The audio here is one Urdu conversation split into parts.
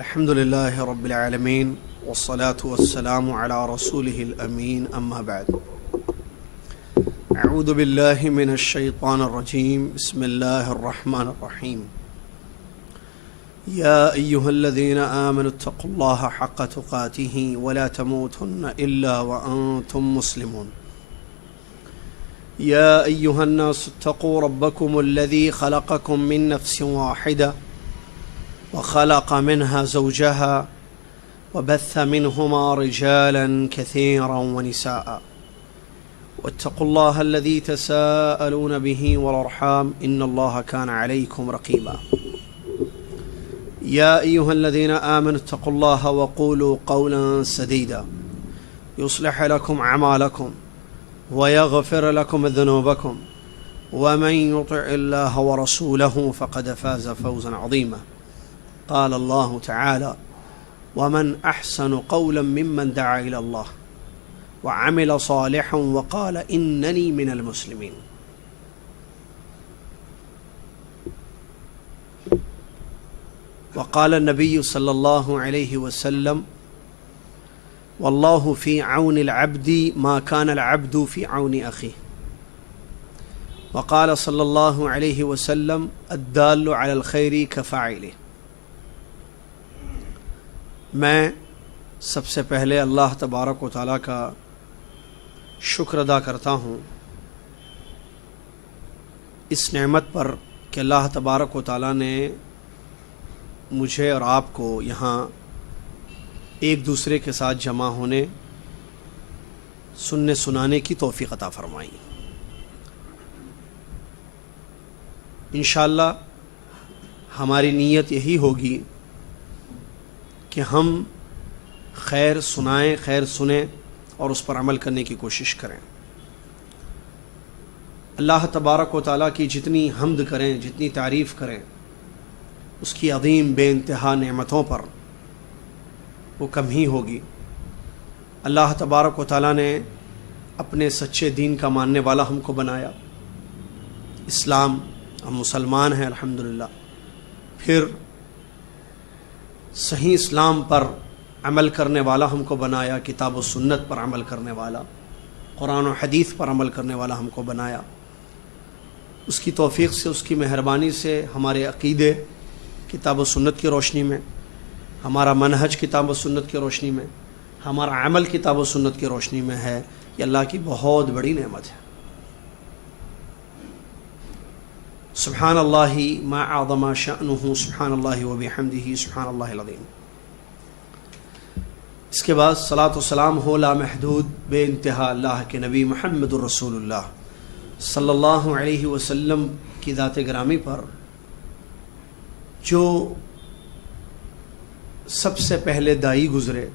الحمد لله رب العالمين والصلاة والسلام على رسوله الأمين أما بعد أعوذ بالله من الشيطان الرجيم بسم الله الرحمن الرحيم يا أيها الذين آمنوا اتقوا الله حق تقاته ولا تموتن إلا وأنتم مسلمون يا أيها الناس اتقوا ربكم الذي خلقكم من نفس واحدة وخلق منها زوجها وبث منهما رجالا كثيرا ونساء واتقوا الله الذي تساءلون به والأرحام إن الله كان عليكم رقيبا يا أيها الذين آمنوا اتقوا الله وقولوا قولا سديدا يصلح لكم أعمالكم ويغفر لكم ذنوبكم ومن يطع الله ورسوله فقد فاز فوزا عظيما قال الله تعالى ومن أحسن قولا ممن دعا إلى الله وعمل صالحا وقال إنني من المسلمين وقال النبي صلى الله عليه وسلم والله في عون العبد ما كان العبد في عون أخيه وقال صلى الله عليه وسلم الدال على الخير كفاعله میں سب سے پہلے اللہ تبارک و تعالیٰ کا شکر ادا کرتا ہوں اس نعمت پر کہ اللہ تبارک و تعالیٰ نے مجھے اور آپ کو یہاں ایک دوسرے کے ساتھ جمع ہونے سننے سنانے کی توفیق عطا فرمائی۔ انشاءاللہ ہماری نیت یہی ہوگی کہ ہم خیر سنائیں، خیر سنیں اور اس پر عمل کرنے کی کوشش کریں۔ اللہ تبارک و تعالیٰ کی جتنی حمد کریں، جتنی تعریف کریں، اس کی عظیم بے انتہا نعمتوں پر وہ کم ہی ہوگی۔ اللہ تبارک و تعالیٰ نے اپنے سچے دین کا ماننے والا ہم کو بنایا، اسلام، ہم مسلمان ہیں الحمدللہ، پھر صحیح اسلام پر عمل کرنے والا ہم کو بنایا، کتاب و سنت پر عمل کرنے والا، قرآن و حدیث پر عمل کرنے والا ہم کو بنایا۔ اس کی توفیق سے، اس کی مہربانی سے ہمارے عقیدے کتاب و سنت کی روشنی میں، ہمارا منہج کتاب و سنت کی روشنی میں، ہمارا عمل کتاب و سنت کی روشنی میں ہے۔ یہ اللہ کی بہت بڑی نعمت ہے۔ سبحان اللہ ما اعظم شأنہ، سبحان اللہ وبحمدہ، سبحان اللہ العظیم۔ اس کے بعد صلاۃ و سلام ہو لامحدود بے انتہا اللہ کے نبی محمد الرسول اللہ صلی اللہ علیہ وسلم کی ذات گرامی پر، جو سب سے پہلے داعی گزرے،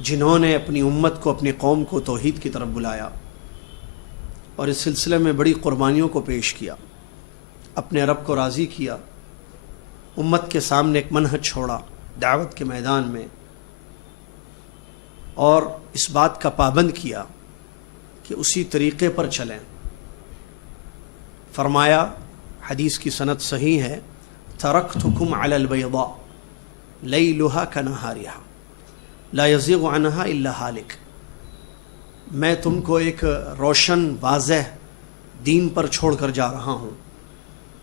جنہوں نے اپنی امت کو، اپنی قوم کو توحید کی طرف بلایا اور اس سلسلے میں بڑی قربانیوں کو پیش کیا، اپنے رب کو راضی کیا، امت کے سامنے ایک منہج چھوڑا دعوت کے میدان میں، اور اس بات کا پابند کیا کہ اسی طریقے پر چلیں۔ فرمایا، حدیث کی سند صحیح ہے، ترکتکم علی البیضاء لیلھا کنہارھا لا یزیغ عنہا الا ہالک، میں تم کو ایک روشن واضح دین پر چھوڑ کر جا رہا ہوں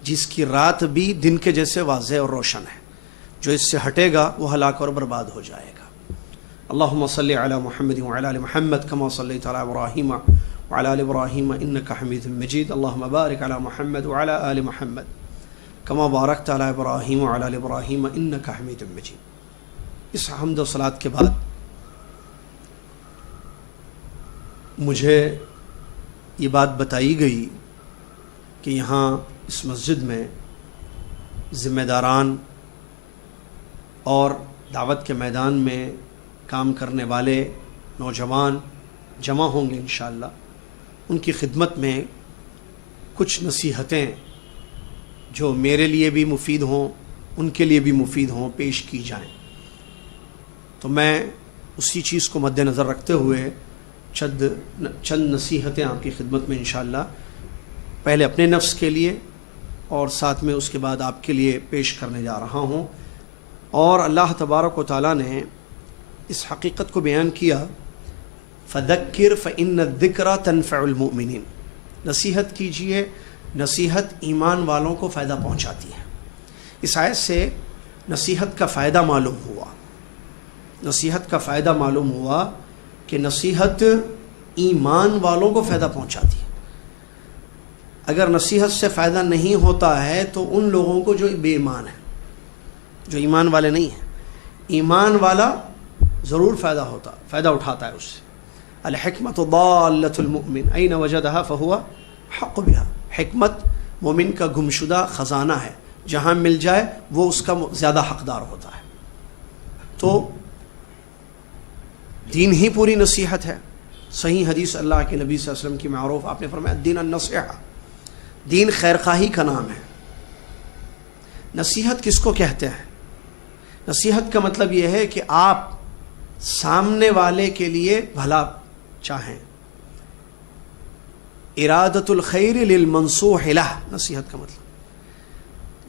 جس کی رات بھی دن کے جیسے واضح اور روشن ہے، جو اس سے ہٹے گا وہ ہلاک اور برباد ہو جائے گا۔ اللہم صلی علی محمد وعلی آل محمد کما صلیت علی ابراہیم وعلی آل ابراہیم انک حمید مجید، اللہم بارک علی محمد وعلی آل محمد کما بارکت علی ابراہیم وعلی آل ابراہیم انک حمید مجید۔ اس حمد و صلاۃ کے بعد مجھے یہ بات بتائی گئی کہ یہاں اس مسجد میں ذمہ داران اور دعوت کے میدان میں کام کرنے والے نوجوان جمع ہوں گے انشاءاللہ۔ ان کی خدمت میں کچھ نصیحتیں جو میرے لیے بھی مفید ہوں، ان کے لیے بھی مفید ہوں، پیش کی جائیں۔ تو میں اسی چیز کو مد نظر رکھتے ہوئے چند نصیحتیں آپ کی خدمت میں انشاءاللہ پہلے اپنے نفس کے لیے اور ساتھ میں اس کے بعد آپ کے لیے پیش کرنے جا رہا ہوں۔ اور اللہ تبارک و تعالیٰ نے اس حقیقت کو بیان کیا فذکر فإن الذکر تنفع المؤمنین، نصیحت کیجئے، نصیحت ایمان والوں کو فائدہ پہنچاتی ہے۔ اس آیت سے نصیحت کا فائدہ معلوم ہوا، نصیحت کا فائدہ معلوم ہوا کہ نصیحت ایمان والوں کو فائدہ پہنچاتی ہے۔ اگر نصیحت سے فائدہ نہیں ہوتا ہے تو ان لوگوں کو جو بے ایمان ہیں، جو ایمان والے نہیں ہیں، ایمان والا ضرور فائدہ اٹھاتا ہے اس سے۔ الحکمت ضالۃ المؤمن این وجدها فہو حق بها، حکمت مومن کا گمشدہ خزانہ ہے، جہاں مل جائے وہ اس کا زیادہ حقدار ہوتا ہے۔ تو دین ہی پوری نصیحت ہے۔ صحیح حدیث اللہ کے نبی صلی اللہ علیہ وسلم کی معروف، آپ نے فرمایا دین النصیحہ، دین خیر خواہی کا نام ہے۔ نصیحت کس کو کہتے ہیں؟ نصیحت کا مطلب یہ ہے کہ آپ سامنے والے کے لیے بھلا چاہیں، ارادت الخیر للمنصوح لہ، نصیحت کا مطلب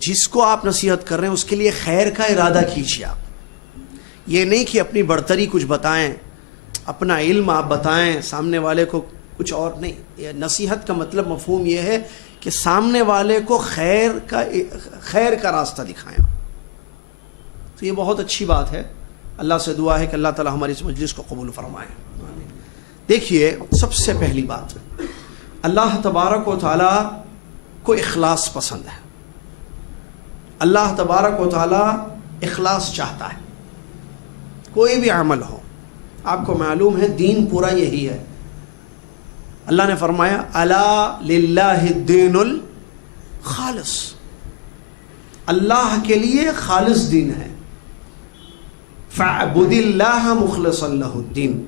جس کو آپ نصیحت کر رہے ہیں اس کے لیے خیر کا ارادہ کیجیے۔ آپ یہ نہیں کہ اپنی برتری کچھ بتائیں، اپنا علم آپ بتائیں، سامنے والے کو کچھ اور نہیں۔ یہ نصیحت کا مطلب مفہوم یہ ہے کہ سامنے والے کو خیر کا راستہ دکھائیں۔ تو یہ بہت اچھی بات ہے۔ اللہ سے دعا ہے کہ اللہ تعالی ہماری اس مجلس کو قبول فرمائے۔ دیکھیے، سب سے پہلی بات، اللہ تبارک و تعالی کو اخلاص پسند ہے۔ اللہ تبارک و تعالی اخلاص چاہتا ہے۔ کوئی بھی عمل ہو، آپ کو معلوم ہے دین پورا یہی ہے۔ اللہ نے فرمایا الا للہ الدین الخالص، اللہ کے لیے خالص دین ہے۔ فاعبد اللہ مخلصا لہ الدین،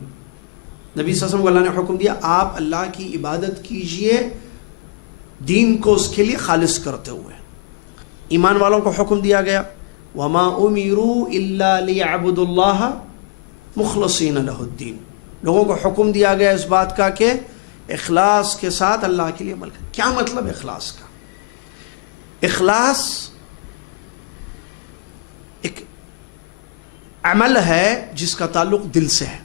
نبی صلی اللہ علیہ وسلم کو اللہ نے حکم دیا آپ اللہ کی عبادت کیجئے دین کو اس کے لیے خالص کرتے ہوئے۔ ایمان والوں کو حکم دیا گیا وما امروا الا لیعبدوا اللہ مخلصین لہ الدین، لوگوں کو حکم دیا گیا اس بات کا کہ اخلاص کے ساتھ اللہ کے لیے عمل کریں۔ کیا مطلب اخلاص کا؟ اخلاص ایک عمل ہے جس کا تعلق دل سے ہے۔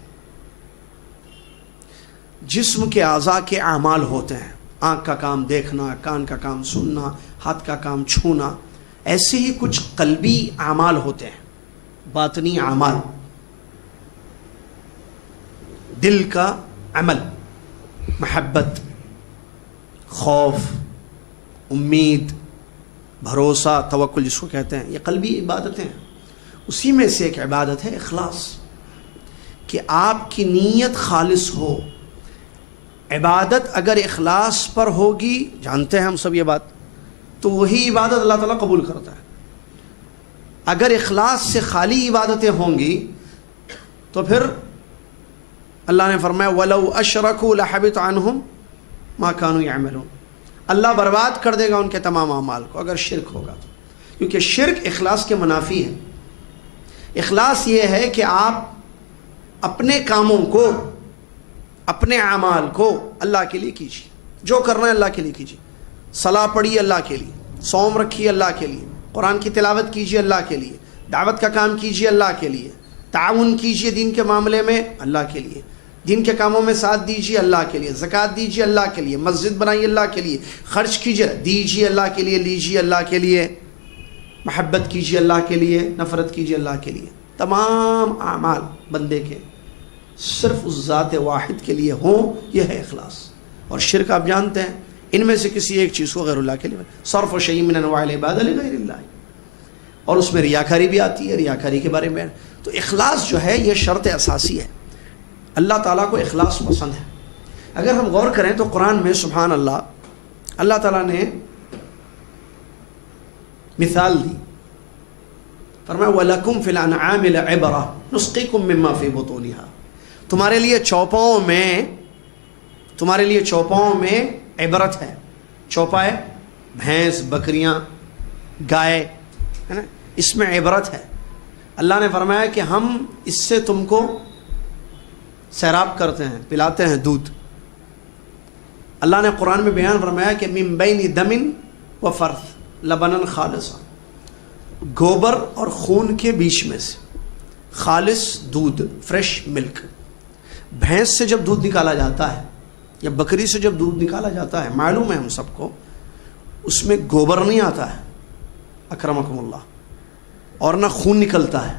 جسم کے اعضاء کے اعمال ہوتے ہیں، آنکھ کا کام دیکھنا، کان کا کام سننا، ہاتھ کا کام چھونا، ایسے ہی کچھ قلبی اعمال ہوتے ہیں، باطنی اعمال، دل کا عمل، محبت، خوف، امید، بھروسہ، توکل جس کو کہتے ہیں، یہ قلبی عبادتیں ہیں۔ اسی میں سے ایک عبادت ہے اخلاص، کہ آپ کی نیت خالص ہو۔ عبادت اگر اخلاص پر ہوگی، جانتے ہیں ہم سب یہ بات، تو وہی عبادت اللہ تعالیٰ قبول کرتا ہے۔ اگر اخلاص سے خالی عبادتیں ہوں گی تو پھر اللہ نے فرمایا وَلَوْ أَشْرَكُوا لَحَبِطَ عَنْهُمْ مَا كَانُوا يَعْمَلُونَ، اللہ برباد کر دے گا ان کے تمام اعمال کو اگر شرک ہوگا تو، کیونکہ شرک اخلاص کے منافی ہے۔ اخلاص یہ ہے کہ آپ اپنے کاموں کو، اپنے اعمال کو اللہ کے لیے کیجیے، جو کرنا ہے اللہ کے لیے کیجیے۔ صلاح پڑھیے اللہ کے لیے، صوم رکھیے اللہ کے لیے، قرآن کی تلاوت کیجیے اللہ کے لیے، دعوت کا کام کیجیے اللہ کے لیے، تعاون کیجیے دین کے معاملے میں اللہ کے لیے، دین کے کاموں میں ساتھ دیجیے اللہ کے لیے، زکوٰۃ دیجیے اللہ کے لیے، مسجد بنائیے اللہ کے لیے، خرچ کیجیے، دیجیے اللہ کے لیے، لیجیے اللہ کے لیے، محبت کیجیے اللہ کے لیے، نفرت کیجیے اللہ کے لیے۔ تمام اعمال بندے کے صرف اس ذات واحد کے لیے ہوں، یہ ہے اخلاص۔ اور شرک آپ جانتے ہیں، ان میں سے کسی ایک چیز کو غیر اللہ کے لیے، صرف شیء من انواع العبادہ لغیر اللہ، اور اس میں ریاکاری بھی آتی ہے، ریاکاری کے بارے میں۔ تو اخلاص جو ہے یہ شرط اساسی ہے۔ اللہ تعالیٰ کو اخلاص پسند ہے۔ اگر ہم غور کریں تو قرآن میں سبحان اللہ، اللہ تعالیٰ نے مثال دی، فرمایا وَلَكُمْ فِي الْأَنْعَامِ لَعِبْرَةٌ نُسْقِيكُم مِّمَّا فِي بُطُونِهَا، تمہارے لیے چوپاؤں میں عبرت ہے۔ چوپا ہے بھینس، بکریاں، گائے، ہے نا، اس میں عبرت ہے۔ اللہ نے فرمایا کہ ہم اس سے تم کو سیراب کرتے ہیں، پلاتے ہیں دودھ۔ اللہ نے قرآن میں بیان فرمایا کہ من بین دم و فرث لبنا خالصا، گوبر اور خون کے بیچ میں سے خالص دودھ، فریش ملک. بھینس سے جب دودھ نکالا جاتا ہے یا بکری سے جب دودھ نکالا جاتا ہے، معلوم ہے ہم سب کو، اس میں گوبر نہیں آتا ہے اکرمکم اللہ، اور نہ خون نکلتا ہے.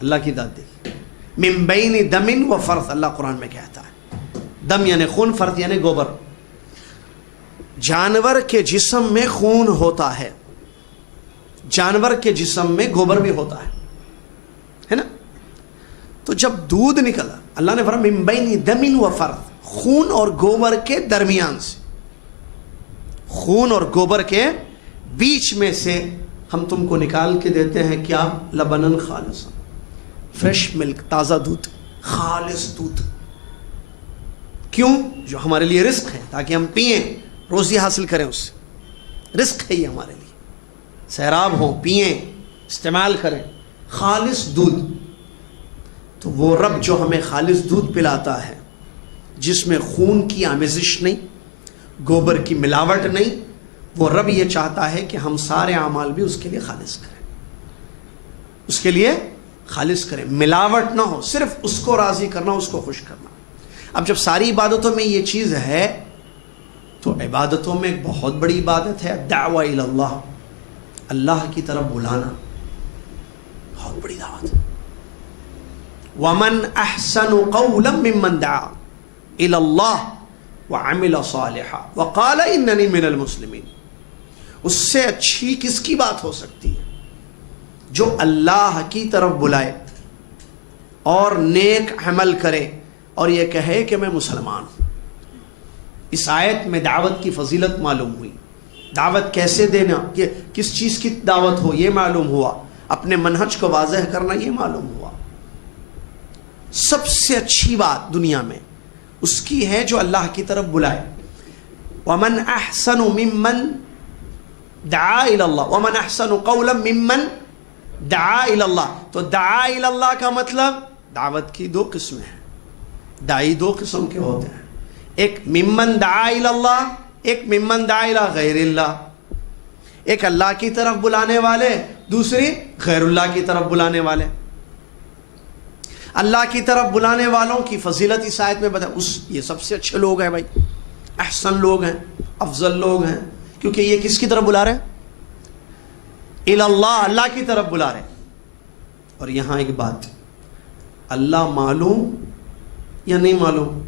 اللہ کی ذات دیکھیے، من بین دم و فرث، اللہ قرآن میں کہتا ہے. دم یعنی خون، فرث یعنی گوبر. جانور کے جسم میں خون ہوتا ہے، جانور کے جسم میں گوبر بھی ہوتا ہے نا. تو جب دودھ نکلا، اللہ نے فرمایا من بین دم و فرث، خون اور گوبر کے درمیان سے، خون اور گوبر کے بیچ میں سے ہم تم کو نکال کے دیتے ہیں کیا؟ لبنن خالص، فریش ملک، تازہ دودھ، خالص دودھ. کیوں؟ جو ہمارے لیے رزق ہے، تاکہ ہم پئیں، روزی حاصل کریں، اس سے رزق ہے یہ ہمارے لیے. سیراب ہوں، پئیں، استعمال کریں، خالص دودھ. تو وہ رب جو ہمیں خالص دودھ پلاتا ہے، جس میں خون کی آمیزش نہیں، گوبر کی ملاوٹ نہیں، وہ رب یہ چاہتا ہے کہ ہم سارے اعمال بھی اس کے لیے خالص کریں، اس کے لیے خالص کریں، ملاوٹ نہ ہو، صرف اس کو راضی کرنا، اس کو خوش کرنا. اب جب ساری عبادتوں میں یہ چیز ہے تو عبادتوں میں ایک بہت بڑی عبادت ہے دعوی الی اللہ، اللہ کی طرف بلانا، بہت بڑی دعوت. وَمَنْ أَحْسَنُ قَوْلًا مِّمَّنْ دَعَا إِلَى اللَّهِ وَعَمِلَ صَالِحًا وَقَالَ إِنَّنِي مِنَ الْمُسْلِمِينَ. اس سے اچھی کس کی بات ہو سکتی ہے؟ جو اللہ کی طرف بلائے اور نیک عمل کرے اور یہ کہے کہ میں مسلمان ہوں. اس آیت میں دعوت کی فضیلت معلوم ہوئی. دعوت کیسے دینا، کہ کس چیز کی دعوت ہو یہ معلوم ہوا، اپنے منہج کو واضح کرنا یہ معلوم ہوا. سب سے اچھی بات دنیا میں اس کی ہے جو اللہ کی طرف بلائے. وَمَنْ أَحْسَنُ مِمَّنْ دَعَا إِلَى اللَّهِ وَمَنْ أَحْسَنُ قَوْلًا مِمَّنْ دَعَا إِلَى اللَّهِ. تو دعا إِلَى اللَّهِ کا مطلب دعوت کی دو قسمیں ہیں. دائی دو قسم کے ہوتے ہیں، ایک ممن دعا إِلَى اللَّهِ، ایک ممن دعا إِلَى غیر اللہ. ایک اللہ کی طرف بلانے والے، دوسری غیر اللہ کی طرف بلانے والے. اللہ کی طرف بلانے والوں کی فضیلت اس آیت میں بتا، یہ سب سے اچھے لوگ ہیں بھائی، احسن لوگ ہیں، افضل لوگ ہیں، کیونکہ یہ کس کی طرف بلا رہے ہیں؟ الی اللہ، اللہ کی طرف بلا رہے ہیں. اور یہاں ایک بات، اللہ معلوم یا نہیں معلوم؟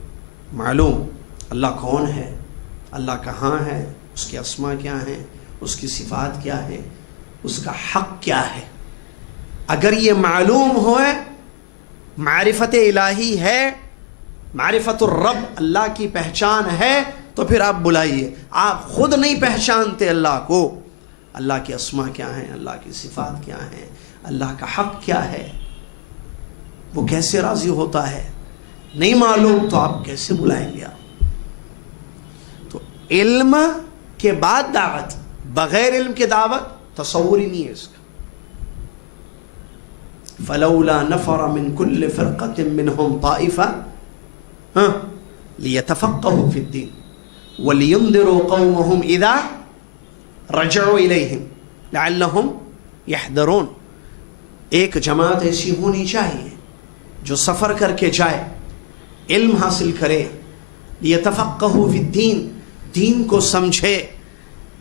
معلوم. اللہ کون ہے، اللہ کہاں ہے، اس کے اسماء کیا ہیں، اس کی صفات کیا ہے، اس کا حق کیا ہے. اگر یہ معلوم ہوئے، معرفت الہی ہے، معرفت الرب، اللہ کی پہچان ہے، تو پھر آپ بلائیے. آپ خود نہیں پہچانتے اللہ کو، اللہ کے اسماء کیا ہیں، اللہ کی صفات کیا ہیں، اللہ کا حق کیا ہے، وہ کیسے راضی ہوتا ہے، نہیں معلوم تو آپ کیسے بلائیں گے؟ آپ تو علم کے بعد دعوت، بغیر علم کے دعوت تصور ہی نہیں ہے اس کا. فلولا نفر من كل فرقة منهم طائفة ليتفقهوا في الدين ولينذروا قومهم إذا رجعوا إليهم لعلهم يحذرون. ایک جماعت ایسی ہونی چاہیے جو سفر کر کے جائے، علم حاصل کرے، ليتفقهوا في الدين، دین کو سمجھے،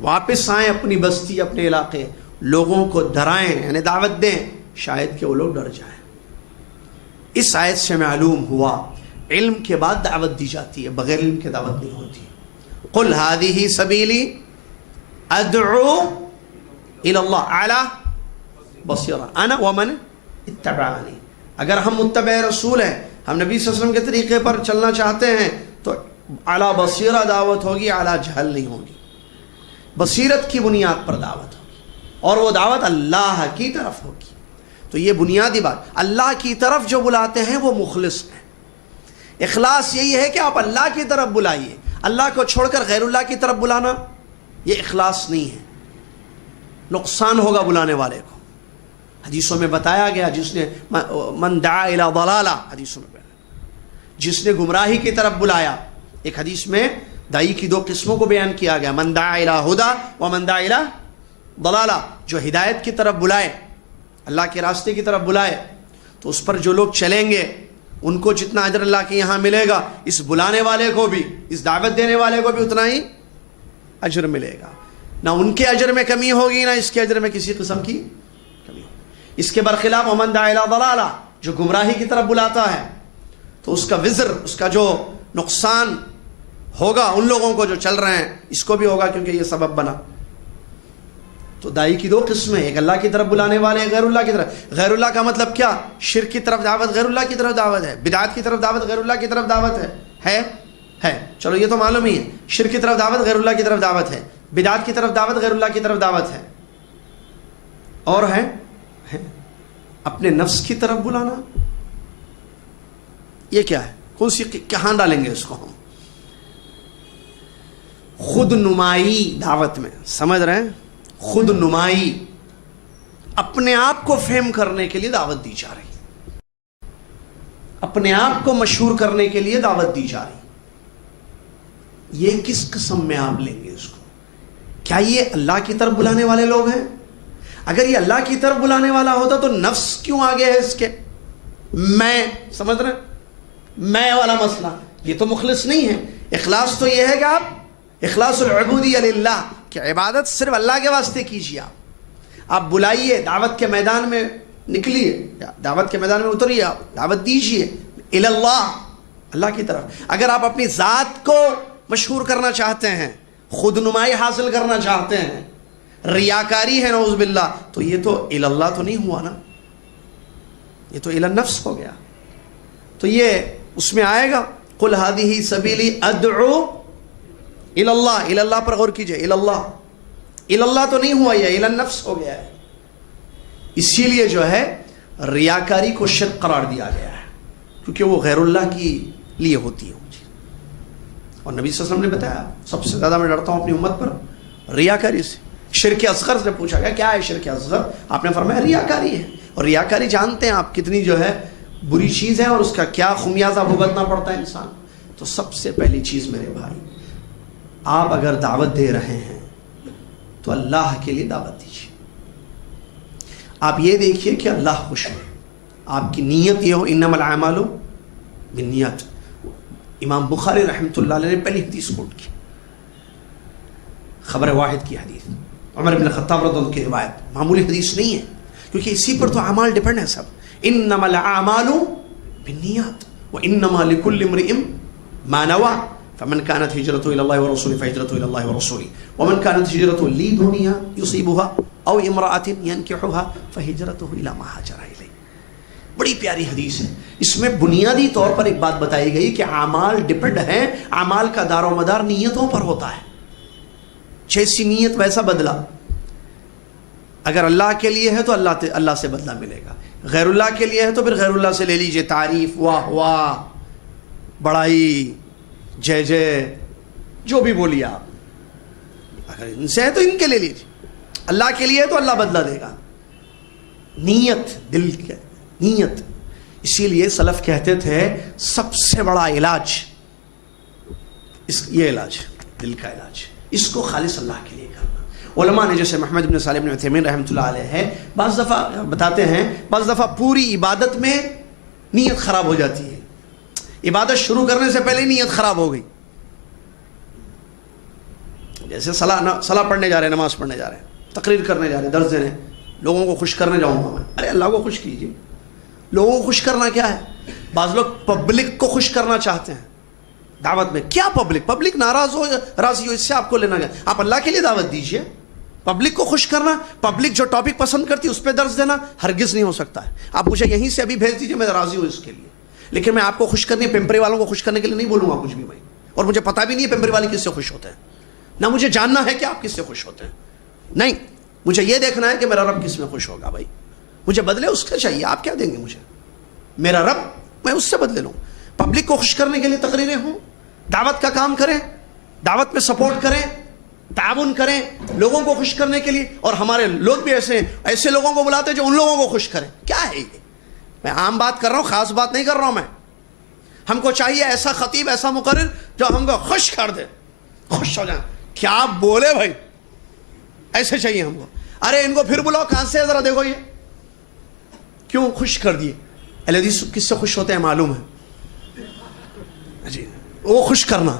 واپس آئیں اپنی بستی، اپنے علاقے، لوگوں کو ڈرائیں، یعنی دعوت دیں، شاید کہ وہ لوگ ڈر جائیں. اس آیت سے معلوم ہوا علم کے بعد دعوت دی جاتی ہے، بغیر علم کے دعوت نہیں ہوتی. قل هذه سبیلی ادعو الى اللہ علی بصیرہ انا ومن اتبعنی. اگر ہم متبع رسول ہیں، ہم نبی صلی اللہ علیہ وسلم کے طریقے پر چلنا چاہتے ہیں، تو اعلی بصیرہ دعوت ہوگی، اعلی جہل نہیں ہوگی. بصیرت کی بنیاد پر دعوت ہوگی، اور وہ دعوت اللہ کی طرف ہوگی. تو یہ بنیادی بات، اللہ کی طرف جو بلاتے ہیں وہ مخلص ہیں. اخلاص یہی ہے کہ آپ اللہ کی طرف بلائیے. اللہ کو چھوڑ کر غیر اللہ کی طرف بلانا یہ اخلاص نہیں ہے، نقصان ہوگا بلانے والے کو. حدیثوں میں بتایا گیا، جس نے من دعا الی ضلالہ، حدیثوں میں جس نے گمراہی کی طرف بلایا. ایک حدیث میں دائی کی دو قسموں کو بیان کیا گیا، من دعا الی ہدی و من دعا الی ضلالہ، جو ہدایت کی طرف بلائے، اللہ کے راستے کی طرف بلائے، تو اس پر جو لوگ چلیں گے ان کو جتنا اجر اللہ کے یہاں ملے گا، اس بلانے والے کو بھی، اس دعوت دینے والے کو بھی اتنا ہی اجر ملے گا. نہ ان کے اجر میں کمی ہوگی، نہ اس کے اجر میں کسی قسم کی کمی ہوگی. اس کے برخلاف ومن دعا الی ضلالہ، جو گمراہی کی طرف بلاتا ہے، تو اس کا وزر، اس کا جو نقصان ہوگا ان لوگوں کو جو چل رہے ہیں، اس کو بھی ہوگا کیونکہ یہ سبب بنا. تو دائی کی دو قسمیں، ایک اللہ کی طرف بلانے والے، غیر اللہ کی طرف. غیر اللہ کا مطلب کیا؟ شرک کی طرف دعوت غیر اللہ کی طرف دعوت ہے، بدعات کی طرف دعوت غیر اللہ کی طرف دعوت ہے. چلو یہ تو معلوم ہی ہے، شرک کی طرف دعوت غیر اللہ کی طرف دعوت ہے، بدعات کی طرف دعوت غیر اللہ کی طرف دعوت ہے. اور ہے اپنے نفس کی طرف بلانا. یہ کیا ہے؟ کون سی، کہاں ڈالیں گے اس کو ہم؟ خود نمائی دعوت میں، سمجھ رہے ہیں؟ خود نمائی، اپنے آپ کو فہم کرنے کے لیے دعوت دی جا رہی، اپنے آپ کو مشہور کرنے کے لیے دعوت دی جا رہی. یہ کس قسم میں آپ لیں گے اس کو؟ کیا یہ اللہ کی طرف بلانے والے لوگ ہیں؟ اگر یہ اللہ کی طرف بلانے والا ہوتا تو نفس کیوں آگے ہے اس کے؟ میں، سمجھ رہے ہیں؟ میں والا مسئلہ، یہ تو مخلص نہیں ہے. اخلاص تو یہ ہے کہ آپ اخلاص العبودیہ للہ، کہ عبادت صرف اللہ کے واسطے کیجیے. آپ بلائیے، دعوت کے میدان میں نکلیے، دعوت کے میدان میں اتریے، آپ دعوت دیجیے الی اللہ، اللہ کی طرف. اگر آپ اپنی ذات کو مشہور کرنا چاہتے ہیں، خود نمائی حاصل کرنا چاہتے ہیں، ریاکاری ہے نعوذ باللہ، تو یہ تو الی اللہ تو نہیں ہوا نا، یہ تو الی النفس ہو گیا. تو یہ اس میں آئے گا قل ہذہ سبیلی ادعو الی اللہ. الی اللہ پر غور کیجئے، الی اللہ، الی اللہ تو نہیں ہوا، یہ الی النفس ہو گیا ہے. اسی لیے جو ہے ریاکاری کو شرک قرار دیا گیا ہے، کیونکہ وہ غیر اللہ کی لیے ہوتی ہے. اور نبی صلی اللہ علیہ وسلم نے بتایا سب سے زیادہ میں ڈرتا ہوں اپنی امت پر ریاکاری سے. شرک اصغر سے پوچھا گیا کیا ہے شرک اصغر؟ آپ نے فرمایا ریاکاری ہے. اور ریاکاری جانتے ہیں آپ کتنی جو ہے بری چیز ہے، اور اس کا کیا خمیازہ بھگتنا پڑتا ہے انسان. تو سب سے پہلی چیز میرے بھائی، آپ اگر دعوت دے رہے ہیں تو اللہ کے لیے دعوت دیجیے. آپ یہ دیکھیے کہ اللہ خوش ہو، آپ کی نیت یہ ہو انما الاعمال بالنیات. امام بخاری رحمۃ اللہ علیہ نے پہلی حدیث کوٹ کی، خبر واحد کی حدیث، عمر بن خطاب رضی اللہ عنہ کی روایت. معمولی حدیث نہیں ہے، کیونکہ اسی پر تو اعمال ڈیپینڈ ہے سب. انما الاعمال بالنیات وانما لكل امرئ ما نوى فمن كانت هجرته الى الله ورسوله فهجرته الى الله ورسوله ومن كانت هجرته لدنيا يصيبها او امرأة ينكحها فهجرته الى ما هاجر اليه. بڑی پیاری حدیث ہے. اس میں بنیادی طور پر ایک بات بتائی گئی کہ اعمال ڈیپینڈ ہیں، اعمال کا دار و مدار نیتوں پر ہوتا ہے. جیسی نیت ویسا بدلہ. اگر اللہ کے لیے ہے تو اللہ سے بدلہ ملے گا، غیر اللہ کے لیے ہے تو پھر غیر اللہ سے لے لیجئے تعریف، واہ واہ، بڑائی، جے جے، جو بھی بولیے آپ. اگر ان سے ہے تو ان کے لے لیجیے، اللہ کے لیے ہے تو اللہ بدلہ دے گا. نیت، دل کی نیت. اسی لیے سلف کہتے تھے سب سے بڑا علاج یہ علاج، دل کا علاج، اس کو خالص اللہ کے لیے کرنا. علماء نے جیسے محمد بن صالح بن عثیمین رحمۃ اللہ علیہ ہے، بعض دفعہ بتاتے ہیں بعض دفعہ پوری عبادت میں نیت خراب ہو جاتی ہے. عبادت شروع کرنے سے پہلے نیت خراب ہو گئی. جیسے صلاح پڑھنے جا رہے ہیں، نماز پڑھنے جا رہے ہیں، تقریر کرنے جا رہے ہیں، درس دینے، لوگوں کو خوش کرنے جاؤں گا میں. ارے اللہ کو خوش کیجیے. لوگوں کو خوش کرنا کیا ہے؟ بعض لوگ پبلک کو خوش کرنا چاہتے ہیں دعوت میں. کیا پبلک ناراض ہو راضی ہو، اس سے آپ کو لینا گیا. آپ اللہ کے لیے دعوت دیجیے. پبلک کو خوش کرنا، پبلک جو ٹاپک پسند کرتی ہے اس پہ درس دینا ہرگز نہیں ہو سکتا ہے. آپ مجھے یہیں سے ابھی بھیج دیجیے، میں راضی ہوں اس کے لیے، لیکن میں آپ کو خوش کرنے، پیمپری والوں کو خوش کرنے کے لیے نہیں بولوں گا کچھ بھی بھائی. اور مجھے پتا بھی نہیں ہے پیمپری والے کس سے خوش ہوتے ہیں، نہ مجھے جاننا ہے کہ آپ کس سے خوش ہوتے ہیں. نہیں، مجھے یہ دیکھنا ہے کہ میرا رب کس میں خوش ہوگا. بھائی مجھے بدلے اس کا چاہیے، آپ کیا دیں گے مجھے؟ میرا رب، میں اس سے بدلے لوں. پبلک کو خوش کرنے کے لیے تقریریں ہوں، دعوت کا کام کریں، دعوت میں سپورٹ کریں، تعاون کریں لوگوں کو خوش کرنے کے لیے. اور ہمارے لوگ بھی ایسے لوگوں کو بلاتے ہیں جو ان لوگوں کو خوش کریں. کیا ہے یہ؟ میں عام بات کر رہا ہوں، خاص بات نہیں کر رہا ہوں میں. ہم کو چاہیے ایسا خطیب، ایسا مقرر جو ہم کو خوش کر دے، خوش ہو جائیں. کیا بولے بھائی، ایسے چاہیے ہم کو. ارے ان کو پھر بلاؤ، کہاں سے ذرا دیکھو یہ کیوں خوش کر دیے. اہل حدیث کس سے خوش ہوتے ہیں معلوم ہے جی، وہ خوش کرنا.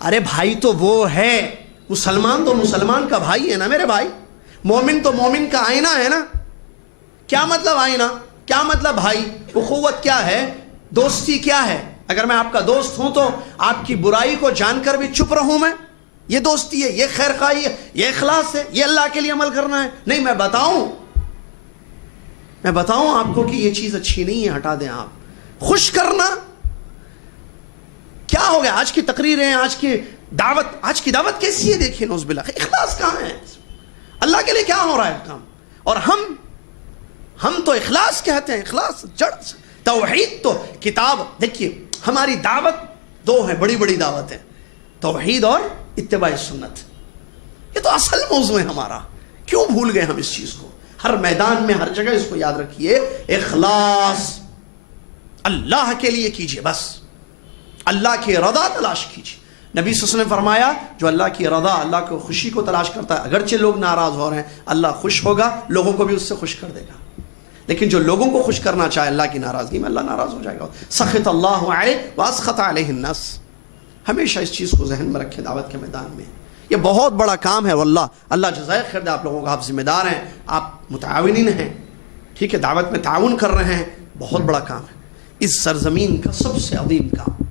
ارے بھائی تو وہ ہے، مسلمان تو مسلمان کا بھائی ہے نا میرے بھائی، مومن تو مومن کا آئینہ ہے نا. کیا مطلب آئینہ؟ کیا مطلب بھائی؟ اخوت کیا ہے؟ دوستی کیا ہے؟ اگر میں آپ کا دوست ہوں تو آپ کی برائی کو جان کر بھی چپ رہوں میں؟ یہ دوستی ہے، یہ خیر خواہی ہے، یہ اخلاص ہے، یہ اللہ کے لیے عمل کرنا ہے؟ نہیں، میں بتاؤں آپ کو کہ یہ چیز اچھی نہیں ہے، ہٹا دیں آپ. خوش کرنا کیا ہو گیا؟ آج کی تقریریں، آج کی دعوت کیسی ہے؟ دیکھیے نوز باللہ، اخلاص کہاں ہے؟ اللہ کے لیے کیا ہو رہا ہے کام؟ اور ہم تو اخلاص کہتے ہیں، اخلاص جڑ توحید. تو کتاب دیکھیے، ہماری دعوت دو ہیں، بڑی بڑی دعوت ہے، توحید اور اتباع سنت. یہ تو اصل موضوع ہے ہمارا. کیوں بھول گئے ہم اس چیز کو؟ ہر میدان میں، ہر جگہ اس کو یاد رکھیے، اخلاص اللہ کے لیے کیجئے، بس اللہ کی رضا تلاش کیجئے. نبی صلی اللہ علیہ وسلم نے فرمایا جو اللہ کی رضا، اللہ کو خوشی کو تلاش کرتا ہے، اگرچہ لوگ ناراض ہو رہے ہیں، اللہ خوش ہوگا، لوگوں کو بھی اس سے خوش کر دے گا. لیکن جو لوگوں کو خوش کرنا چاہے اللہ کی ناراضگی میں، اللہ ناراض ہو جائے گا. سخط اللہ علیہ واسخط علیہ الناس. ہمیشہ اس چیز کو ذہن میں رکھیں دعوت کے میدان میں. یہ بہت بڑا کام ہے واللہ. اللہ جزائے خیر دے آپ لوگوں کو. آپ ذمہ دار ہیں، آپ متعاونین ہیں، ٹھیک ہے، دعوت میں تعاون کر رہے ہیں. بہت بڑا کام ہے، اس سرزمین کا سب سے عظیم کام.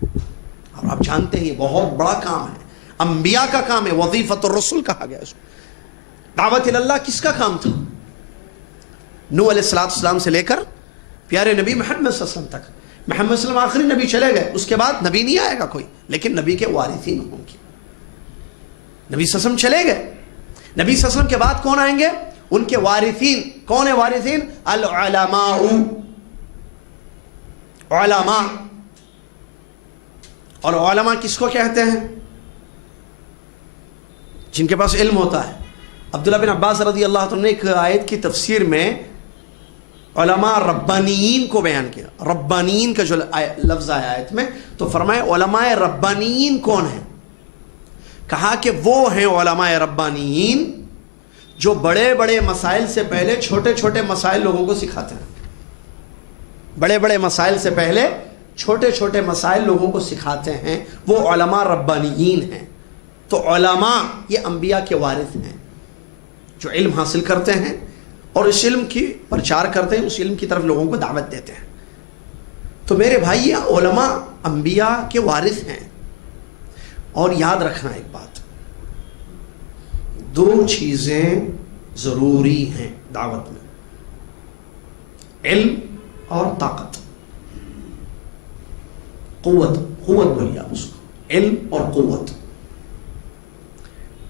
اور آپ جانتے ہیں یہ بہت بڑا کام ہے، انبیاء کا کام ہے. وظیفۃ الرسل کہا گیا اس کو. دعوت اللہ کس کا کام تھا؟ نوح علیہ السلام سے لے کر پیارے نبی محمد صلی اللہ علیہ وسلم تک. محمد صلی اللہ علیہ وسلم آخری نبی چلے گئے، اس کے بعد نبی نہیں آئے گا کوئی، لیکن نبی کے وارثین ہوں گے. نبی صلی اللہ علیہ وسلم چلے گئے، نبی صلی اللہ علیہ وسلم کے بعد کون آئیں گے؟ ان کے وارثین. کون ہے وارثین؟ العلماء. علماء. اور علماء کس کو کہتے ہیں؟ جن کے پاس علم ہوتا ہے. عبداللہ بن عباس رضی اللہ عنہ نے ایک آیت کی تفسیر میں علماء ربانیین کو بیان کیا. ربانیین کا جو لفظ آیا آیت میں، تو فرمائے علماء ربانیین کون ہیں؟ کہا کہ وہ ہیں علماء ربانیین جو بڑے بڑے مسائل سے پہلے چھوٹے چھوٹے مسائل لوگوں کو سکھاتے ہیں. بڑے بڑے مسائل سے پہلے چھوٹے چھوٹے مسائل لوگوں کو سکھاتے ہیں، وہ علماء ربانیین ہیں. تو علماء یہ انبیاء کے وارث ہیں جو علم حاصل کرتے ہیں اور اس علم کی پرچار کرتے ہیں، اس علم کی طرف لوگوں کو دعوت دیتے ہیں. تو میرے بھائی، یہ علماء انبیاء کے وارث ہیں. اور یاد رکھنا ایک بات، دو چیزیں ضروری ہیں دعوت میں، علم اور طاقت. قوت بولیے آپ اس کو، علم اور قوت.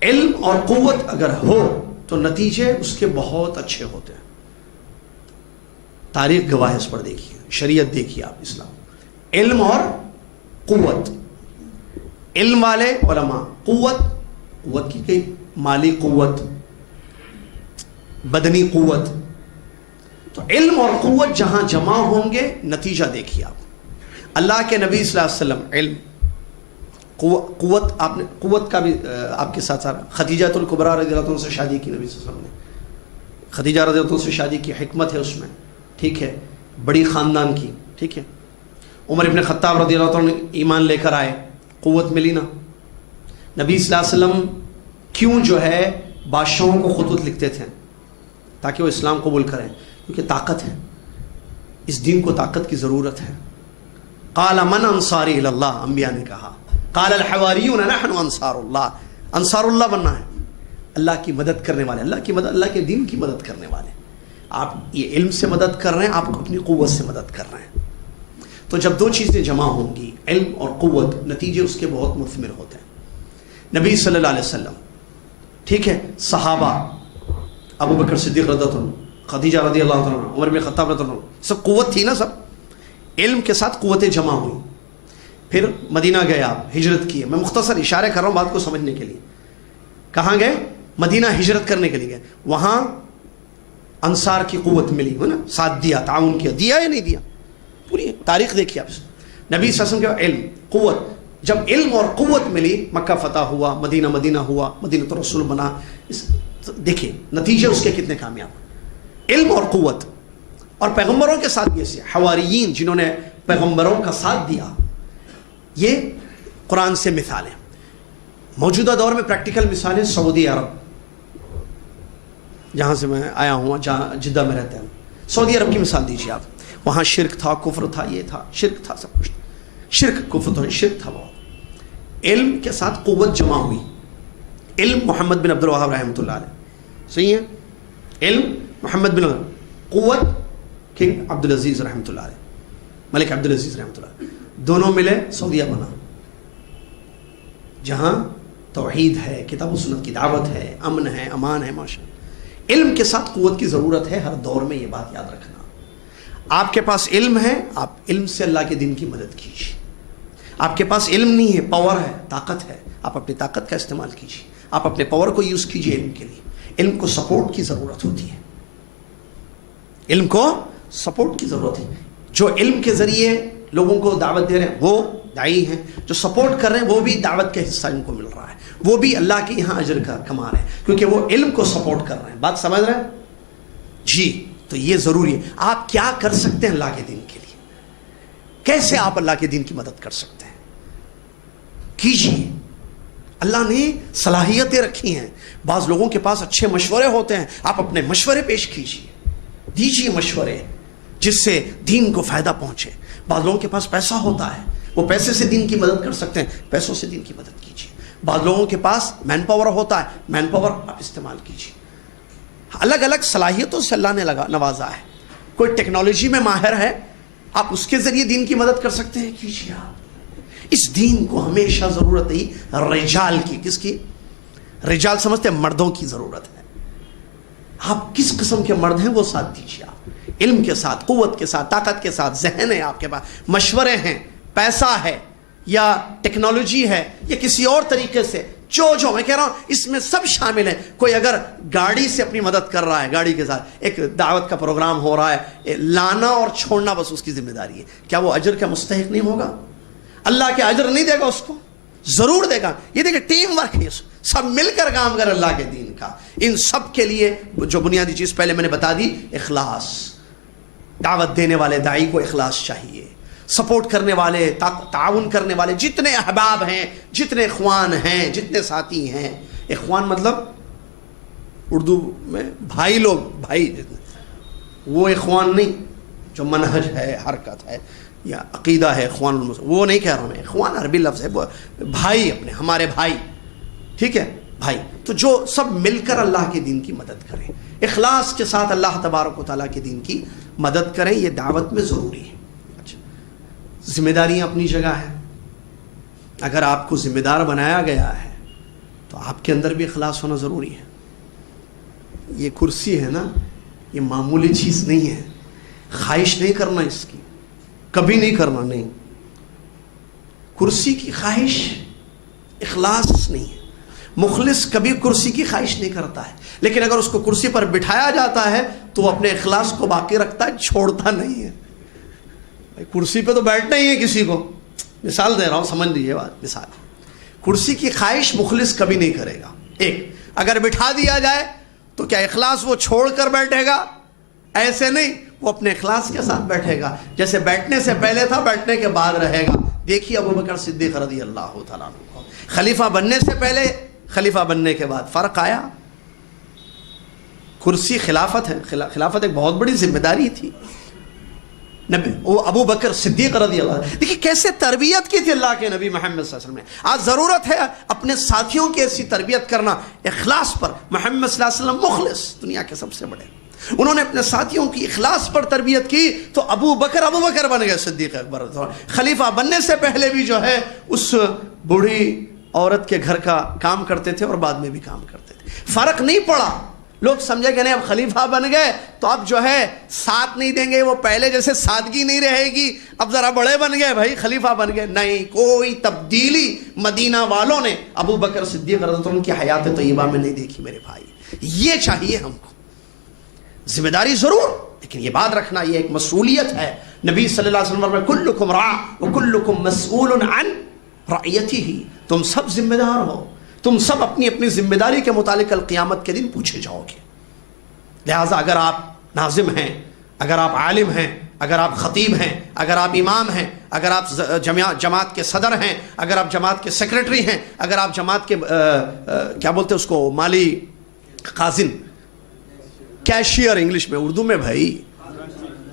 علم اور قوت اگر ہو تو نتیجے اس کے بہت اچھے ہوتے ہیں. تاریخ گواہ اس پر دیکھیے، شریعت دیکھیے آپ، اسلام. علم اور قوت. علم والے علماء، قوت کی کئی مالی قوت، بدنی قوت. تو علم اور قوت جہاں جمع ہوں گے، نتیجہ دیکھیے آپ. اللہ کے نبی صلی اللہ علیہ وسلم علم، قوت. آپ نے قوت کا بھی آپ کے ساتھ ساتھ خدیجہ الکبریٰ رضی اللہ عنہ سے شادی کی. نبی صلی اللہ علیہ وسلم نے خدیجہ رضی اللہ عنہ سے شادی کی، حکمت ہے اس میں، ٹھیک ہے، بڑی خاندان کی، ٹھیک ہے. عمر ابن خطاب رضی اللہ عنہ ایمان لے کر آئے، قوت ملی نا. نبی صلی اللہ علیہ وسلم کیوں جو ہے بادشاہوں کو خطوط لکھتے تھے؟ تاکہ وہ اسلام قبول کریں، کیونکہ طاقت ہے، اس دین کو طاقت کی ضرورت ہے. قال من انصاری الی اللہ، انبیاء نے کہا. قال الحواریون نحن انصار اللہ. انصار اللہ بننا ہے، اللہ کی مدد کرنے والے، اللہ کی مدد، اللہ کے دین کی مدد کرنے والے. آپ یہ علم سے مدد کر رہے ہیں، آپ اپنی قوت سے مدد کر رہے ہیں. تو جب دو چیزیں جمع ہوں گی، علم اور قوت، نتیجے اس کے بہت مثمر ہوتے ہیں. نبی صلی اللہ علیہ وسلم، ٹھیک ہے، صحابہ، ابو بکر صدیق رضی اللہ عنہ، خدیجہ رضی اللہ عنہ، عمر بن خطاب رضی اللہ عنہ، سب قوت تھی نا، سب علم کے ساتھ قوتیں جمع ہوئی. پھر مدینہ گئے، آپ ہجرت کیے. میں مختصر اشارے کر رہا ہوں بات کو سمجھنے کے لیے. کہاں گئے؟ مدینہ ہجرت کرنے کے لیے گئے. وہاں انصار کی قوت ملی، ہے نا، ساتھ دیا، تعاون کیا. دیا یا نہیں دیا؟ پوری تاریخ دیکھیے آپ. نبی صلی اللہ علیہ وسلم کے علم، قوت. جب علم اور قوت ملی، مکہ فتح ہوا، مدینہ ہوا، مدینہ تو رسول بنا. دیکھیں نتیجے اس کے کتنے کامیاب، علم اور قوت. اور پیغمبروں کے ساتھ یہ حواریین جنہوں نے پیغمبروں کا ساتھ دیا، یہ قرآن سے مثالیں. موجودہ دور میں پریکٹیکل مثالیں سعودی عرب، جہاں سے میں آیا ہوں، جہاں جدہ میں رہتے ہیں. سعودی عرب کی مثال دیجیے آپ. وہاں شرک تھا، کفر تھا، یہ تھا، شرک تھا، سب کچھ شرک کفر تھا، شرک تھا. بہت علم کے ساتھ قوت جمع ہوئی. علم محمد بن عبد الوہاب رحمۃ اللہ علیہ، صحیح ہے. علم محمد بن، قوت کنگ عبد العزیز رحمۃ اللہ علیہ، ملک عبد العزیز رحمۃ اللہ علیہ. دونوں ملے سعودیہ بنا، جہاں توحید ہے، کتاب و سنت کی دعوت ہے، امن ہے، امان ہے. ماشاء اللہ. علم کے ساتھ قوت کی ضرورت ہے ہر دور میں، یہ بات یاد رکھنا. آپ کے پاس علم ہے، آپ علم سے اللہ کے دین کی مدد کیجیے. آپ کے پاس علم نہیں ہے، پاور ہے، طاقت ہے، آپ اپنی طاقت کا استعمال کیجیے. آپ اپنے پاور کو یوز کیجیے علم کے لیے. علم کو سپورٹ کی ضرورت ہوتی ہے، علم کو سپورٹ کی ضرورت ہے. جو علم کے ذریعے لوگوں کو دعوت دے رہے ہیں وہ داعی ہیں، جو سپورٹ کر رہے ہیں وہ بھی دعوت کا حصہ ان کو مل رہا ہے، وہ بھی اللہ کے یہاں اجر کا کما رہے ہیں، کیونکہ وہ علم کو سپورٹ کر رہے ہیں. بات سمجھ رہے ہیں جی؟ تو یہ ضروری ہے. آپ کیا کر سکتے ہیں اللہ کے دین کے لیے؟ کیسے آپ اللہ کے دین کی مدد کر سکتے ہیں؟ کیجیے. اللہ نے صلاحیتیں رکھی ہیں. بعض لوگوں کے پاس اچھے مشورے ہوتے ہیں، آپ اپنے مشورے پیش کیجیے، دیجیے مشورے جس سے دین کو فائدہ پہنچے. بعض لوگوں کے پاس پیسہ ہوتا ہے، وہ پیسے سے دین کی مدد کر سکتے ہیں، پیسوں سے دین کی مدد کیجیے. بعض لوگوں کے پاس مین پاور ہوتا ہے، مین پاور آپ استعمال کیجیے. الگ الگ صلاحیتوں سے اللہ نے نوازا ہے. کوئی ٹیکنالوجی میں ماہر ہے، آپ اس کے ذریعے دین کی مدد کر سکتے ہیں، کیجیے. آپ اس دین کو ہمیشہ ضرورت ہے رجال کی. کس کی؟ رجال سمجھتے ہیں مردوں کی ضرورت ہے. آپ کس قسم کے مرد ہیں وہ ساتھ دیجیے. آپ علم کے ساتھ، قوت کے ساتھ، طاقت کے ساتھ، ذہن ہے آپ کے پاس، مشورے ہیں، پیسہ ہے، یا ٹیکنالوجی ہے، یا کسی اور طریقے سے، جو میں کہہ رہا ہوں اس میں سب شامل ہیں. کوئی اگر گاڑی سے اپنی مدد کر رہا ہے، گاڑی کے ساتھ ایک دعوت کا پروگرام ہو رہا ہے، لانا اور چھوڑنا بس اس کی ذمہ داری ہے، کیا وہ اجر کا مستحق نہیں ہوگا؟ اللہ کے اجر نہیں دے گا اس کو؟ ضرور دے گا. یہ دیکھیں ٹیم ورک ہے، سب مل کر کام کر اللہ کے دین کا. ان سب کے لیے جو بنیادی چیز پہلے میں نے بتا دی، اخلاص. دعوت دینے والے داعی کو اخلاص چاہیے. سپورٹ کرنے والے، تعاون کرنے والے جتنے احباب ہیں، جتنے اخوان ہیں، جتنے ساتھی ہیں. اخوان مطلب اردو میں بھائی لوگ، بھائی جتنے، وہ اخوان نہیں جو منہج ہے، حرکت ہے یا عقیدہ ہے. اخوان وہ نہیں کہہ رہا ہوں میں. اخوان عربی لفظ ہے، بھائی، اپنے ہمارے بھائی، ٹھیک ہے بھائی. تو جو سب مل کر اللہ کے دین کی مدد کریں، اخلاص کے ساتھ اللہ تبارک و تعالیٰ کے دین کی مدد کریں، یہ دعوت میں ضروری ہے. ذمہ داریاں اپنی جگہ ہیں. اگر آپ کو ذمہ دار بنایا گیا ہے تو آپ کے اندر بھی اخلاص ہونا ضروری ہے. یہ کرسی ہے نا، یہ معمولی چیز نہیں ہے. خواہش نہیں کرنا اس کی، کبھی نہیں کرنا. نہیں، کرسی کی خواہش اخلاص نہیں ہے. مخلص کبھی کرسی کی خواہش نہیں کرتا ہے، لیکن اگر اس کو کرسی پر بٹھایا جاتا ہے تو وہ اپنے اخلاص کو باقی رکھتا ہے، چھوڑتا نہیں ہے. کرسی پہ تو بیٹھنا ہی ہے کسی کو. مثال دے رہا ہوں، سمجھ لیجیے بات. مثال، کرسی کی خواہش مخلص کبھی نہیں کرے گا. ایک، اگر بٹھا دیا جائے تو کیا اخلاص وہ چھوڑ کر بیٹھے گا؟ ایسے نہیں، وہ اپنے اخلاص کے ساتھ بیٹھے گا. جیسے بیٹھنے سے پہلے تھا، بیٹھنے کے بعد رہے گا. دیکھیے ابو بکر صدیق رضی اللہ تعالیٰ عنہ، خلیفہ بننے سے پہلے، خلیفہ بننے کے بعد فرق آیا. کرسی خلافت ہے، خلافت ایک بہت بڑی ذمہ داری تھی. وہ ابو بکر صدیق رضی اللہ عنہ، دیکھیے کیسے تربیت کی تھی اللہ کے نبی محمد صلی اللہ علیہ وسلم نے. آج ضرورت ہے اپنے ساتھیوں کی ایسی تربیت کرنا اخلاص پر. محمد صلی اللہ علیہ وسلم مخلص، دنیا کے سب سے بڑے، انہوں نے اپنے ساتھیوں کی اخلاص پر تربیت کی تو ابو بکر بن گئے صدیق اکبر. خلیفہ بننے سے پہلے بھی جو ہے اس بوڑھی عورت کے گھر کا کام کرتے تھے اور بعد میں بھی کام کرتے تھے. فرق نہیں پڑا. لوگ سمجھے کہ نہیں اب خلیفہ بن گئے تو اب جو ہے ساتھ نہیں دیں گے، وہ پہلے جیسے سادگی نہیں رہے گی، اب ذرا بڑے بن گئے بھائی خلیفہ بن گئے. نہیں، کوئی تبدیلی مدینہ والوں نے ابو بکر صدیق رضی اللہ عنہ کی حیات طیبہ میں نہیں دیکھی میرے بھائی. یہ چاہیے ہم کو. ذمہ داری ضرور، لیکن یہ بات رکھنا یہ ایک مسئولیت ہے. نبی صلی اللہ علیہ وسلم فرمایا کلکم راع وکلکم مسئول عن رعیتہ، تم سب ذمہ دار ہو، تم سب اپنی اپنی ذمہ داری کے متعلق القیامت کے دن پوچھے جاؤ گے. لہٰذا اگر آپ ناظم ہیں، اگر آپ عالم ہیں، اگر آپ خطیب ہیں، اگر آپ امام ہیں، اگر آپ جماعت کے صدر ہیں، اگر آپ جماعت کے سیکرٹری ہیں، اگر آپ جماعت کے کیا بولتے ہیں اس کو، مالی خازن، کیشیئر انگلش میں، اردو میں بھائی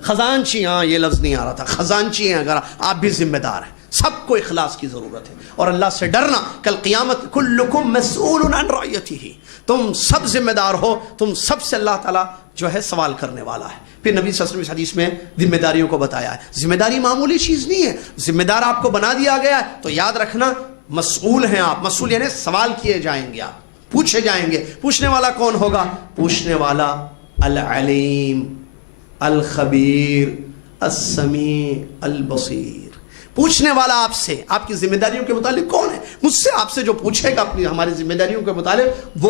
خزانچی، ہاں یہ لفظ نہیں آ رہا تھا، خزانچی ہیں، اگر آپ بھی ذمہ دار ہیں. سب کو اخلاص کی ضرورت ہے اور اللہ سے ڈرنا. کل قیامت کلکم مسئول عن رعیتہ، تم سب ذمہ دار ہو، تم سب سے اللہ تعالیٰ جو ہے سوال کرنے والا ہے. پھر نبی صلی اللہ علیہ وسلم اس حدیث میں ذمہ داریوں کو بتایا ہے. ذمہ داری معمولی چیز نہیں ہے، ذمہ دار آپ کو بنا دیا گیا ہے تو یاد رکھنا مسئول ہیں آپ. مسئول یعنی سوال کیے جائیں گے، آپ پوچھے جائیں گے. پوچھنے والا کون ہوگا؟ پوچھنے والا العلیم الخبیر السمیع البصیر. پوچھنے والا آپ سے آپ کی ذمہ داریوں کے متعلق کون ہے؟ مجھ سے آپ سے جو پوچھے گا اپنی ہماری ذمہ داریوں کے متعلق،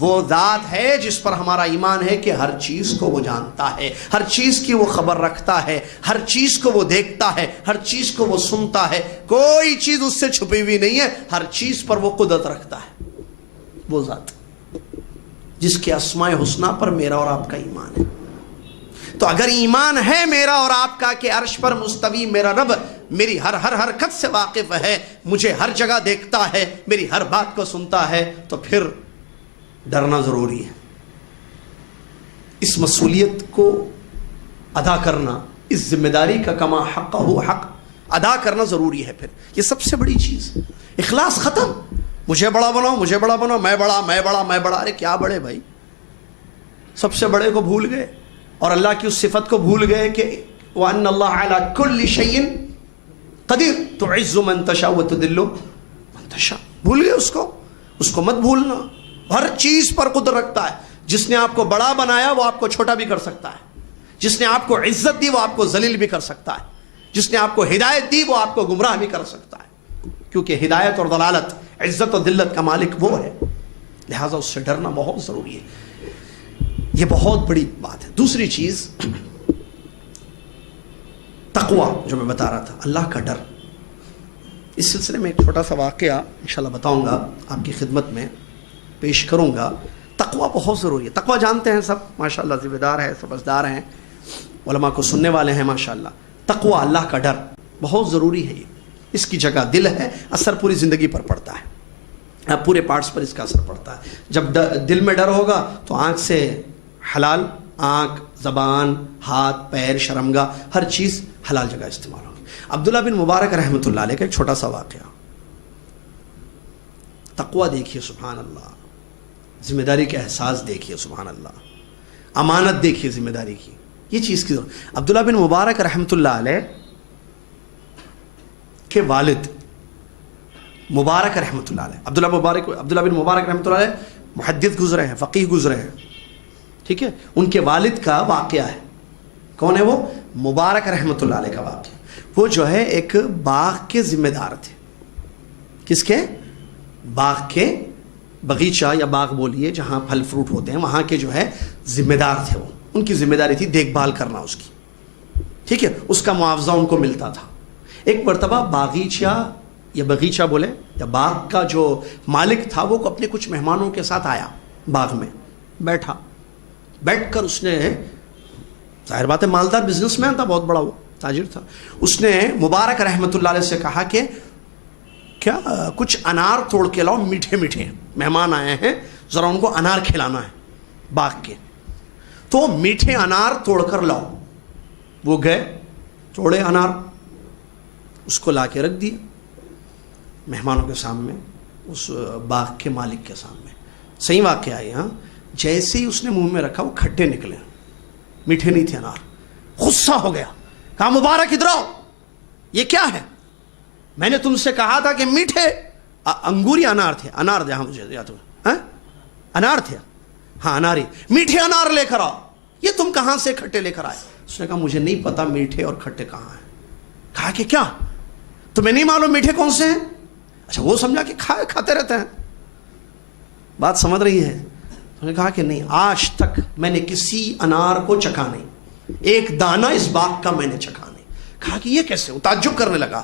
وہ ذات ہے جس پر ہمارا ایمان ہے کہ ہر چیز کو وہ جانتا ہے، ہر چیز کی وہ خبر رکھتا ہے، ہر چیز کو وہ دیکھتا ہے، ہر چیز کو وہ سنتا ہے. کوئی چیز اس سے چھپی ہوئی نہیں ہے، ہر چیز پر وہ قدرت رکھتا ہے. وہ ذات جس کے اسماء حسنہ پر میرا اور آپ کا ایمان ہے. تو اگر ایمان ہے میرا اور آپ کا کہ عرش پر مستوی میرا رب میری ہر حرکت سے واقف ہے، مجھے ہر جگہ دیکھتا ہے، میری ہر بات کو سنتا ہے، تو پھر ڈرنا ضروری ہے. اس مسئولیت کو ادا کرنا، اس ذمہ داری کا کما حق ہو حق ادا کرنا ضروری ہے. پھر یہ سب سے بڑی چیز، اخلاص ختم. مجھے بڑا بناؤ، مجھے بڑا بناؤ، میں بڑا میں بڑا میں بڑا. ارے کیا بڑے بھائی، سب سے بڑے کو بھول گئے اور اللہ کی اس صفت کو بھول گئے کہ وَأَنَّ اللَّهَ عَلَى كُلِّ شَيْءٍ قَدِيرٌ تُعِزُّ مَن تَشَاءُ وَتُذِلُّ مَن تَشَاءُ. بھول گئے اس کو مت بھولنا. ہر چیز پر قدرت رکھتا ہے. جس نے آپ کو بڑا بنایا وہ آپ کو چھوٹا بھی کر سکتا ہے. جس نے آپ کو عزت دی وہ آپ کو ذلیل بھی کر سکتا ہے. جس نے آپ کو ہدایت دی وہ آپ کو گمراہ بھی کر سکتا ہے. کیونکہ ہدایت اور ضلالت، عزت اور ذلت کا مالک وہ ہے. لہٰذا اس سے ڈرنا بہت ضروری ہے. یہ بہت بڑی بات ہے. دوسری چیز تقوی، جو میں بتا رہا تھا، اللہ کا ڈر. اس سلسلے میں ایک چھوٹا سا واقعہ انشاءاللہ بتاؤں گا، آپ کی خدمت میں پیش کروں گا. تقوی بہت ضروری ہے. تقوی جانتے ہیں سب ماشاءاللہ، ذمہ دار ہیں، سمجھدار ہیں، علماء کو سننے والے ہیں ماشاءاللہ. تقوی، اللہ کا ڈر بہت ضروری ہے. اس کی جگہ دل ہے، اثر پوری زندگی پر پڑتا ہے، پورے پارٹس پر اس کا اثر پڑتا ہے. جب دل میں ڈر ہوگا تو آنکھ سے حلال، آنکھ، زبان، ہاتھ، پیر، شرمگاہ، ہر چیز حلال جگہ استعمال ہوگی. عبداللہ بن مبارک رحمۃ اللہ علیہ کا ایک چھوٹا سا واقعہ. تقوی دیکھیے، سبحان اللہ، ذمہ داری کا احساس دیکھیے، سبحان اللہ، امانت دیکھیے ذمہ داری کی. یہ چیز کی ضرورت. عبداللہ بن مبارک رحمۃ اللہ علیہ کے والد مبارک رحمۃ اللہ علیہ، عبداللہ بن مبارک رحمۃ اللہ علیہ محدث گزرے ہیں، فقیہ گزرے ہیں، ٹھیک ہے. ان کے والد کا واقعہ ہے. کون ہے وہ؟ مبارک رحمۃ اللہ علیہ کا واقعہ. وہ جو ہے ایک باغ کے ذمہ دار تھے. کس کے؟ باغ کے، بغیچہ یا باغ بولیے جہاں پھل فروٹ ہوتے ہیں، وہاں کے جو ہے ذمہ دار تھے. وہ ان کی ذمہ داری تھی دیکھ بھال کرنا اس کی، ٹھیک ہے. اس کا معاوضہ ان کو ملتا تھا. ایک مرتبہ باغیچہ یا بغیچہ بولے یا باغ کا جو مالک تھا وہ اپنے کچھ مہمانوں کے ساتھ آیا باغ میں، بیٹھا. بیٹھ کر اس نے، ظاہر بات ہے مالدار بزنس مین تھا، بہت بڑا وہ تاجر تھا. اس نے مبارک رحمۃ اللہ علیہ سے کہا کہ کیا کچھ انار توڑ کے لاؤ، میٹھے میٹھے مہمان آئے ہیں، ذرا ان کو انار کھلانا ہے باغ کے. تو میٹھے انار توڑ کر لاؤ. وہ گئے، توڑے انار، اس کو لا کے رکھ دیے مہمانوں کے سامنے، اس باغ کے مالک کے سامنے. صحیح واقعہ ہے. ہاں، جیسے ہی اس نے منہ میں رکھا وہ کھٹے نکلے، میٹھے نہیں تھے انار. غصہ ہو گیا، کہا مبارک ادھر آؤ، یہ کیا ہے؟ میں نے تم سے کہا تھا کہ میٹھے انگوری انار تھے. انار دے، ہاں مجھے یاد ہوا، انار تھے، ہاں انار ہی، میٹھے انار لے کر آؤ. یہ تم کہاں سے کھٹے لے کر آئے؟ اس نے کہا مجھے نہیں پتا میٹھے اور کھٹے کہاں ہیں. کہا کہ کیا تمہیں نہیں معلوم میٹھے کون سے ہیں؟ اچھا، وہ سمجھا کہ کھاتے رہتے ہیں. بات سمجھ رہی ہے؟ انہوں نے کہا کہ نہیں، آج تک میں نے کسی انار کو چکھا نہیں، ایک دانہ اس باغ کا میں نے چکھا نہیں. کہا کہ یہ کیسے؟ وہ تعجب کرنے لگا.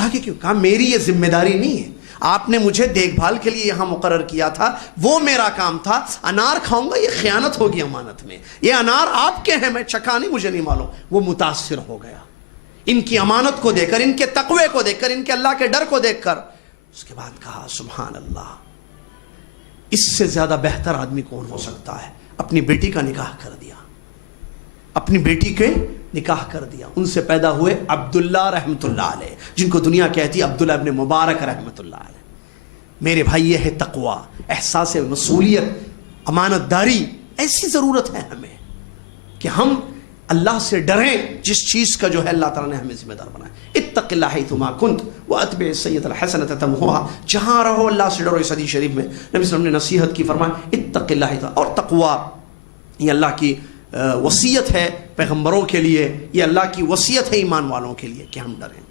کہا کہ کیوں؟ کہا میری یہ ذمہ داری نہیں ہے، آپ نے مجھے دیکھ بھال کے لیے یہاں مقرر کیا تھا، وہ میرا کام تھا۔ انار کھاؤں گا یہ خیانت ہوگی امانت میں، یہ انار آپ کے ہیں، میں چکھا نہیں، مجھے نہیں معلوم۔ وہ متاثر ہو گیا ان کی امانت کو دیکھ کر، ان کے تقوی کو دیکھ کر، ان کے اللہ کے ڈر کو دیکھ کر۔ اس کے بعد کہا سبحان اللہ، اس سے زیادہ بہتر آدمی کون ہو سکتا ہے؟ اپنی بیٹی کا نکاح کر دیا، اپنی بیٹی کے نکاح کر دیا۔ ان سے پیدا ہوئے عبداللہ رحمۃ اللہ علیہ، جن کو دنیا کہتی ہے عبداللہ ابن مبارک رحمۃ اللہ علیہ۔ میرے بھائی، یہ ہے تقوی، احساس مسئولیت، امانت داری۔ ایسی ضرورت ہے ہمیں کہ ہم اللہ سے ڈریں، جس چیز کا جو ہے اللہ تعالیٰ نے ہمیں ذمہ دار بنایا۔ اتق اللہ حیثما کنت واتبع السیئۃ الحسنۃ تمحوها، جہاں رہو اللہ سے ڈرو۔ اس حدیث شریف میں نبی صلی اللہ علیہ وسلم نے نصیحت کی، فرمایا اتق اللہ۔ اور تقوی یہ اللہ کی وصیت ہے پیغمبروں کے لیے، یہ اللہ کی وصیت ہے ایمان والوں کے لیے کہ ہم ڈریں۔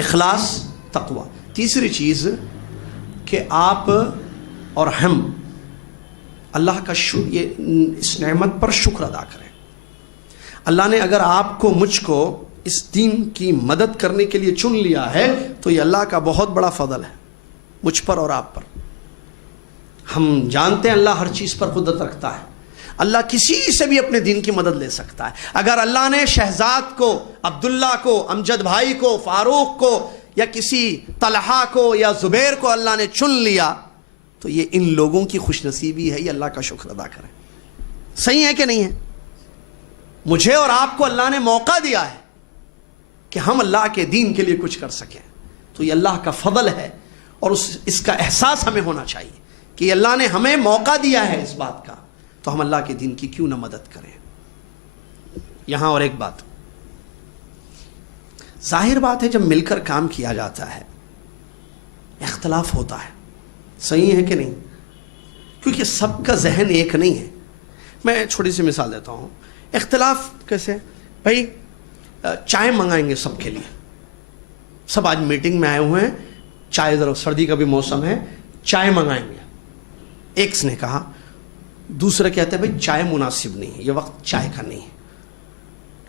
اخلاص، تقوی۔ تیسری چیز کہ آپ اور ہم اللہ کا اس نعمت پر شکر ادا کریں۔ اللہ نے اگر آپ کو، مجھ کو اس دین کی مدد کرنے کے لیے چن لیا ہے تو یہ اللہ کا بہت بڑا فضل ہے مجھ پر اور آپ پر۔ ہم جانتے ہیں اللہ ہر چیز پر قدرت رکھتا ہے، اللہ کسی سے بھی اپنے دین کی مدد لے سکتا ہے۔ اگر اللہ نے شہزاد کو، عبداللہ کو، امجد بھائی کو، فاروق کو، یا کسی طلحہ کو یا زبیر کو اللہ نے چن لیا تو یہ ان لوگوں کی خوش نصیبی ہے، یہ اللہ کا شکر ادا کریں۔ صحیح ہے کہ نہیں ہے؟ مجھے اور آپ کو اللہ نے موقع دیا ہے کہ ہم اللہ کے دین کے لیے کچھ کر سکیں، تو یہ اللہ کا فضل ہے، اور اس کا احساس ہمیں ہونا چاہیے کہ اللہ نے ہمیں موقع دیا ہے اس بات کا، تو ہم اللہ کے دین کی کیوں نہ مدد کریں۔ یہاں اور ایک بات، ظاہر بات ہے جب مل کر کام کیا جاتا ہے اختلاف ہوتا ہے، صحیح ہے کہ نہیں؟ کیونکہ سب کا ذہن ایک نہیں ہے۔ میں چھوٹی سی مثال دیتا ہوں۔ اختلاف کیسے؟ بھائی چائے منگائیں گے سب کے لیے، سب آج میٹنگ میں آئے ہوئے ہیں، چائے، ذرا سردی کا بھی موسم ہے، چائے منگائیں گے۔ ایک نے کہا، دوسرے کہتے ہیں بھائی چائے مناسب نہیں ہے، یہ وقت چائے کا نہیں ہے،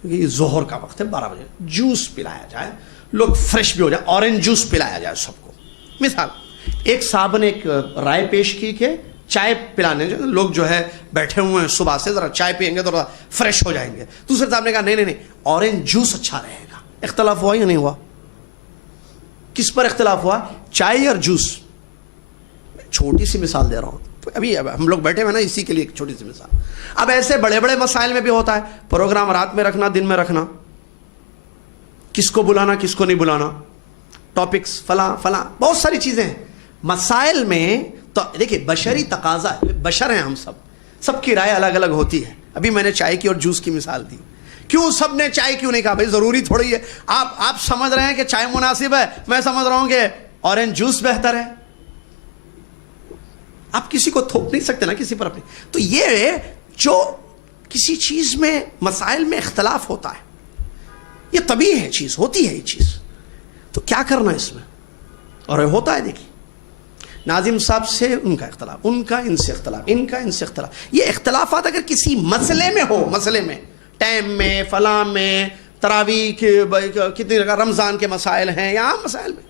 کیونکہ یہ ظہر کا وقت ہے، 12 بجے جوس پلایا جائے، لوگ فریش بھی ہو جائے، اورنج جوس پلایا جائے سب کو۔ مثال، ایک صاحب نے ایک رائے پیش کی کہ چائے پلانے لوگ جو ہے بیٹھے ہوئے ہیں صبح سے، ذرا چائے پئیں گے تو ذرا فریش ہو جائیں گے۔ دوسرے صاحب نے کہا نہیں، اورنج جوس اچھا رہے گا۔ اختلاف ہوا یا نہیں ہوا؟ کس پر اختلاف ہوا؟ چائے اور جوس۔ چھوٹی سی مثال دے رہا ہوں، ابھی ہم لوگ بیٹھے ہوئے نا، اسی کے لیے ایک چھوٹی سی مثال۔ اب ایسے بڑے بڑے مسائل میں بھی ہوتا ہے، پروگرام رات میں رکھنا، دن میں رکھنا، کس کو بلانا کس کو نہیں بلانا، ٹاپکس فلاں فلاں، بہت ساری چیزیں ہیں مسائل میں۔ تو دیکھیں بشری تقاضا ہے، بشر ہیں ہم، سب کی رائے الگ الگ ہوتی ہے۔ ابھی میں نے چائے کی اور جوس کی مثال دی، کیوں سب نے چائے کیوں نہیں کہا؟ بھائی ضروری تھوڑی ہے، آپ سمجھ رہے ہیں کہ چائے مناسب ہے، میں سمجھ رہا ہوں کہ اورنج جوس بہتر ہے۔ آپ کسی کو تھوپ نہیں سکتے نا کسی پر اپنی۔ تو یہ جو کسی چیز میں مسائل میں اختلاف ہوتا ہے، یہ طبیعی ہے، چیز ہوتی ہے یہ چیز، تو کیا کرنا اس میں؟ اور ہوتا ہے، دیکھیے ناظم صاحب سے ان کا اختلاف، ان کا ان سے اختلاف، ان کا ان سے اختلاف۔ یہ اختلافات اگر کسی مسئلے میں ہو، مسئلے میں، ٹائم میں، فلاں میں، تراویح کتنی رمضان کے مسائل ہیں یا عام مسائل میں،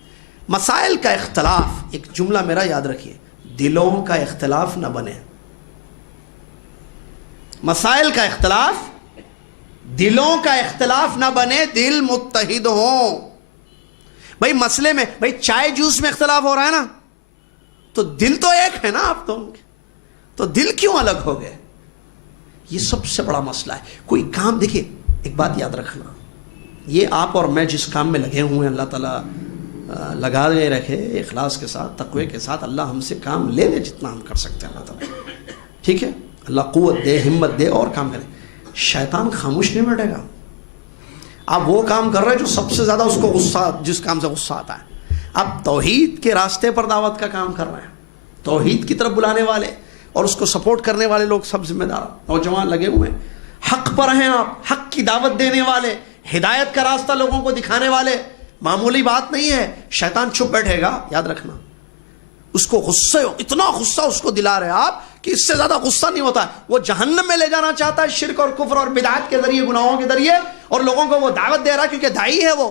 مسائل کا اختلاف، ایک جملہ میرا یاد رکھیے، دلوں کا اختلاف نہ بنے۔ مسائل کا اختلاف، دلوں کا اختلاف نہ بنے، دل متحد ہوں۔ بھائی مسئلے میں، بھائی چائے جوس میں اختلاف ہو رہا ہے نا، تو دل تو ایک ہے نا آپ تو دل کیوں الگ ہو گئے؟ یہ سب سے بڑا مسئلہ ہے۔ کوئی کام، دیکھیے ایک بات یاد رکھنا، یہ آپ اور میں جس کام میں لگے ہوئے ہیں، اللہ تعالیٰ لگا دے رکھے اخلاص کے ساتھ، تقوی کے ساتھ، اللہ ہم سے کام لے لے جتنا ہم کر سکتے ہیں، اللہ تعالیٰ ٹھیک ہے، اللہ قوت دے، ہمت دے اور کام کرے۔ شیطان خاموش نہیں بیٹھے گا۔ آپ وہ کام کر رہے ہیں جو سب سے زیادہ اس کو غصہ، جس کام سے غصہ آتا ہے۔ اب توحید کے راستے پر دعوت کا کام کر رہے ہیں، توحید کی طرف بلانے والے اور اس کو سپورٹ کرنے والے لوگ سب ذمہ دار، نوجوان لگے ہوئے ہیں، حق پر ہیں آپ، حق کی دعوت دینے والے، ہدایت کا راستہ لوگوں کو دکھانے والے، معمولی بات نہیں ہے۔ شیطان چپ بیٹھے گا، یاد رکھنا، اس کو غصے، اتنا غصہ اس کو دلا رہے آپ کہ اس سے زیادہ غصہ نہیں ہوتا ہے۔ وہ جہنم میں لے جانا چاہتا ہے شرک اور کفر اور بدعات کے ذریعے، گناہوں کے ذریعے، اور لوگوں کو وہ دعوت دے رہا ہے کیونکہ داعی ہے وہ۔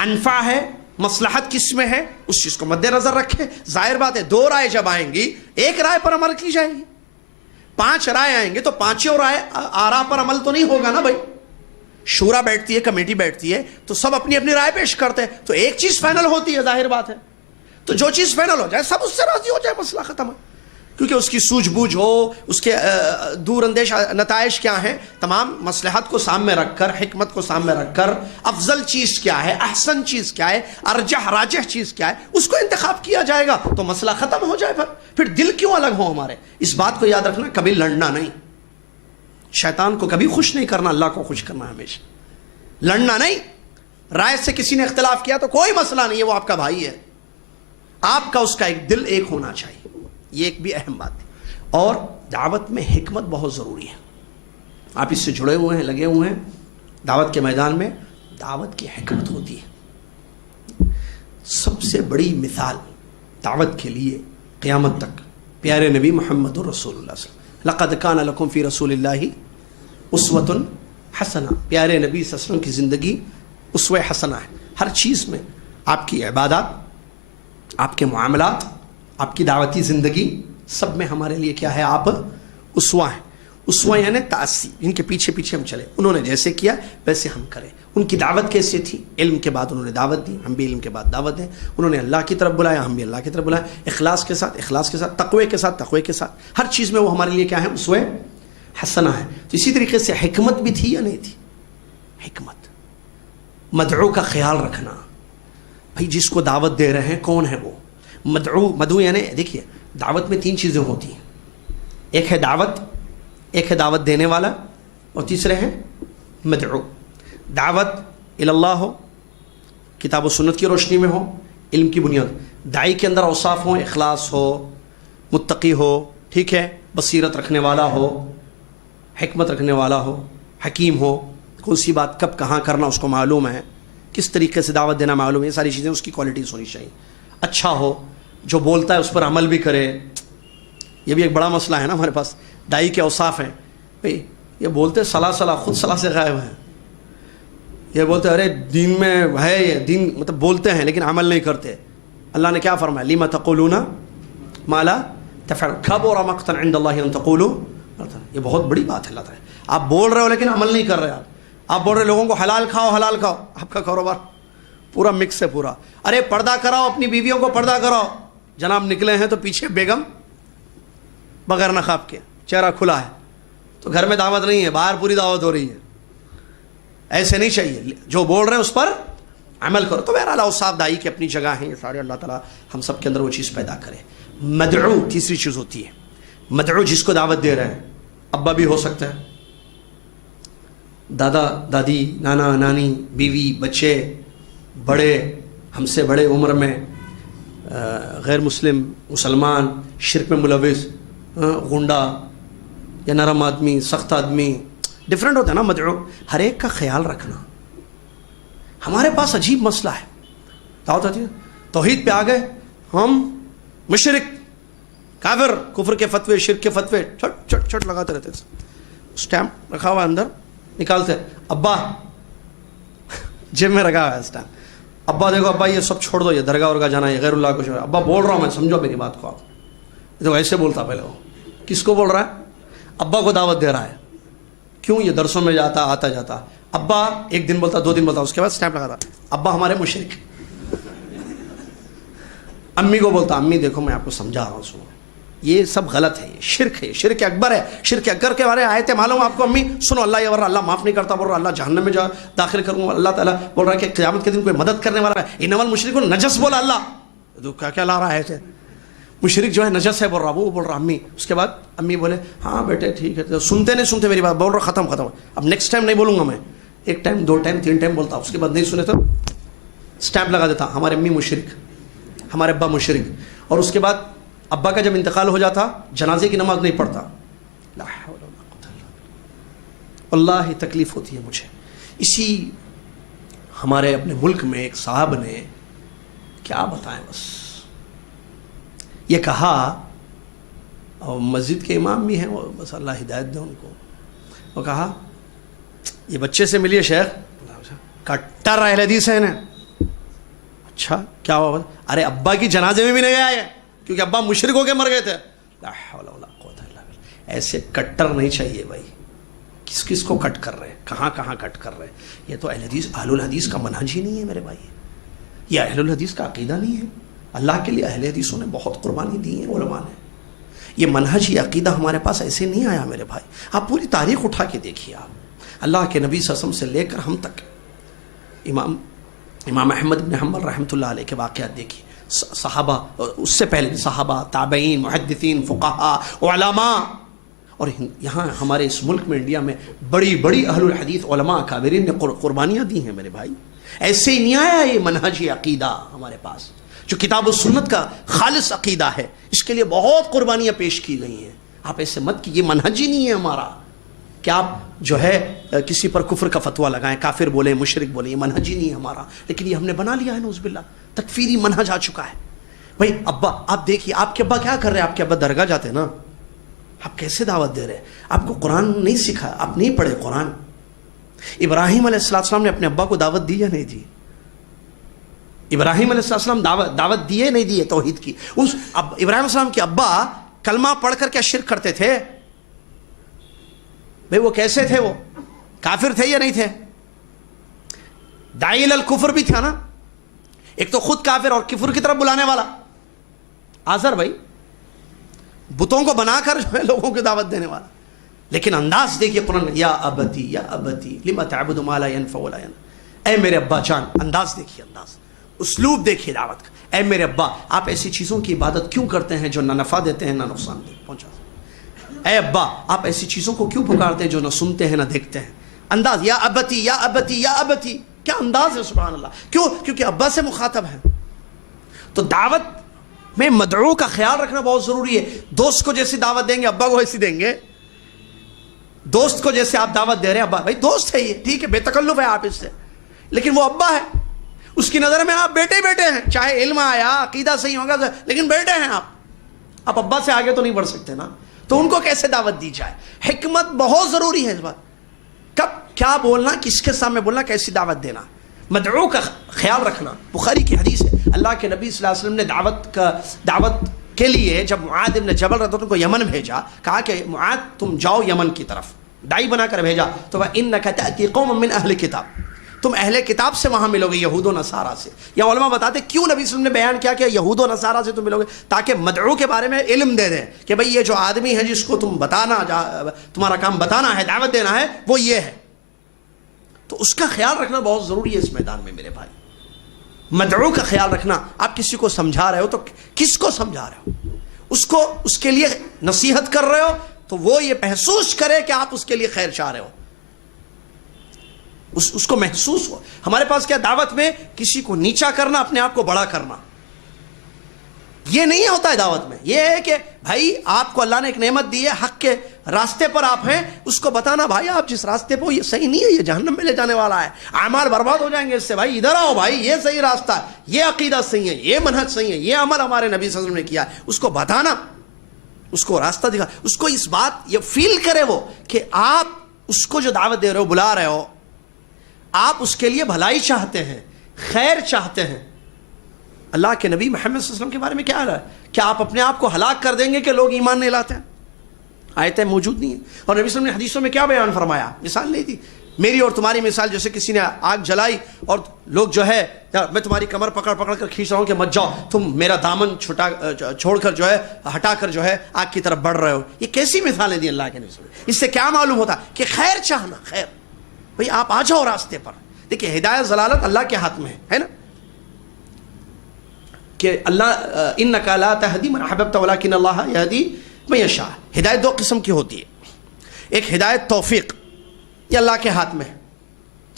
انفع ہے، مصلحت کس میں ہے، اس چیز کو مد نظر رکھے. ظاہر بات ہے 2 رائے جب آئیں گی ایک رائے پر عمل کی جائے گی. 5 رائے آئیں گے تو 5 رائے آراء پر عمل تو نہیں ہوگا نا بھائی. شورا بیٹھتی ہے، کمیٹی بیٹھتی ہے تو سب اپنی اپنی رائے پیش کرتے ہیں تو ایک چیز فائنل ہوتی ہے. ظاہر بات ہے تو جو چیز فائنل ہو جائے سب اس سے راضی ہو جائے، مسئلہ ختم ہے. کیونکہ اس کی سوجھ بوجھ ہو، اس کے دور اندیش نتائج کیا ہیں، تمام مصلحت کو سامنے رکھ کر، حکمت کو سامنے رکھ کر، افضل چیز کیا ہے، احسن چیز کیا ہے، ارجح راجح چیز کیا ہے، اس کو انتخاب کیا جائے گا تو مسئلہ ختم ہو جائے. پھر دل کیوں الگ ہو ہمارے. اس بات کو یاد رکھنا، کبھی لڑنا نہیں. شیطان کو کبھی خوش نہیں کرنا، اللہ کو خوش کرنا ہمیشہ. لڑنا نہیں. رائے سے کسی نے اختلاف کیا تو کوئی مسئلہ نہیں ہے، وہ آپ کا بھائی ہے. آپ کا اس کا ایک دل ایک ہونا چاہیے. یہ ایک بھی اہم بات ہے. اور دعوت میں حکمت بہت ضروری ہے. آپ اس سے جڑے ہوئے ہیں، لگے ہوئے ہیں. دعوت کے میدان میں دعوت کی حکمت ہوتی ہے. سب سے بڑی مثال دعوت کے لیے قیامت تک پیارے نبی محمد رسول اللہ صلی اللہ علیہ وسلم. لقد کان لکم فی رسول اللہ اسوۃ حسنہ. پیارے نبی صلی اللہ علیہ وسلم کی زندگی اسوہ حسنہ ہے. ہر چیز میں، آپ کی عبادات، آپ کے معاملات، آپ کی دعوتی زندگی، سب میں ہمارے لیے کیا ہے، آپ اسوہ ہیں. اسوہ یعنی تاسی، ان کے پیچھے پیچھے ہم چلے. انہوں نے جیسے کیا ویسے ہم کریں. ان کی دعوت کیسے تھی؟ علم کے بعد انہوں نے دعوت دی، ہم بھی علم کے بعد دعوت دیں. انہوں نے اللہ کی طرف بلایا، ہم بھی اللہ کی طرف بلائیں. اخلاص کے ساتھ، تقوی کے ساتھ، تقوی کے ساتھ. ہر چیز میں وہ ہمارے لیے کیا ہے، اسوہ حسنہ ہے. تو اسی طریقے سے حکمت بھی تھی یا نہیں تھی؟ حکمت، مدعو کا خیال رکھنا. بھائی جس کو دعوت دے رہے ہیں کون ہے وہ؟ مدعو یعنی دیکھیے دعوت میں 3 چیزیں ہوتی ہیں. ایک ہے دعوت، ایک ہے دعوت دینے والا، اور تیسرے ہیں مدعو. دعوت اللہ ہو، کتاب و سنت کی روشنی میں ہو، علم کی بنیاد. داعی کے اندر اوصاف ہوں، اخلاص ہو، متقی ہو، ٹھیک ہے، بصیرت رکھنے والا ہو، حکمت رکھنے والا ہو، حکیم ہو، کون سی بات کب کہاں کرنا اس کو معلوم ہے، کس طریقے سے دعوت دینا معلوم ہے. یہ ساری چیزیں اس کی کوالٹیز ہونی چاہیے. اچھا ہو، جو بولتا ہے اس پر عمل بھی کرے. یہ بھی ایک بڑا مسئلہ ہے نا ہمارے پاس. داعی کے اوصاف ہیں. بھئی یہ بولتے صلاح خود صلاح سے غائب ہیں. یہ بولتے ارے دین میں ہے، یہ دین مطلب بولتے ہیں لیکن عمل نہیں کرتے. اللہ نے کیا فرمایا؟ لِمَ تَقُولُونَ مَا لَا تَفْعَلُونَ كَبُرَ مَقْتًا عِندَ اللَّهِ أَن تَقُولُوا. یہ بہت بڑی بات ہے. اللہ تعالیٰ آپ بول رہے ہو لیکن عمل نہیں کر رہے. آپ بول رہے لوگوں کو حلال کھاؤ حلال کھاؤ. آپ کا کاروبار پورا مکس ہے پورا. ارے پردہ کراؤ، اپنی بیویوں کو پردہ کراؤ. جناب نکلے ہیں تو پیچھے بیگم بغیر نقاب کے، چہرہ کھلا ہے. تو گھر میں دعوت نہیں ہے، باہر پوری دعوت ہو رہی ہے. ایسے نہیں چاہیے. جو بول رہے ہیں اس پر عمل کرو. تو بہرحال اوصاف داعی کی اپنی جگہ ہیں. یہ سارے اللہ تعالیٰ ہم سب کے اندر وہ چیز پیدا کرے. مدعو تیسری چیز ہوتی ہے. مدعو جس کو دعوت دے رہے ہیں، ابا بھی ہو سکتا ہے، دادا دادی، نانا نانی، بیوی، بچے، بڑے، ہم سے بڑے عمر میں، غیر مسلم، مسلمان، شرک میں ملوث، غنڈا یا نرم آدمی، سخت آدمی، ڈفرینٹ ہوتا ہے نا مدعو. ہر ایک کا خیال رکھنا. ہمارے پاس عجیب مسئلہ ہے. دعوت آتی ہے، توحید پہ آ گئے ہم، مشرک، کافر، کفر کے فتوے، شرک کے فتوے چھٹ چھٹ چھٹ لگاتے رہتے. اسٹیمپ رکھا ہوا ہے اندر، نکالتے ابا جیب میں رکھا ہوا ہے اسٹیمپ. ابا دیکھو ابا یہ سب چھوڑ دو، یہ درگاہ ورگاہ جانا، یہ غیر اللہ کو چھوڑ. ابا بول رہا ہوں میں، سمجھو میری بات کو. آپ تو ایسے بولتا پہلے. وہ کس کو بول رہا ہے؟ ابا کو دعوت دے رہا ہے. کیوں؟ یہ درسوں میں جاتا، آتا جاتا. ابا ایک دن بولتا، 2 دن بولتا، اس کے بعد اسٹیمپ لگاتا، ابا ہمارے مشرک. امی کو بولتا، امی دیکھو میں آپ کو سمجھا رہا ہوں، سنو. یہ سب غلط ہے. یہ شرک ہے، شرک اکبر ہے. شرک اکبر کے بارے آیتیں معلوم آپ کو. امی سنو، اللہ یہ بول رہا اللہ معاف نہیں کرتا، بول رہا اللہ جہنم میں داخل کروں گا. اللہ تعالیٰ بول رہا ہے کہ قیامت کے دن کوئی مدد کرنے والا ہے. انما المشرکون نجس بولا اللہ. تو کیا لا رہا ہے؟ مشرک جو ہے نجس ہے بول رہا. وہ بول رہا امی. اس کے بعد امی بولے ہاں بیٹے ٹھیک ہے. سنتے نہیں سنتے میری بات، بول رہا ختم. اب نیکسٹ ٹائم نہیں بولوں گا میں. 1 ٹائم 2 ٹائم 3 ٹائم بولتا. اس کے بعد نہیں سنے تو اسٹیمپ لگا دیتا، ہمارے امی مشرک، ہمارے ابا مشرک. اور اس کے بعد ابا کا جب انتقال ہو جاتا، جنازے کی نماز نہیں پڑھتا. لا حول ولا قوت الا باللہ. واللہ تکلیف ہوتی ہے مجھے. اسی ہمارے اپنے ملک میں ایک صاحب نے، کیا بتائیں، بس یہ کہا، اور مسجد کے امام بھی ہیں وہ، بس اللہ ہدایت دے ان کو. وہ کہا یہ بچے سے ملیے شیخ، کٹر اہل حدیث ہیں نا، اچھا کیا ہوا؟ ارے ابا کی جنازے میں بھی نہیں آئے کیونکہ ابا مشرک ہو کے مر گئے تھے. لا حول ولا قوت الا باللہ. ایسے کٹر نہیں چاہیے بھائی. کس کس کو کٹ کر رہے ہیں, کہاں کہاں کٹ کر رہے ہیں. یہ تو اہل الحدیث کا منہج ہی نہیں ہے میرے بھائی. یہ اہل الحدیث کا عقیدہ نہیں ہے. اللہ کے لیے اہل حدیثوں نے بہت قربانی دی ہے علماء نے. یہ منہج یہ عقیدہ ہمارے پاس ایسے نہیں آیا میرے بھائی. آپ پوری تاریخ اٹھا کے دیکھیے, آپ اللہ کے نبی صلی اللہ علیہ وسلم سے لے کر ہم تک امام احمد بن حنبل رحمۃ اللہ علیہ کے واقعات دیکھیے. صحابہ, اس سے پہلے صحابہ, تابعین, محدثین, فقہاء, علماء, اور یہاں ہمارے اس ملک میں انڈیا میں بڑی بڑی اہل الحدیث علماء اکابرین نے قربانیاں دی ہیں میرے بھائی. ایسے ہی نہیں آیا یہ منہج عقیدہ ہمارے پاس جو کتاب و سنت کا خالص عقیدہ ہے. اس کے لیے بہت قربانیاں پیش کی گئی ہیں. آپ ایسے مت کہ یہ منہج ہی نہیں ہے ہمارا کہ آپ جو ہے کسی پر کفر کا فتویٰ لگائیں, کافر بولیں, مشرک بولیں. یہ منہج ہی نہیں ہے ہمارا, لیکن یہ ہم نے بنا لیا ہے نعوذ باللہ. تکفیری منہج آ چکا ہے بھائی. ابا آپ دیکھیے, آپ کے ابا کیا کر رہے ہیں؟ آپ کے ابا درگاہ جاتے ہیں نا, آپ کیسے دعوت دے رہے ہیں؟ آپ کو قرآن نہیں سکھا, آپ نہیں پڑھے قرآن. ابراہیم علیہ السلام نے اپنے ابا کو دعوت دی یا نہیں دی؟ ابراہیم علیہ السلام دعوت دیے نہیں دیے توحید کی؟ ابراہیم علیہ السلام کے ابا کلمہ پڑھ کر کیا شرک کرتے تھے بھئی؟ وہ کیسے تھے؟ وہ کافر تھے یا نہیں تھے؟ داعی الکفر بھی تھا نا, ایک تو خود کافر اور کفر کی طرف بلانے والا. آزر بھائی بتوں کو بنا کر جو ہے لوگوں کی دعوت دینے والا. لیکن انداز دیکھیے قرآن میں, یا ابتی لما تعبد ما لا ينفع ولا يضر. اے میرے ابا جان, انداز دیکھیے, انداز, اسلوب دیکھیے دعوت کا. اے میرے ابا, آپ ایسی چیزوں کی عبادت کیوں کرتے ہیں جو نہ نفع دیتے ہیں نہ نقصان پہنچا. اے ابا, آپ ایسی چیزوں کو کیوں پکارتے ہیں جو نہ سنتے ہیں نہ دیکھتے ہیں. انداز, یا ابتی یا ابتی یا ابتی, کیا انداز ہے سبحان اللہ. کیوں؟ کیونکہ ابا سے مخاطب ہے. تو دعوت میں مدعو کا خیال رکھنا بہت ضروری ہے. دوست کو جیسی دعوت دیں گے ابا کو ایسی دیں گے. دوست کو جیسے آپ دعوت دے رہے ہیں, ابا بھائی دوست ہے یہ, ٹھیک ہے, بے تکلف ہے آپ اس سے, لیکن وہ ابا ہے. اس کی نظر میں آپ بیٹے بیٹے ہیں, چاہے علم آیا عقیدہ صحیح ہوگا لیکن بیٹے ہیں آپ ابا سے آگے تو نہیں بڑھ سکتے نا. تو ان کو کیسے دعوت دی جائے؟ حکمت بہت ضروری ہے اس بات. کب کیا بولنا, کس کے سامنے بولنا, کیسی دعوت دینا, مدعو کا خیال رکھنا. بخاری کی حدیث ہے, اللہ کے نبی صلی اللہ علیہ وسلم نے دعوت کے لیے جب معاذ ابن جبل رضی اللہ عنہ کو یمن بھیجا, کہا کہ معاذ تم جاؤ یمن کی طرف, دائی بنا کر بھیجا. تو وَإِنَّكَ تَأْتِي قَوْمًا مِّنْ أَهْلِ الْكِتَابِ, تم اہل کتاب سے وہاں ملو گے, یہود و نصارہ سے. یا علماء بتاتے کیوں نبی صلی اللہ علیہ وسلم نے بیان کیا کہ یہود و نصارہ سے تم ملو گے, تاکہ مدعو کے بارے میں علم دے دیں کہ بھئی یہ جو آدمی ہے جس کو تم بتانا, تمہارا کام بتانا ہے, دعوت دینا ہے, وہ یہ ہے. تو اس کا خیال رکھنا بہت ضروری ہے اس میدان میں میرے بھائی. مدعو کا خیال رکھنا. آپ کسی کو سمجھا رہے ہو تو کس کو سمجھا رہے ہو؟ اس کے لیے نصیحت کر رہے ہو تو وہ یہ محسوس کرے کہ آپ اس کے لیے خیر چاہ رہے ہو, اس کو محسوس ہو. ہمارے پاس کیا دعوت میں کسی کو نیچا کرنا, اپنے آپ کو بڑا کرنا, یہ نہیں ہوتا ہے دعوت میں. یہ ہے کہ بھائی آپ کو اللہ نے ایک نعمت دی ہے, حق کے راستے پر آپ ہیں, اس کو بتانا بھائی آپ جس راستے پہ ہو یہ صحیح نہیں ہے, یہ جہنم میں لے جانے والا ہے, اعمال برباد ہو جائیں گے اس سے, بھائی ادھر آؤ بھائی, یہ صحیح راستہ ہے, یہ عقیدہ صحیح ہے, یہ منہج صحیح ہے, یہ عمل ہمارے نبی صلی اللہ علیہ وسلم نے کیا ہے. اس کو بتانا, اس کو راستہ دکھا, اس کو اس بات یہ فیل کرے وہ کہ آپ اس کو جو دعوت دے رہے ہو, بلا رہے ہو, آپ اس کے لیے بھلائی چاہتے ہیں, خیر چاہتے ہیں. اللہ کے نبی محمد صلی اللہ علیہ وسلم کے بارے میں کیا رہا ہے؟ کیا آپ اپنے آپ کو ہلاک کر دیں گے کہ لوگ ایمان نہیں لاتے ہیں؟ آیتیں موجود نہیں ہیں. اور نبی صلی اللہ علیہ وسلم نے حدیثوں میں کیا بیان فرمایا؟ مثال نہیں دی. میری اور تمہاری مثال جیسے کسی نے آگ جلائی اور لوگ جو ہے, میں تمہاری کمر پکڑ کر کھینچ رہا ہوں کہ مت جاؤ, تم میرا دامن چھوڑ کر جو ہے ہٹا کر جو ہے آگ کی طرف بڑھ رہے ہو. یہ کیسی مثالیں دی اللہ کے نبی صلی اللہ علیہ وسلم؟ اس سے کیا معلوم ہوتا کہ خیر چاہنا, خیر بھئی آپ آ جاؤ راستے پر. دیکھیں ہدایت ضلالت اللہ کے ہاتھ میں ہے نا, کہ اللہ انک لا تہدی من احببت ولکن اللہ یہدی من یشاء. ہدایت دو قسم کی ہوتی ہے, ایک ہدایت توفیق, یہ اللہ کے ہاتھ میں ہے,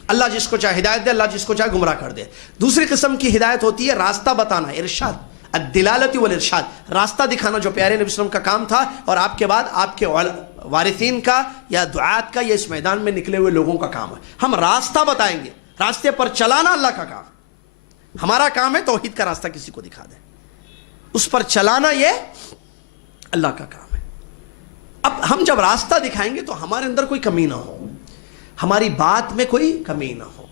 اللہ جس کو چاہے ہدایت دے, اللہ جس کو چاہے گمراہ کر دے. دوسری قسم کی ہدایت ہوتی ہے راستہ بتانا, ارشاد, الدلالت والارشاد, راستہ دکھانا, جو پیارے نبی صلی اللہ علیہ وسلم کا کام تھا اور آپ کے بعد آپ کے وارثین کا یا دعات کا یا اس میدان میں نکلے ہوئے لوگوں کا کام ہے. ہم راستہ بتائیں گے, راستے پر چلانا اللہ کا کام. ہمارا کام ہے توحید کا راستہ کسی کو دکھا دیں, اس پر چلانا یہ اللہ کا کام ہے. اب ہم جب راستہ دکھائیں گے تو ہمارے اندر کوئی کمی نہ ہو, ہماری بات میں کوئی کمی نہ ہو.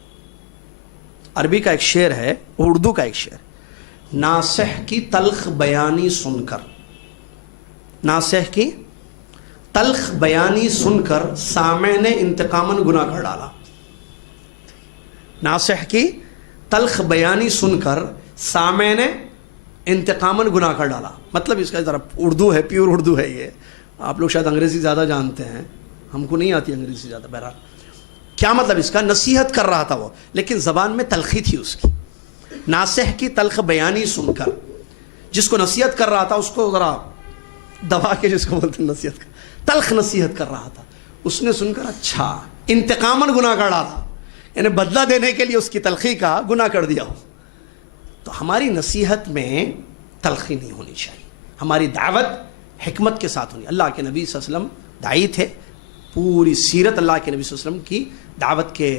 عربی کا ایک شعر ہے، اردو کا ایک شعر، ناصح کی تلخ بیانی سن کر، ناصح کی تلخ بیانی سن کر سامع نے انتقاماً گناہ کر ڈالا. ناصح کی تلخ بیانی سن کر سامع نے انتقاماً گناہ کر ڈالا. مطلب اس کا ذرا اردو ہے، پیور اردو ہے یہ. آپ لوگ شاید انگریزی زیادہ جانتے ہیں، ہم کو نہیں آتی انگریزی زیادہ. بہرحال کیا مطلب اس کا؟ نصیحت کر رہا تھا وہ، لیکن زبان میں تلخی تھی اس کی. ناصح کی تلخ بیانی سن کر، جس کو نصیحت کر رہا تھا اس کو ذرا دبا کے، جس کو بولتے ہیں نصیحت کا، تلخ نصیحت کر رہا تھا. اس نے سن کر اچھا انتقاماً گناہ کر ڈالا، یعنی بدلہ دینے کے لیے اس کی تلخی کا گناہ کر دیا ہو. تو ہماری نصیحت میں تلخی نہیں ہونی چاہیے، ہماری دعوت حکمت کے ساتھ ہونی. اللہ کے نبی صلی اللہ علیہ وسلم داعی تھے، پوری سیرت اللہ کے نبی صلی اللہ علیہ وسلم کی دعوت کے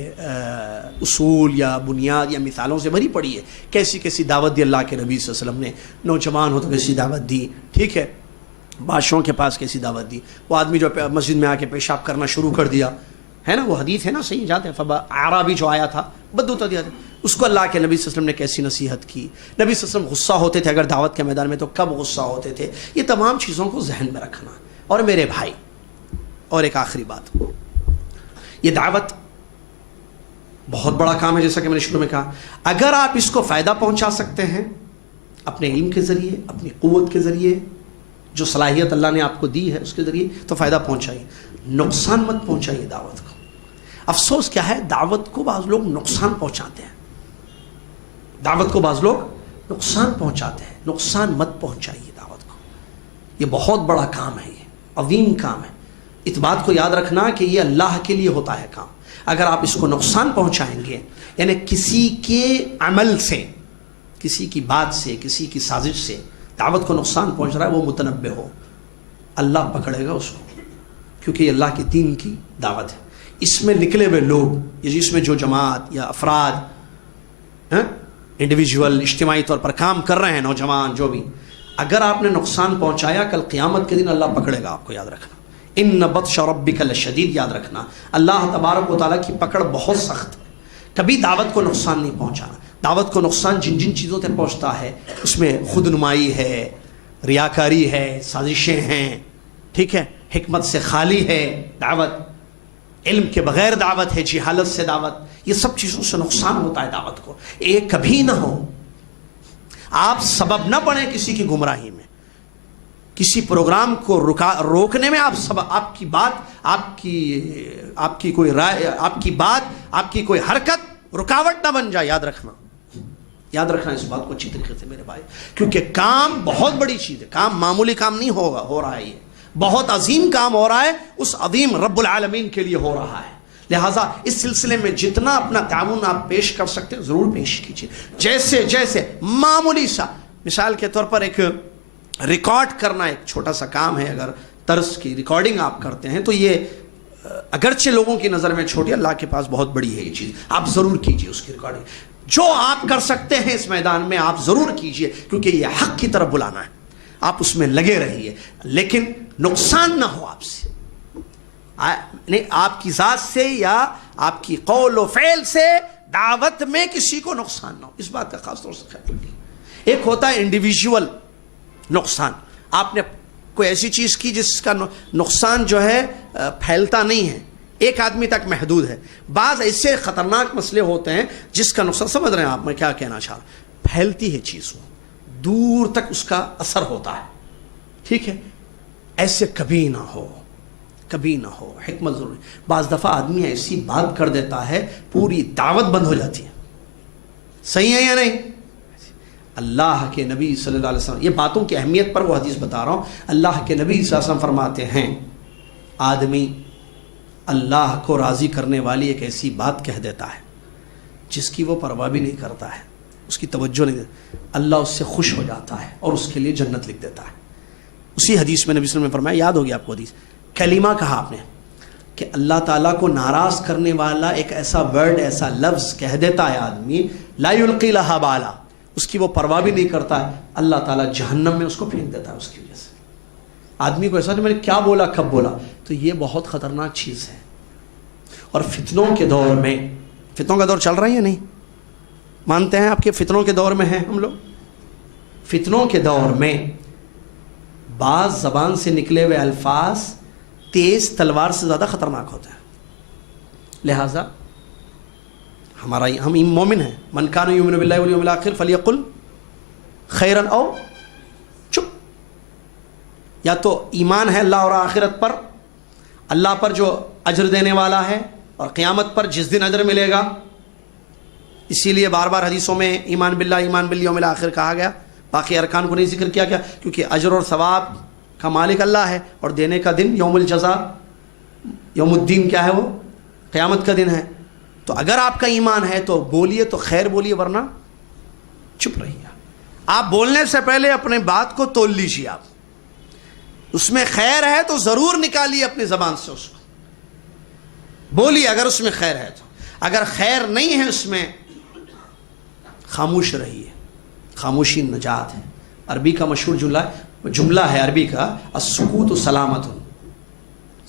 اصول یا بنیاد یا مثالوں سے بھری پڑی ہے. کیسی کیسی دعوت دی اللہ کے نبی صلی اللہ علیہ وسلم نے. نوجوان ہو تو کیسی دعوت دی، ٹھیک ہے، بادشاہوں کے پاس کیسی دعوت دی. وہ آدمی جو مسجد میں آ کے پیشاب کرنا شروع کر دیا ہے نا، وہ حدیث ہے نا، صحیح جاتے ہیں. اعرابی جو آیا تھا بدو دیا تھا، اس کو اللہ کے نبی صلی اللہ علیہ وسلم نے کیسی نصیحت کی. نبی صلی اللہ علیہ وسلم غصہ ہوتے تھے اگر دعوت کے میدان میں تو کب غصہ ہوتے تھے. یہ تمام چیزوں کو ذہن میں رکھنا. اور میرے بھائی، اور ایک آخری بات، یہ دعوت بہت بڑا کام ہے، جیسا کہ میں نے شروع میں کہا. اگر آپ اس کو فائدہ پہنچا سکتے ہیں اپنے علم کے ذریعے، اپنی قوت کے ذریعے، جو صلاحیت اللہ نے آپ کو دی ہے اس کے ذریعے، تو فائدہ پہنچائیے، نقصان مت پہنچائیے دعوت کو. افسوس کیا ہے، دعوت کو بعض لوگ نقصان پہنچاتے ہیں، دعوت کو بعض لوگ نقصان پہنچاتے ہیں. نقصان مت پہنچائیے دعوت کو. یہ بہت بڑا کام ہے، یہ عظیم کام ہے. اس بات کو یاد رکھنا کہ یہ اللہ کے لیے ہوتا ہے کام. اگر آپ اس کو نقصان پہنچائیں گے، یعنی کسی کے عمل سے، کسی کی بات سے، کسی کی سازش سے دعوت کو نقصان پہنچ رہا ہے، وہ متنبہ ہو، اللہ پکڑے گا اس کو، کیونکہ یہ اللہ کے دین کی دعوت ہے. اس میں نکلے ہوئے لوگ، اس میں جو جماعت یا افراد انڈیویجول اجتماعی طور پر کام کر رہے ہیں، نوجوان جو بھی، اگر آپ نے نقصان پہنچایا، کل قیامت کے دن اللہ پکڑے گا آپ کو. یاد رکھنا، ان بطش ربک لشدید. یاد رکھنا، اللہ تبارک و تعالیٰ کی پکڑ بہت سخت ہے. کبھی دعوت کو نقصان نہیں پہنچانا. دعوت کو نقصان جن جن چیزوں سے پہنچتا ہے اس میں خود نمائی ہے، ریاکاری ہے، سازشیں ہیں، ٹھیک ہے، حکمت سے خالی ہے دعوت، علم کے بغیر دعوت ہے، جہالت سے دعوت، یہ سب چیزوں سے نقصان ہوتا ہے دعوت کو. ایک کبھی نہ ہو آپ سبب نہ بنیں کسی کی گمراہی میں، کسی پروگرام کو روکنے میں آپ سبب، آپ کی بات، آپ کی کوئی رائے، آپ کی بات، آپ کی کوئی حرکت رکاوٹ نہ بن جائے. یاد رکھنا، یاد رکھنا اس بات کو اچھی طریقے سے میرے بھائی، کیونکہ کام بہت بڑی چیز ہے. کام معمولی کام نہیں ہو رہا ہے، یہ بہت عظیم کام ہو رہا ہے، اس عظیم رب العالمین کے لیے ہو رہا ہے. لہٰذا اس سلسلے میں جتنا اپنا تعاون آپ پیش کر سکتے ہیں ضرور پیش کیجیے. جیسے معمولی سا، مثال کے طور پر ایک ریکارڈ کرنا ایک چھوٹا سا کام ہے. اگر طرز کی ریکارڈنگ آپ کرتے ہیں تو یہ اگرچہ لوگوں کی نظر میں چھوٹی، اللہ کے پاس بہت بڑی ہے یہ چیز. آپ ضرور کیجیے اس کی ریکارڈنگ. جو آپ کر سکتے ہیں اس میدان میں آپ ضرور کیجیے، کیونکہ یہ حق کی طرف بلانا ہے. آپ اس میں لگے رہیے، لیکن نقصان نہ ہو آپ سے، نہیں آپ کی ذات سے یا آپ کی قول و فعل سے دعوت میں کسی کو نقصان نہ ہو. اس بات کا خاص طور سے خیال رکھیے. ایک ہوتا ہے انڈیویجول نقصان، آپ نے کوئی ایسی چیز کی جس کا نقصان جو ہے پھیلتا نہیں ہے، ایک آدمی تک محدود ہے. بعض ایسے خطرناک مسئلے ہوتے ہیں جس کا نقصان، سمجھ رہے ہیں آپ میں کیا کہنا چاہ رہا ہوں، پھیلتی ہے چیز، دور تک اس کا اثر ہوتا ہے، ٹھیک ہے. ایسے کبھی نہ ہو، کبھی نہ ہو. حکمت ضروری. بعض دفعہ آدمی ایسی بات کر دیتا ہے پوری دعوت بند ہو جاتی ہے. صحیح ہے یا نہیں؟ اللہ کے نبی صلی اللہ علیہ وسلم، یہ باتوں کی اہمیت پر وہ حدیث بتا رہا ہوں. اللہ کے نبی صلی اللہ علیہ وسلم فرماتے ہیں، آدمی اللہ کو راضی کرنے والی ایک ایسی بات کہہ دیتا ہے جس کی وہ پرواہ بھی نہیں کرتا ہے، اس کی توجہ نہیں دیتا، اللہ اس سے خوش ہو جاتا ہے اور اس کے لیے جنت لکھ دیتا ہے. اسی حدیث میں نبی صلی اللہ علیہ وسلم نے فرمایا، یاد ہوگی آپ کو حدیث، کلمہ کہا آپ نے کہ اللہ تعالیٰ کو ناراض کرنے والا ایک ایسا ورڈ، ایسا لفظ کہہ دیتا ہے آدمی، لا یلقی لہا بالا، اس کی وہ پرواہ بھی نہیں کرتا ہے، اللہ تعالیٰ جہنم میں اس کو پھینک دیتا ہے اس کی وجہ سے. آدمی کو ایسا نہیں میں نے کیا بولا، کب بولا. تو یہ بہت خطرناک چیز ہے. اور فتنوں کے دور میں، فتنوں کا دور چل رہا ہے یا نہیں؟ مانتے ہیں آپ کے فتنوں کے دور میں ہیں ہم لوگ؟ فتنوں کے دور میں بعض زبان سے نکلے ہوئے الفاظ تیز تلوار سے زیادہ خطرناک ہوتا ہے. لہذا ہم مومن ہیں. من کان یؤمن باللہ والیوم الآخر فلیقل خیرا او چپ. یا تو ایمان ہے اللہ اور آخرت پر، اللہ پر جو اجر دینے والا ہے، اور قیامت پر جس دن اجر ملے گا. اسی لیے بار بار حدیثوں میں ایمان باللہ، ایمان بالیوم الآخر کہا گیا، باقی ارکان کو نہیں ذکر کیا گیا، کیونکہ اجر اور ثواب کا مالک اللہ ہے، اور دینے کا دن یوم الجزا، یوم الدین کیا ہے وہ؟ قیامت کا دن ہے. تو اگر آپ کا ایمان ہے تو بولیے تو خیر بولیے، ورنہ چپ رہیے. آپ بولنے سے پہلے اپنے بات کو تول لیجیے. آپ اس میں خیر ہے تو ضرور نکالیے اپنی زبان سے، اس کو بولیے اگر اس میں خیر ہے تو. اگر خیر نہیں ہے اس میں، خاموش رہیے. خاموشی نجات ہے. عربی کا مشہور جملہ ہے عربی کا، السکوت سلامت.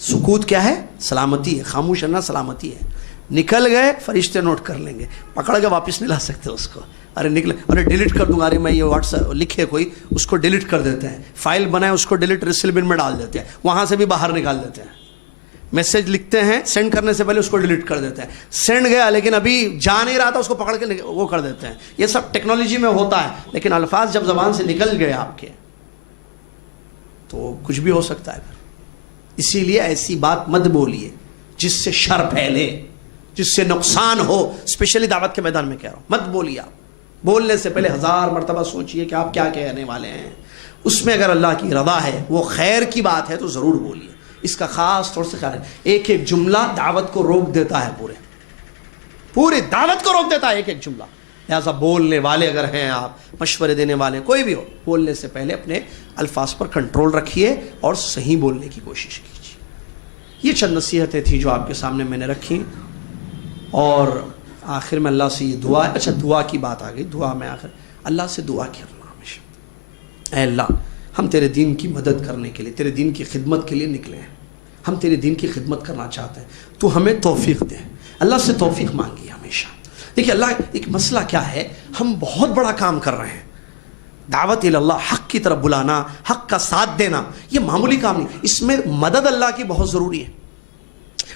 سکوت کیا ہے؟ سلامتی ہے. خاموش رہنا سلامتی ہے. نکل گئے فرشتے نوٹ کر لیں گے، پکڑ کے واپس نہیں لا سکتے اس کو. ارے نکلے، ارے ڈیلیٹ کر دوں گا، ارے میں یہ واٹس ایپ لکھے کوئی، اس کو ڈیلیٹ کر دیتے ہیں. فائل بنائے اس کو ڈیلیٹ ریسیل بن میں ڈال دیتے ہیں، وہاں سے بھی باہر نکال دیتے ہیں. میسج لکھتے ہیں، سینڈ کرنے سے پہلے اس کو ڈیلیٹ کر دیتے ہیں. سینڈ گیا لیکن ابھی جا نہیں رہا تھا، اس کو پکڑ کے وہ کر دیتے ہیں. یہ سب ٹیکنالوجی میں ہوتا ہے. لیکن الفاظ جب زبان سے نکل گئے آپ کے تو کچھ بھی ہو سکتا ہے. اسی لیے ایسی بات مت بولیے جس سے شر پھیلے، جس سے نقصان ہو. اسپیشلی دعوت کے میدان میں کہہ رہا ہوں، مت بولیے. آپ بولنے سے پہلے 1000 مرتبہ سوچئے کہ آپ کیا کہنے والے ہیں. اس میں اگر اللہ کی رضا ہے، وہ خیر کی بات ہے تو ضرور بولیے. اس کا خاص طور سے خیال ہے. ایک ایک جملہ دعوت کو روک دیتا ہے، پورے دعوت کو روک دیتا ہے ایک ایک جملہ. لہٰذا بولنے والے اگر ہیں آپ، مشورے دینے والے کوئی بھی ہو، بولنے سے پہلے اپنے الفاظ پر کنٹرول رکھیے اور صحیح بولنے کی کوشش کیجیے. یہ چند نصیحتیں تھیں جو آپ کے سامنے میں نے رکھی. اور آخر میں اللہ سے یہ دعا ہے. اچھا، دعا کی بات آ گئی. دعا میں آخر اللہ سے دعا کرنا ہمیشہ، اے اللہ ہم تیرے دین کی مدد کرنے کے لیے، تیرے دین کی خدمت کے لیے نکلے ہیں. ہم تیرے دین کی خدمت کرنا چاہتے ہیں، تو ہمیں توفیق دے. اللہ سے توفیق مانگیے ہمیشہ. دیکھیے اللہ، ایک مسئلہ کیا ہے، ہم بہت بڑا کام کر رہے ہیں. دعوت اللہ، حق کی طرف بلانا، حق کا ساتھ دینا، یہ معمولی کام نہیں. اس میں مدد اللہ کی بہت ضروری ہے.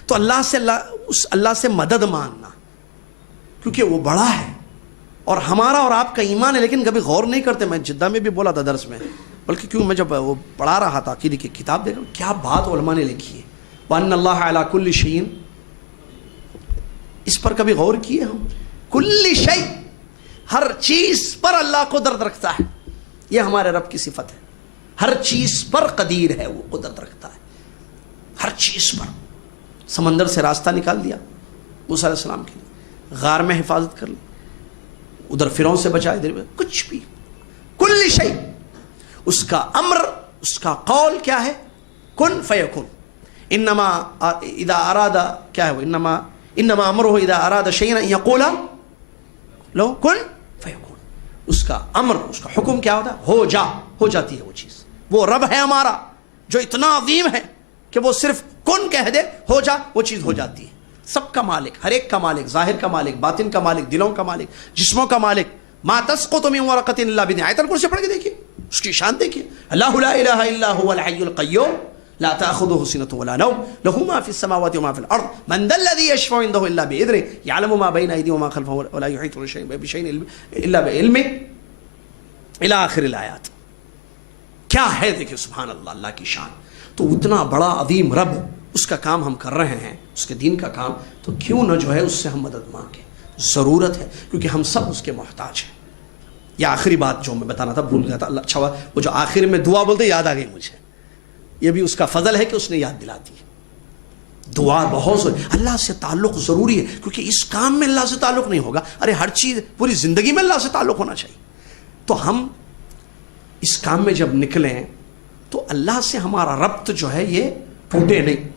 تو اللہ سے مدد مانگنا، کیونکہ وہ بڑا ہے اور ہمارا اور آپ کا ایمان ہے. لیکن کبھی غور نہیں کرتے. میں جدہ میں بھی بولا تھا درس میں، بلکہ کیوں میں جب وہ پڑھا رہا تھا عقیدے کی کتاب دیکھا، کیا بات علماء نے لکھی ہے. وَأَنَّ اللَّهَ عَلَى كُلِّ شَيْءٍ، اس پر کبھی غور کیے ہم؟ کل شیء، ہر چیز پر اللہ قدرت رکھتا ہے. یہ ہمارے رب کی صفت ہے. ہر چیز پر قدیر ہے، وہ قدرت رکھتا ہے ہر چیز پر. سمندر سے راستہ نکال دیا موسیٰ علیہ السلام کے لیے، غار میں حفاظت کر لی، ادھر فرعون سے بچا، ادھر کچھ بھی. کل شیء، اس کا امر، اس کا قول کیا ہے؟ کن فیکن. انما اذا اراد، کیا ہے وہ؟ انما امرہ اذا اراد شیئا ان یقول لو کن فیکن. اس کا امر، اس کا حکم کیا ہوتا ہے؟ ہو جا، ہو جاتی ہے وہ چیز. وہ رب ہے ہمارا جو اتنا عظیم ہے کہ وہ صرف کن کہہ دے، ہو جا، وہ چیز ہو جاتی ہے. سب کا مالک، ہر ایک کا مالک، ظاہر کا مالک، باطن کا مالک، دلوں کا مالک، جسموں کا مالک. ما تسقط من ورقۃ الا بإذنہ. آیت الکرسی پڑھ کے دیکھیے، اس کی شان دیکھیے. اللہ لا الہ الا هو الحی القیوم لا تأخذه سنة ولا نوم له ما في السماوات وما في الأرض من ذا الذي يشفع عنده إلا بإذنه يعلم ما بين أيديهم وما خلفهم ولا يحيطون بشيء إلا بعلمه إلى آخر الآيات. کیا ہے دیکھیں، سبحان اللہ، اللہ کی شان. تو اتنا بڑا عظیم رب، اس کا کام ہم کر رہے ہیں، اس کے دین کا کام، تو کیوں نہ جو ہے اس سے ہم مدد مانگیں. ضرورت ہے، کیونکہ ہم سب اس کے محتاج ہیں. یہ آخری بات جو میں بتانا تھا بھول گیا تھا. اللہ اچھا ہوا وہ جو آخر میں دعا بولتے یاد آ گئی مجھے. یہ بھی اس کا فضل ہے کہ اس نے یاد دلا دی. دعا بہت ضروری، اللہ سے تعلق ضروری ہے، کیونکہ اس کام میں اللہ سے تعلق نہیں ہوگا. ارے ہر چیز، پوری زندگی میں اللہ سے تعلق ہونا چاہیے. تو ہم اس کام میں جب نکلیں تو اللہ سے ہمارا ربط جو ہے یہ ٹوٹے نہیں،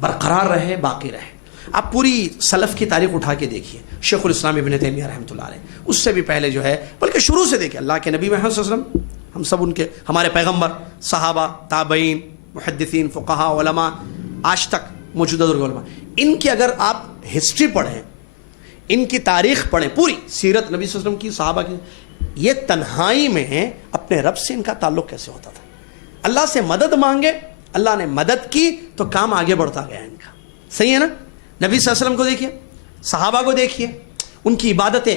برقرار رہے، باقی رہے. آپ پوری سلف کی تاریخ اٹھا کے دیکھیے، شیخ الاسلام ابن تیمیہ رحمۃ اللہ علیہ، اس سے بھی پہلے جو ہے، بلکہ شروع سے دیکھیں، اللہ کے نبی محمد صلی اللہ علیہ وسلم، ہم سب ان کے، ہمارے پیغمبر، صحابہ، تابعین، محدثین، فقہاء، علماء، آج تک موجودہ علماء، ان کی اگر آپ ہسٹری پڑھیں، ان کی تاریخ پڑھیں، پوری سیرت نبی صلی اللہ علیہ وسلم کی، صحابہ کی، یہ تنہائی میں اپنے رب سے ان کا تعلق کیسے ہوتا تھا. اللہ سے مدد مانگے، اللہ نے مدد کی تو کام آگے بڑھتا گیا ان کا. صحیح ہے نا؟ نبی صلی اللہ علیہ وسلم کو دیکھیے، صحابہ کو دیکھیے، ان کی عبادتیں،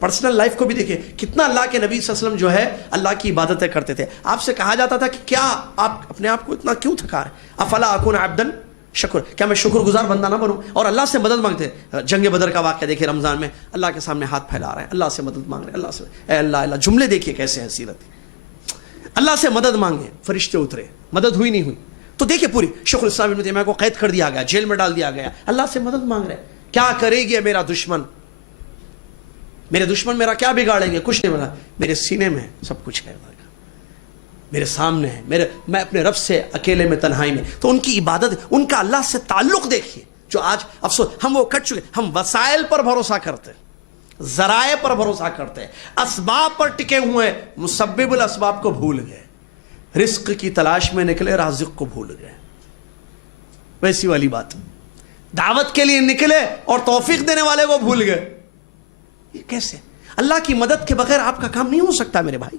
پرسنل لائف کو بھی دیکھیے، کتنا اللہ کے نبی صلی اللہ علیہ وسلم جو ہے اللہ کی عبادتیں کرتے تھے. آپ سے کہا جاتا تھا کہ کیا آپ اپنے آپ کو اتنا کیوں تھکا رہے؟ افلا اکون عبدا شکر، کیا میں شکر گزار بندہ نہ بنوں؟ اور اللہ سے مدد مانگتے. جنگ بدر کا واقعہ دیکھیے، رمضان میں اللہ کے سامنے ہاتھ پھیلا رہے ہیں، اللہ سے مدد مانگ رہے ہیں، اللہ سے اے اللہ اللہ، جملے دیکھیے کیسے ہیں سیرت. اللہ سے مدد مانگے، فرشتے اترے، مدد ہوئی نہیں ہوئی. تو دیکھیے پوری شیخ الاسلام ابن تیمیہ کو قید کر دیا گیا، جیل میں ڈال دیا گیا، اللہ سے مدد مانگ رہے. کیا کرے گی میرا دشمن؟ میرے دشمن میرا کیا بگاڑیں گے؟ کچھ نہیں بنا، میرے سینے میں سب کچھ ہے، میرے سامنے ہے، میں اپنے رب سے اکیلے میں تنہائی میں. تو ان کی عبادت، ان کا اللہ سے تعلق دیکھیے. جو آج افسوس ہم وہ کٹ چکے، ہم وسائل پر بھروسہ کرتے، ذرائع پر بھروسہ کرتے، اسباب پر ٹکے ہوئے، مسبب الاسباب کو بھول گئے. رزق کی تلاش میں نکلے، رازق کو بھول گئے. ویسی والی بات، دعوت کے لیے نکلے اور توفیق دینے والے کو بھول گئے. یہ کیسے؟ اللہ کی مدد کے بغیر آپ کا کام نہیں ہو سکتا میرے بھائی.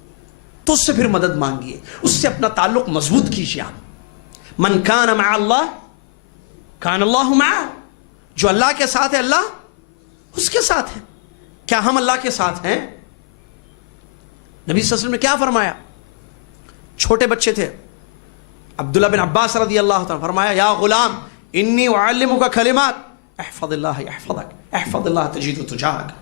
تو اس سے پھر مدد مانگیے، اس سے اپنا تعلق مضبوط کیجیے. آپ من کان مع اللہ کان اللہ معہ، جو اللہ کے ساتھ ہے اللہ اس کے ساتھ ہے. کیا ہم اللہ کے ساتھ ہیں؟ نبی صلی اللہ علیہ وسلم نے کیا فرمایا؟ چھوٹے بچے تھے عبداللہ بن عباس رضی اللہ تعالیٰ، فرمایا یا غلام انی اعلمک کلمات احفظ اللہ یحفظک احفظ اللہ تجدہ تجاہک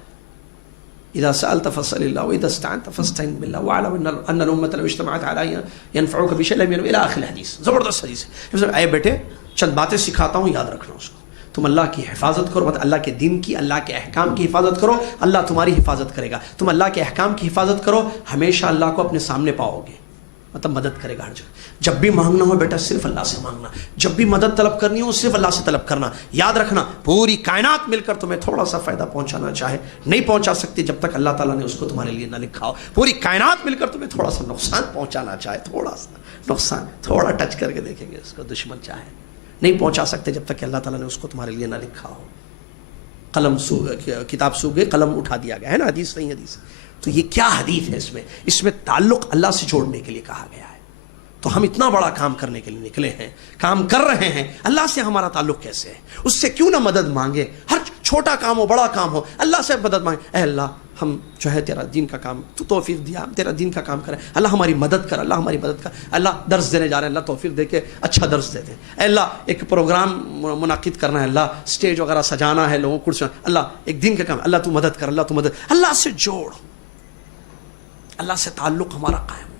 اذا سألت فاسأل اللہ واذا استعنت فاستعن باللہ واعلم ان الامة لو اجتمعت علی ينفعوک بشیء لم ينفعوک الی آخر الحدیث. زبردست حدیث ہے. اے بیٹے چند باتیں سکھاتا ہوں، یاد رکھنا اس کو. تم اللہ کی حفاظت کرو، اللہ کے دین کی، اللہ کے احکام کی حفاظت کرو، اللہ تمہاری حفاظت کرے گا. تم اللہ کے احکام کی حفاظت کرو، ہمیشہ اللہ کو اپنے سامنے پاؤ گے، مطلب مدد کرے گا ہر جگہ. جب بھی مانگنا ہو بیٹا صرف اللہ سے مانگنا، جب بھی مدد طلب کرنی ہو صرف اللہ سے طلب کرنا. یاد رکھنا پوری کائنات مل کر تمہیں تھوڑا سا فائدہ پہنچانا چاہے نہیں پہنچا سکتی جب تک اللہ تعالیٰ نے اس کو تمہارے لیے نہ لکھا ہو. پوری کائنات مل کر تمہیں تھوڑا سا نقصان پہنچانا چاہے، تھوڑا سا نقصان، تھوڑا ٹچ کر کے دیکھیں گے اس کو دشمن چاہے، نہیں پہنچا سکتے جب تک کہ اللہ تعالیٰ نے اس کو تمہارے لیے نہ لکھا ہو. قلم کتاب سوکھ گئی، قلم اٹھا دیا گیا ہے نا، حدیث نہیں حدیث. تو یہ کیا حدیث ہے؟ اس میں تعلق اللہ سے جوڑنے کے لیے کہا گیا ہے. تو ہم اتنا بڑا کام کرنے کے لیے نکلے ہیں، کام کر رہے ہیں، اللہ سے ہمارا تعلق کیسے ہے؟ اس سے کیوں نہ مدد مانگے. ہر چھوٹا کام ہو بڑا کام ہو، اللہ سے مدد مانگے. اے اللہ ہم جو ہے تیرا دین کا کام، تو توفیق دیا، ہم تیرا دین کا کام کریں، اللہ ہماری مدد کر، اللہ ہماری مدد کر. اللہ درس دینے جا رہے ہیں، اللہ توفیق دے کے اچھا درس دے دے. اے اللہ ایک پروگرام منعقد کرنا ہے، اللہ اسٹیج وغیرہ سجانا ہے، لوگوں کو، اللہ ایک دین کا کام، اللہ تو مدد کر، اللہ تو مدد. اللہ سے جوڑ، اللہ سے تعلق ہمارا قائم.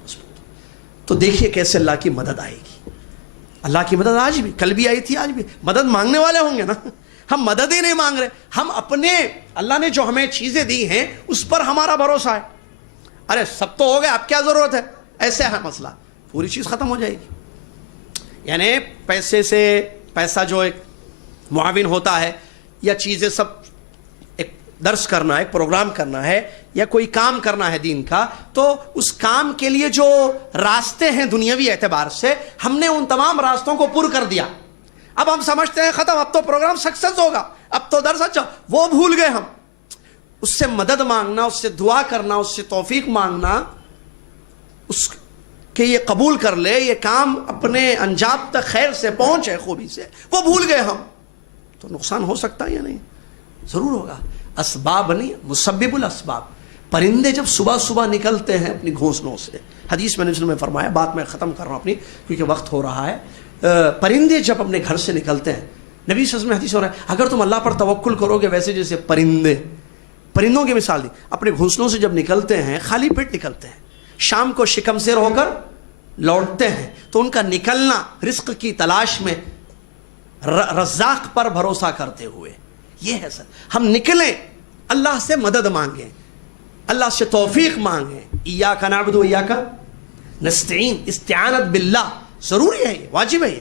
تو دیکھیے کیسے اللہ کی مدد آئے گی. اللہ کی مدد آج بھی، کل بھی آئی تھی، آج بھی. مدد مانگنے والے ہوں گے نا. ہم مدد ہی نہیں مانگ رہے، ہم اپنے اللہ نے جو ہمیں چیزیں دی ہیں اس پر ہمارا بھروسہ ہے. ارے سب تو ہو گیا، اب کیا ضرورت ہے؟ ایسے ہے مسئلہ، پوری چیز ختم ہو جائے گی. یعنی پیسے سے، پیسہ جو ایک معاون ہوتا ہے، یا چیزیں سب، ایک درس کرنا ہے، ایک پروگرام کرنا ہے، یا کوئی کام کرنا ہے دین کا، تو اس کام کے لیے جو راستے ہیں دنیاوی اعتبار سے، ہم نے ان تمام راستوں کو پر کر دیا. اب ہم سمجھتے ہیں ختم، اب تو پروگرام سکسیس ہوگا، اب تو درس اچھا، وہ بھول گئے ہم. اس سے مدد مانگنا، اس سے دعا کرنا، اس سے توفیق مانگنا، اس کہ یہ قبول کر لے، یہ کام اپنے انجام تک خیر سے پہنچے، خوبی سے، وہ بھول گئے ہم. تو نقصان ہو سکتا ہے یا نہیں؟ ضرور ہوگا. اسباب نہیں، مسبب الاسباب. پرندے جب صبح صبح نکلتے ہیں اپنی گھونسلوں سے، حدیث میں نے فرمایا، بات میں ختم کر رہا ہوں اپنی کیونکہ وقت ہو رہا ہے. پرندے جب اپنے گھر سے نکلتے ہیں، نبی صلی اللہ علیہ وسلم میں حدیث ہو رہا ہے، اگر تم اللہ پر توکل کرو گے ویسے جیسے پرندوں کی مثال دی، اپنے گھونسلوں سے جب نکلتے ہیں خالی پیٹ نکلتے ہیں، شام کو شکم سیر ہو کر لوٹتے ہیں. تو ان کا نکلنا رزق کی تلاش میں رزاق پر بھروسہ کرتے ہوئے، یہ ہے سر. ہم نکلیں، اللہ سے مدد مانگیں، اللہ سے توفیق مانگیں. ایاک نعبد و ایاک نستعین، استعانت باللہ ضروری ہے، یہ واجب ہے. یہ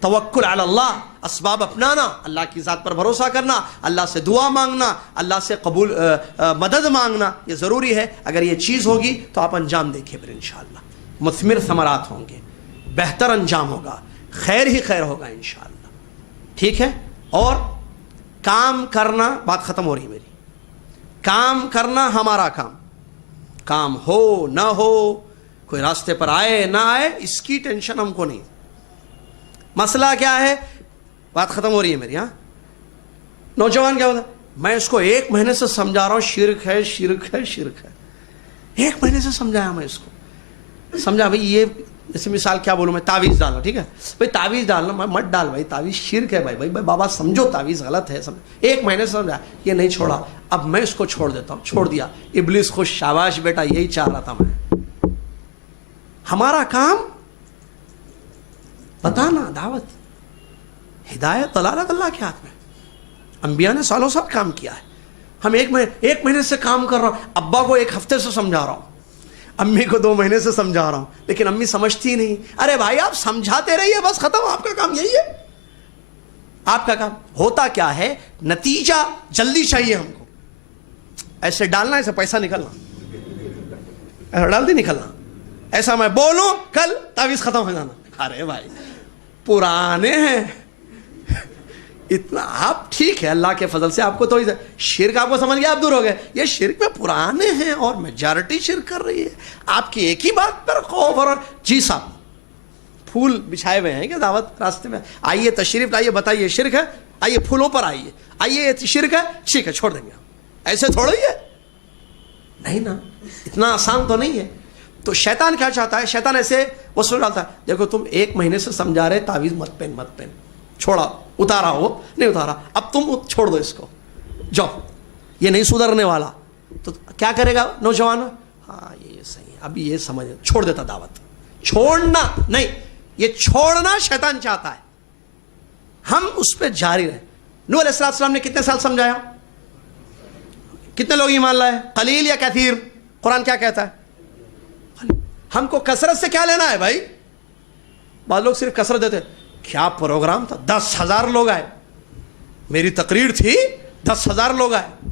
توکل علی اللہ، اسباب اپنانا، اللہ کی ذات پر بھروسہ کرنا، اللہ سے دعا مانگنا، اللہ سے مدد مانگنا، یہ ضروری ہے. اگر یہ چیز ہوگی تو آپ انجام دیکھیں، پھر انشاءاللہ مثمر ثمرات ہوں گے، بہتر انجام ہوگا، خیر ہی خیر ہوگا انشاءاللہ. ٹھیک ہے؟ اور کام کرنا، بات ختم ہو رہی ہے میری، کام کرنا ہمارا کام. کام ہو نہ ہو, کوئی راستے پر آئے نہ آئے, اس کی ٹینشن ہم کو نہیں. مسئلہ کیا ہے, بات ختم ہو رہی ہے میری. ہاں, نوجوان کیا ہوتا ہے, میں اس کو 1 مہینے سے سمجھا رہا ہوں شرک ہے شرک ہے شرک ہے. 1 مہینے سے سمجھایا میں اس کو, سمجھا بھائی یہ جیسے مثال کیا بولوں میں, تعویذ ڈالنا, ٹھیک ہے بھائی تعویذ ڈالنا مت ڈال بھائی, تعویذ شرک ہے بھائی بابا سمجھو تعویذ غلط ہے. 1 مہینے سے سمجھا, یہ نہیں چھوڑا. اب میں اس کو چھوڑ دیتا ہوں, چھوڑ دیا, ابلیس خوش, شاباش بیٹا, یہی چاہ رہا تھا میں. ہمارا کام بتانا, دعوت, ہدایت, دلالت اللہ کے ہاتھ میں. انبیاء نے سالوں سال کام کیا ہے. ہم 1 مہینے سے کام کر رہا ہوں, ابا کو 1 ہفتے سے سمجھا رہا ہوں, امی کو 2 مہینے سے سمجھا رہا ہوں, لیکن امی سمجھتی نہیں. ارے بھائی آپ سمجھاتے رہیے, بس ختم, آپ کا کام یہی ہے. آپ کا کام ہوتا کیا ہے, نتیجہ جلدی چاہیے ہم کو. ایسے ڈالنا, ایسے پیسہ نکلنا, ایسا ڈال دی نکلنا, ایسا میں بولوں کل تعویذ ختم ہو جانا. ارے بھائی پرانے ہیں اتنا. آپ ٹھیک ہے, اللہ کے فضل سے آپ کو تو شرک آپ کو سمجھ گیا, آپ دور ہو گئے. یہ شرک میں پرانے ہیں اور میجارٹی شرک کر رہی ہے. آپ کی ایک ہی بات پر خوف. اور جی صاحب پھول بچھائے ہوئے ہیں کہ دعوت راستے میں, آئیے تشریف لائیے, بتائیے شرک ہے, آئیے پھولوں پر آئیے, آئیے شرک ہے, ٹھیک ہے چھوڑ دیں گے. ایسے تھوڑا ہی ہے, نہیں نا, اتنا آسان تو نہیں ہے. تو شیطان کیا چاہتا ہے, شیطان ایسے وسوسہ ڈالتا ہے, دیکھو تم 1 مہینے سے سمجھا رہے تعویذ مت پہن, چھوڑا, اتارا, ہو نہیں اتارا, اب تم چھوڑ دو اس کو, جاؤ, یہ نہیں سدھرنے والا. تو کیا کرے گا نوجوان, ہاں یہ صحیح ہے, اب یہ سمجھ, چھوڑ دیتا دعوت. چھوڑنا نہیں, یہ چھوڑنا شیطان چاہتا ہے. ہم اس پہ جاری رہیں. نوح علیہ السلام نے کتنے سال سمجھایا, کتنے لوگ ایمان لائے, قلیل یا کثیر؟ قرآن کیا کہتا ہے, ہم کو کثرت سے کیا لینا ہے بھائی. بعض لوگ صرف کثرت دیتے, کیا پروگرام تھا, 10,000 لوگ آئے, میری تقریر تھی 10,000 لوگ آئے.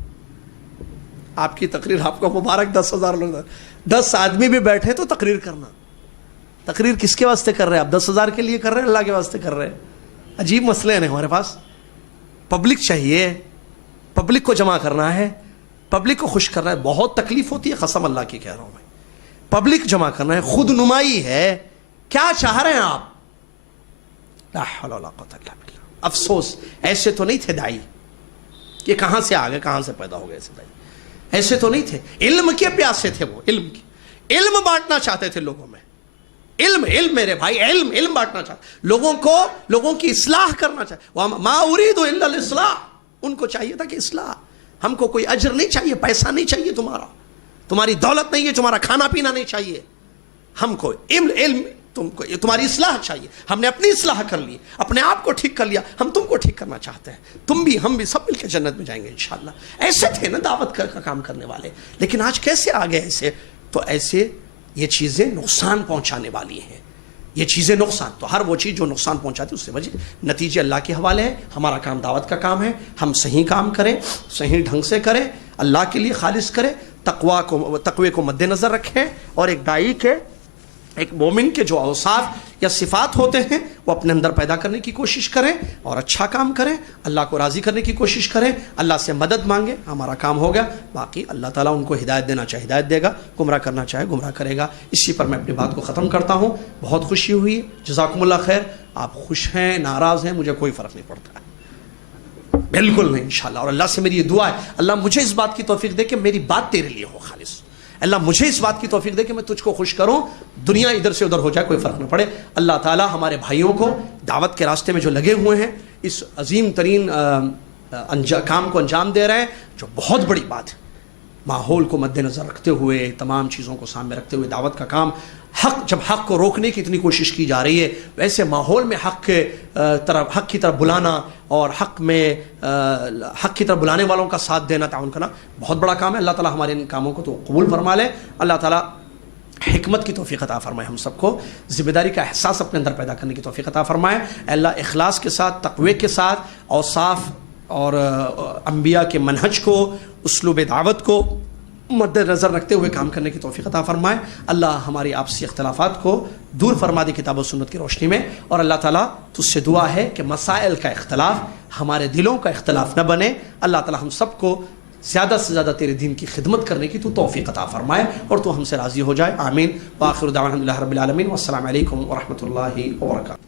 آپ کی تقریر آپ کو مبارک, 10,000 لوگ, 10 آدمی بھی بیٹھے تو تقریر کرنا. تقریر کس کے واسطے کر رہے ہیں آپ, 10,000 کے لیے کر رہے ہیں, اللہ کے واسطے کر رہے ہیں. عجیب مسئلے ہیں ہمارے پاس. پبلک چاہیے, پبلک کو جمع کرنا ہے, پبلک کو خوش کرنا ہے. بہت تکلیف ہوتی ہے, قسم اللہ کی کہہ رہا ہوں میں. پبلک جمع کرنا ہے, خود نمائی ہے. کیا چاہ رہے ہیں آپ, لا حول ولا قوت الا باللہ. افسوس, ایسے تو نہیں تھے دائی, یہ کہاں سے آ گئے, کہاں سے پیدا ہو گئے ایسے دائی. ایسے تو نہیں تھے, علم کے پیاسے تھے وہ, علم بانٹنا چاہتے تھے لوگوں میں. علم میرے بھائی, علم بانٹنا چاہتے, لوگوں کی اصلاح کرنا چاہتے. ما اريد الا الاصلاح, ان کو چاہیے تھا کہ اصلاح. ہم کو کوئی اجر نہیں چاہیے, پیسہ نہیں چاہیے تمہارا, تمہاری دولت نہیں ہے, تمہارا کھانا پینا نہیں چاہیے. ہم کو علم تم کو, تمہاری اصلاح چاہیے. ہم نے اپنی اصلاح کر لی, اپنے آپ کو ٹھیک کر لیا, ہم تم کو ٹھیک کرنا چاہتے ہیں. تم بھی ہم بھی سب مل کے جنت میں جائیں گے انشاءاللہ. ایسے تھے نا دعوت کا کام کرنے والے. لیکن آج کیسے آ گئے ایسے, تو ایسے یہ چیزیں نقصان پہنچانے والی ہیں. یہ چیزیں نقصان, تو ہر وہ چیز جو نقصان پہنچاتی ہے اس سے بچے. نتیجے اللہ کے حوالے ہیں. ہمارا کام دعوت کا کام ہے, ہم صحیح کام کریں, صحیح ڈھنگ سے کریں, اللہ کے لیے خالص کریں, تقوی کو مد نظر رکھیں. اور ایک دائی کے, ایک مومن کے جو اوصاف یا صفات ہوتے ہیں وہ اپنے اندر پیدا کرنے کی کوشش کریں, اور اچھا کام کریں, اللہ کو راضی کرنے کی کوشش کریں, اللہ سے مدد مانگیں. ہمارا کام ہو گیا. باقی اللہ تعالیٰ ان کو ہدایت دینا چاہے ہدایت دے گا, گمراہ کرنا چاہے گمراہ کرے گا. اسی پر میں اپنی بات کو ختم کرتا ہوں. بہت خوشی ہوئی, جزاکم اللہ خیر. آپ خوش ہیں, ناراض ہیں, مجھے کوئی فرق نہیں پڑتا ہے, بالکل نہیں انشاءاللہ. اور اللہ سے میری یہ دعا ہے, اللہ مجھے اس بات کی توفیق دے کہ میری بات تیرے لیے ہو خالص. اللہ مجھے اس بات کی توفیق دے کہ میں تجھ کو خوش کروں, دنیا ادھر سے ادھر ہو جائے کوئی فرق نہ پڑے. اللہ تعالیٰ ہمارے بھائیوں کو دعوت کے راستے میں جو لگے ہوئے ہیں, اس عظیم ترین کام کو انجام دے رہے ہیں, جو بہت بڑی بات ہے, ماحول کو مد نظر رکھتے ہوئے, تمام چیزوں کو سامنے رکھتے ہوئے دعوت کا کام, جب حق کو روکنے کی اتنی کوشش کی جا رہی ہے, ویسے ماحول میں حق کی طرف بلانا اور حق کی طرف بلانے والوں کا ساتھ دینا, تعاون کرنا بہت بڑا کام ہے. اللہ تعالیٰ ہمارے ان کاموں کو تو قبول فرما لے. اللہ تعالیٰ حکمت کی توفیق عطا فرمائے, ہم سب کو ذمہ داری کا احساس اپنے اندر پیدا کرنے کی توفیق عطا فرمائے. اللہ اخلاص کے ساتھ, تقوی کے ساتھ, اوصاف اور انبیاء کے منہج کو, اسلوب دعوت کو مد نظر رکھتے ہوئے کام کرنے کی توفیق عطا فرمائے. اللہ ہماری آپسی اختلافات کو دور فرما دے کتاب و سنت کی روشنی میں. اور اللہ تعالیٰ تجھ سے دعا ہے کہ مسائل کا اختلاف ہمارے دلوں کا اختلاف نہ بنے. اللہ تعالیٰ ہم سب کو زیادہ سے زیادہ تیرے دین کی خدمت کرنے کی تو توفیق عطا فرمائے اور تو ہم سے راضی ہو جائے. آمین. وآخر دعوانا الحمدللہ رب العالمین والسلام علیکم ورحمۃ اللہ وبرکاتہ.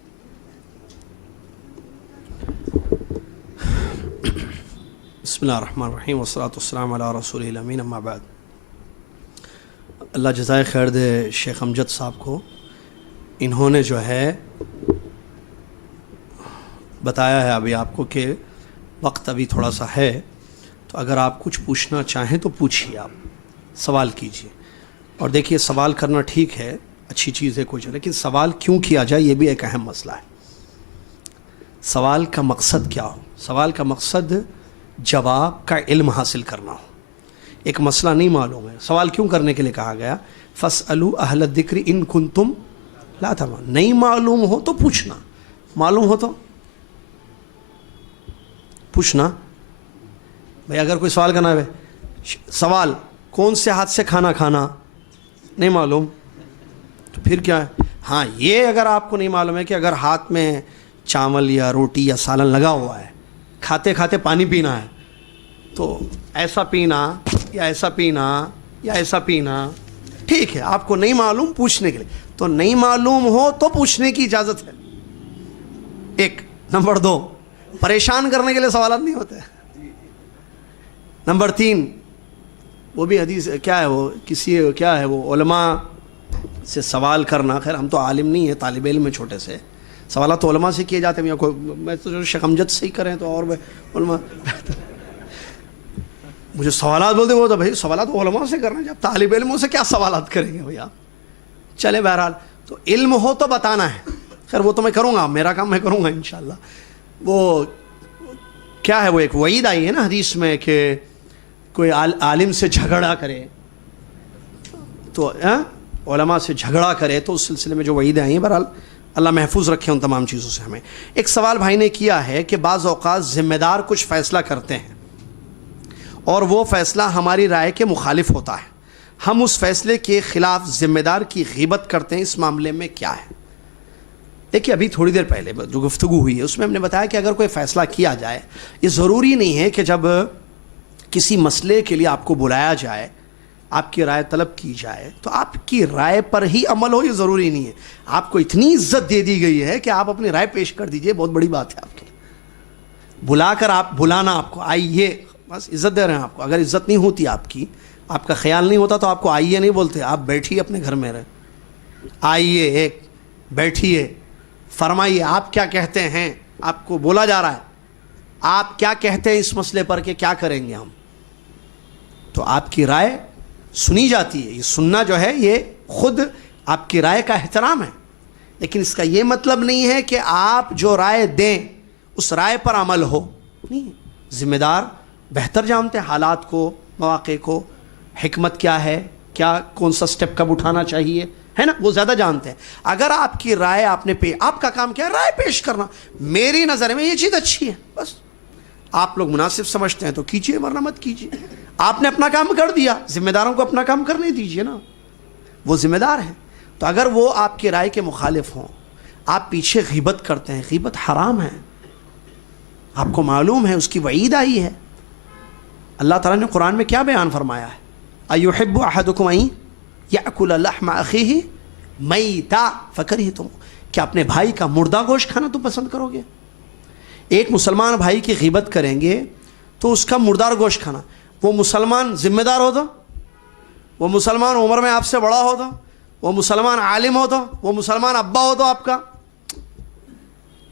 بسم اللہ الرحمن الرحیم والصلاۃ والسلام علی رسول الامین اما بعد. اللہ جزائے خیر دے شیخ امجد صاحب کو. انہوں نے جو ہے بتایا ہے ابھی آپ کو کہ وقت ابھی تھوڑا سا ہے، تو اگر آپ کچھ پوچھنا چاہیں تو پوچھیے، آپ سوال کیجیے. اور دیکھیے سوال کرنا ٹھیک ہے، اچھی چیز ہے کچھ، لیکن سوال کیوں کیا جائے یہ بھی ایک اہم مسئلہ ہے. سوال کا مقصد کیا ہو؟ سوال کا مقصد جواب کا علم حاصل کرنا ہو. ایک مسئلہ نہیں معلوم ہے، سوال کیوں کرنے کے لیے کہا گیا؟ فاسألوا اہل الذکر ان کنتم لا تعلمون. نہیں معلوم ہو تو پوچھنا، معلوم ہو تو پوچھنا. بھائی اگر کوئی سوال کرنا ہے، سوال کون سے ہاتھ سے کھانا کھانا نہیں معلوم تو پھر کیا ہے؟ ہاں یہ اگر آپ کو نہیں معلوم ہے کہ اگر ہاتھ میں چاول یا روٹی یا سالن لگا ہوا ہے، کھاتے کھاتے پانی پینا ہے، تو ایسا پینا یا ایسا پینا یا ایسا پینا ٹھیک ہے. آپ کو نہیں معلوم پوچھنے کے لیے، تو نہیں معلوم ہو تو پوچھنے کی اجازت ہے. ایک. نمبر 2، پریشان کرنے کے لیے سوالات نہیں ہوتے. نمبر 3، وہ بھی حدیث کیا ہے، وہ کسی کیا ہے وہ علماء سے سوال کرنا. خیر ہم تو عالم نہیں ہیں، طالب علم میں چھوٹے سے، سوالات تو علماء سے کیے جاتے ہیں. میں تو شیخ امجد سے ہی کریں تو اور علماء مجھے سوالات بولتے وہ تو بھائی سوالات علماء سے کرنا، جب طالب علموں سے کیا سوالات کریں گے بھائی آپ. چلے بہرحال تو علم ہو تو بتانا ہے. خیر وہ تو میں کروں گا، میرا کام میں کروں گا انشاءاللہ. وہ کیا ہے، وہ ایک وعید آئی ہے نا حدیث میں کہ کوئی عالم سے جھگڑا کرے تو علماء سے جھگڑا کرے تو اس سلسلے میں جو وعیدیں آئی ہیں. بہرحال اللہ محفوظ رکھے ان تمام چیزوں سے ہمیں. ایک سوال بھائی نے کیا ہے کہ بعض اوقات ذمہ دار کچھ فیصلہ کرتے ہیں اور وہ فیصلہ ہماری رائے کے مخالف ہوتا ہے، ہم اس فیصلے کے خلاف ذمہ دار کی غیبت کرتے ہیں، اس معاملے میں کیا ہے؟ دیکھیے ابھی تھوڑی دیر پہلے جو گفتگو ہوئی ہے اس میں ہم نے بتایا کہ اگر کوئی فیصلہ کیا جائے، یہ ضروری نہیں ہے کہ جب کسی مسئلے کے لیے آپ کو بلایا جائے، آپ کی رائے طلب کی جائے تو آپ کی رائے پر ہی عمل ہو. یہ ضروری نہیں ہے. آپ کو اتنی عزت دے دی گئی ہے کہ آپ اپنی رائے پیش کر دیجئے، بہت بڑی بات ہے آپ کے لیے. بلا کر آپ بلانا، آپ کو آئیے، بس عزت دے رہے ہیں آپ کو. اگر عزت نہیں ہوتی آپ کی، آپ کا خیال نہیں ہوتا تو آپ کو آئیے نہیں بولتے، آپ بیٹھیے اپنے گھر میں رہے. آئیے، ایک بیٹھیے، فرمائیے آپ کیا کہتے ہیں. آپ کو بولا جا رہا ہے آپ کیا کہتے ہیں اس مسئلے پر کہ کیا کریں گے ہم، تو آپ کی رائے سنی جاتی ہے. یہ سننا جو ہے یہ خود آپ کی رائے کا احترام ہے. لیکن اس کا یہ مطلب نہیں ہے کہ آپ جو رائے دیں اس رائے پر عمل ہو. نہیں، ذمہ دار بہتر جانتے ہیں حالات کو، مواقع کو، حکمت کیا ہے، کیا کون سا سٹیپ کب اٹھانا چاہیے، ہے نا، وہ زیادہ جانتے ہیں. اگر آپ کی رائے آپ کا کام کیا ہے؟ رائے پیش کرنا. میری نظر میں یہ چیز اچھی ہے، بس آپ لوگ مناسب سمجھتے ہیں تو کیجیے ورنہ مت کیجیے. آپ نے اپنا کام کر دیا، ذمہ داروں کو اپنا کام کرنے دیجیے نا، وہ ذمہ دار ہیں. تو اگر وہ آپ کی رائے کے مخالف ہوں، آپ پیچھے غیبت کرتے ہیں، غیبت حرام ہے، آپ کو معلوم ہے، اس کی وعید آئی ہے. اللہ تعالیٰ نے قرآن میں کیا بیان فرمایا ہے؟ اَيُحِبُّ أَحَدُكُمْ أَن يَأْكُلَ لَحْمَ أَخِيهِ مَيْتًا فَكَرِهْتُمُوهُ. کہ اپنے بھائی کا مردہ گوشت کھانا تو پسند کرو گے؟ ایک مسلمان بھائی کی غیبت کریں گے تو اس کا مردار گوشت کھانا. وہ مسلمان ذمہ دار ہوتا، وہ مسلمان عمر میں آپ سے بڑا ہوتا، وہ مسلمان عالم ہوتا، وہ مسلمان ابا ہوتا آپ کا،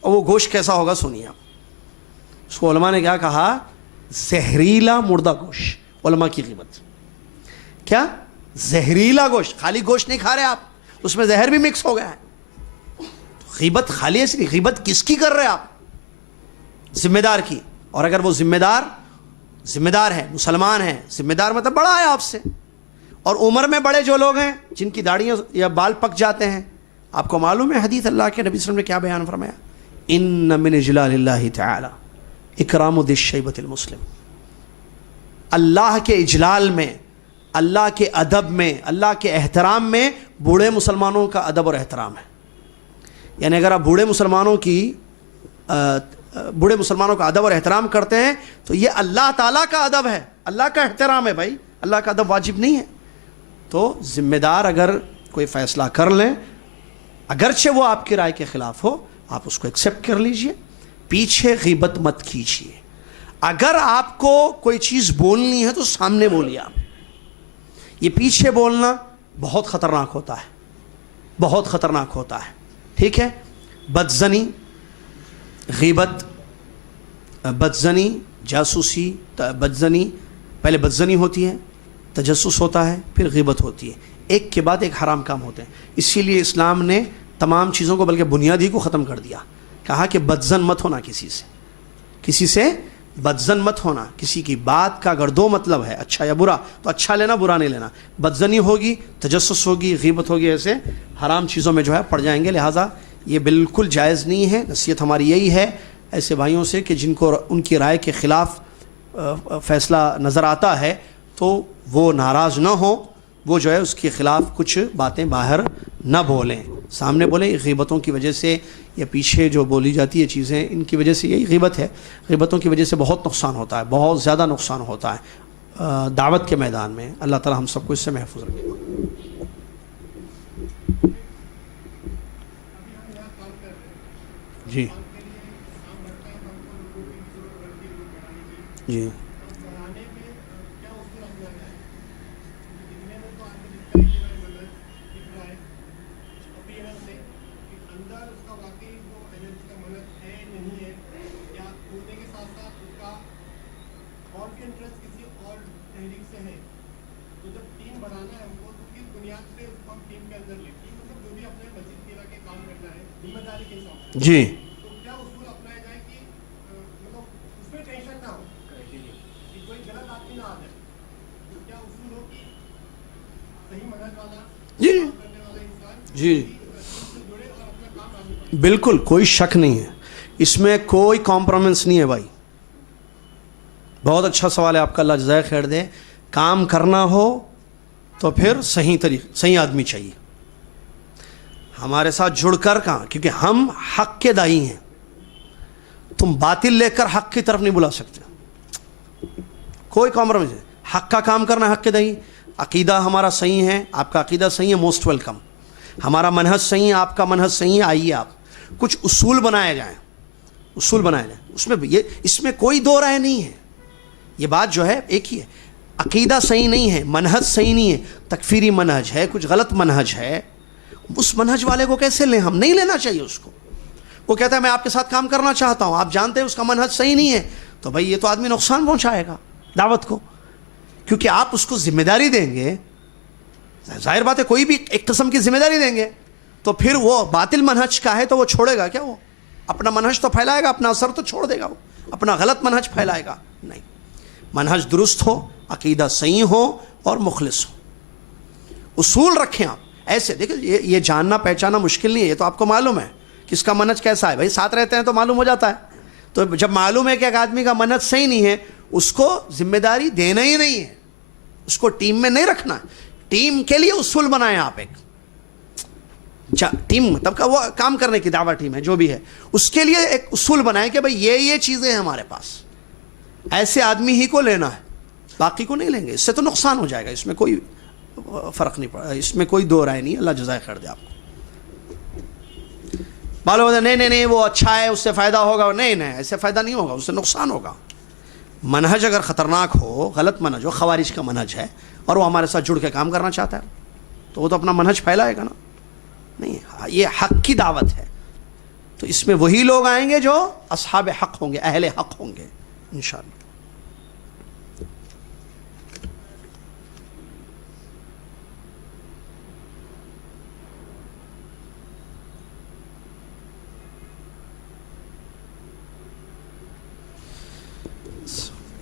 اور وہ گوشت کیسا ہوگا سنیے آپ. اس کو علماء نے کیا کہا؟ زہریلا مردہ گوشت. علماء کی غیبت کیا؟ زہریلا گوشت. خالی گوشت نہیں کھا رہے آپ، اس میں زہر بھی مکس ہو گیا ہے. غیبت خالی ایسی نہیں. غیبت کس کی کر رہے آپ؟ ذمہ دار کی. اور اگر وہ ذمہ دار ہے، مسلمان ہے، ذمہ دار مطلب بڑا ہے آپ سے، اور عمر میں بڑے جو لوگ ہیں جن کی داڑیاں یا بال پک جاتے ہیں، آپ کو معلوم ہے حدیث اللہ کے نبی صلی اللہ علیہ وسلم نے کیا بیان فرمایا؟ ان من اجلال اللہ تعالی اکرام ذی الشیبۃ المسلم. اللہ کے اجلال میں، اللہ کے ادب میں، اللہ کے احترام میں بوڑھے مسلمانوں کا ادب اور احترام ہے. یعنی اگر آپ بوڑھے مسلمانوں کی بوڑھے مسلمانوں کا ادب اور احترام کرتے ہیں تو یہ اللہ تعالیٰ کا ادب ہے، اللہ کا احترام ہے بھائی، اللہ کا ادب واجب نہیں ہے۔ تو ذمہ دار اگر کوئی فیصلہ کر لیں، اگرچہ وہ آپ کی رائے کے خلاف ہو، آپ اس کو ایکسیپٹ کر لیجئے، پیچھے غیبت مت کیجیے۔ اگر آپ کو کوئی چیز بولنی ہے تو سامنے بولیے آپ۔ یہ پیچھے بولنا بہت خطرناک ہوتا ہے، بہت خطرناک ہوتا ہے، ٹھیک ہے۔ بدزنی، غیبت، بدزنی، جاسوسی، بدزنی، پہلے بدزنی ہوتی ہے، تجسس ہوتا ہے، پھر غیبت ہوتی ہے، ایک کے بعد ایک حرام کام ہوتے ہیں۔ اسی لیے اسلام نے تمام چیزوں کو بلکہ بنیادی کو ختم کر دیا، کہا کہ بدزن مت ہونا، کسی سے بدزن مت ہونا، کسی کی بات کا اگر دو مطلب ہے اچھا یا برا تو اچھا لینا، برا نہیں لینا۔ بدزنی ہوگی، تجسس ہوگی، غیبت ہوگی، ایسے حرام چیزوں میں جو ہے پڑ جائیں گے، لہٰذا یہ بالکل جائز نہیں ہے۔ نصیحت ہماری یہی ہے ایسے بھائیوں سے کہ جن کو ان کی رائے کے خلاف فیصلہ نظر آتا ہے تو وہ ناراض نہ ہو، وہ جو ہے اس کے خلاف کچھ باتیں باہر نہ بولیں، سامنے بولیں۔ غیبتوں کی وجہ سے یا پیچھے جو بولی جاتی ہے چیزیں، ان کی وجہ سے، یہی غیبت ہے، غیبتوں کی وجہ سے بہت نقصان ہوتا ہے، بہت زیادہ نقصان ہوتا ہے دعوت کے میدان میں۔ اللہ تعالی ہم سب کو اس سے محفوظ رکھے۔ جی جی جی جی جی بالکل کوئی شک نہیں ہے، اس میں کوئی کمپرومائز نہیں ہے بھائی۔ بہت اچھا سوال ہے آپ کا، اللہ جزائے خیر دے۔ کام کرنا ہو تو پھر صحیح آدمی چاہیے ہمارے ساتھ جڑ کر، کہاں، کیونکہ ہم حق کے دائی ہیں، تم باطل لے کر حق کی طرف نہیں بلا سکتے، کوئی کمپرومائز نہیں۔ حق کا کام کرنا، حق کے دائی۔ عقیدہ ہمارا صحیح ہے، آپ کا عقیدہ صحیح ہے، موسٹ ویلکم۔ ہمارا منہج صحیح ہے، آپ کا منہج صحیح ہے، آئیے آپ کچھ اصول بنائے جائیں، اصول بنائے جائیں، اس میں کوئی دو رائے نہیں ہے، یہ بات جو ہے ایک ہی ہے۔ عقیدہ صحیح نہیں ہے، منہج صحیح نہیں ہے، تکفیری منہج ہے، کچھ غلط منہج ہے، اس منہج والے کو کیسے لیں؟ ہم نہیں لینا چاہیے اس کو۔ وہ کہتا ہے میں آپ کے ساتھ کام کرنا چاہتا ہوں، آپ جانتے ہیں اس کا منہج صحیح نہیں ہے، تو بھائی یہ تو آدمی نقصان پہنچائے گا دعوت کو، کیونکہ آپ اس کو ذمہ داری دیں گے، ظاہر بات ہے کوئی بھی ایک قسم کی ذمہ داری دیں گے تو پھر وہ باطل منہج کا ہے تو وہ چھوڑے گا کیا؟ وہ اپنا منہج تو پھیلائے گا، اپنا اثر تو چھوڑ دے گا، وہ اپنا غلط منہج پھیلائے گا نہیں۔ منہج درست ہو، عقیدہ صحیح ہو اور مخلص ہو، اصول رکھیں آپ۔ ایسے دیکھیں یہ جاننا پہچاننا مشکل نہیں ہے، یہ تو آپ کو معلوم ہے کس کا منہج کیسا ہے، بھائی ساتھ رہتے ہیں تو معلوم ہو جاتا ہے۔ تو جب معلوم ہے کہ ایک آدمی کا منہج صحیح نہیں ہے، اس کو ذمہ داری دینا ہی نہیں ہے، اس کو ٹیم میں نہیں رکھنا۔ ٹیم کے لیے اصول بنائیں آپ، ایک ٹیم مطلب کا وہ کام کرنے کی دعویٰ ٹیم ہے جو بھی ہے، اس کے لیے ایک اصول بنائیں کہ بھائی یہ چیزیں ہیں ہمارے پاس، ایسے آدمی ہی کو لینا ہے، باقی کو نہیں لیں گے، اس سے تو نقصان ہو جائے گا، اس میں کوئی فرق نہیں پڑا، اس میں کوئی دو رائے نہیں۔ اللہ جزائے خیر دے آپ کو۔ معلوم ہوتا ہے نہیں وہ اچھا ہے، اس سے فائدہ ہوگا، نہیں ایسے فائدہ نہیں ہوگا، اس سے نقصان ہوگا۔ منہج اگر خطرناک ہو، غلط منہج ہو، خوارج کا منہج ہے اور وہ ہمارے ساتھ جڑ کے کام کرنا چاہتا ہے تو وہ تو اپنا منہج پھیلائے گا نا، نہیں، یہ حق کی دعوت ہے تو اس میں وہی لوگ آئیں گے جو اصحاب حق ہوں گے، اہل حق ہوں گے انشاءاللہ۔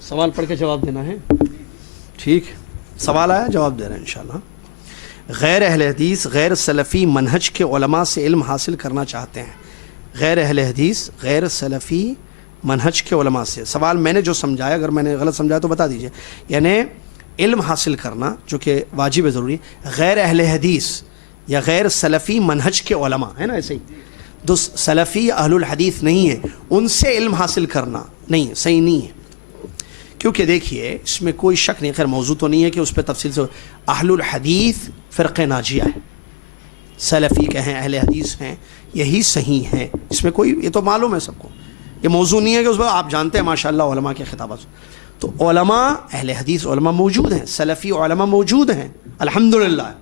سوال پڑھ کے جواب دینا ہے، ٹھیک، سوال آیا جواب دے رہے ہیں انشاءاللہ۔ غیر اہل حدیث غیر سلفی منہج کے علماء سے علم حاصل کرنا چاہتے ہیں، غیر اہل حدیث غیر سلفی منہج کے علماء سے، سوال میں نے جو سمجھایا، اگر میں نے غلط سمجھایا تو بتا دیجئے، یعنی علم حاصل کرنا جو کہ واجب ہے، ضروری، غیر اہل حدیث یا غیر سلفی منہج کے علماء ہے نا، ایسے ہی سلفی اہل الحدیث نہیں ہیں، ان سے علم حاصل کرنا نہیں ہے، صحیح نہیں ہے. کیونکہ دیکھیے اس میں کوئی شک نہیں، خیر موضوع تو نہیں ہے کہ اس پہ تفصیل سے. اہل الحدیث فرقہ ناجیہ ہے، سلفی کہیں اہل حدیث ہیں، یہی صحیح ہیں، اس میں کوئی، یہ تو معلوم ہے سب کو، یہ موضوع نہیں ہے کہ اس پر آپ جانتے ہیں ماشاءاللہ علماء کے خطابات. تو علماء اہل حدیث علماء موجود ہیں، سلفی علماء موجود ہیں الحمدللہ،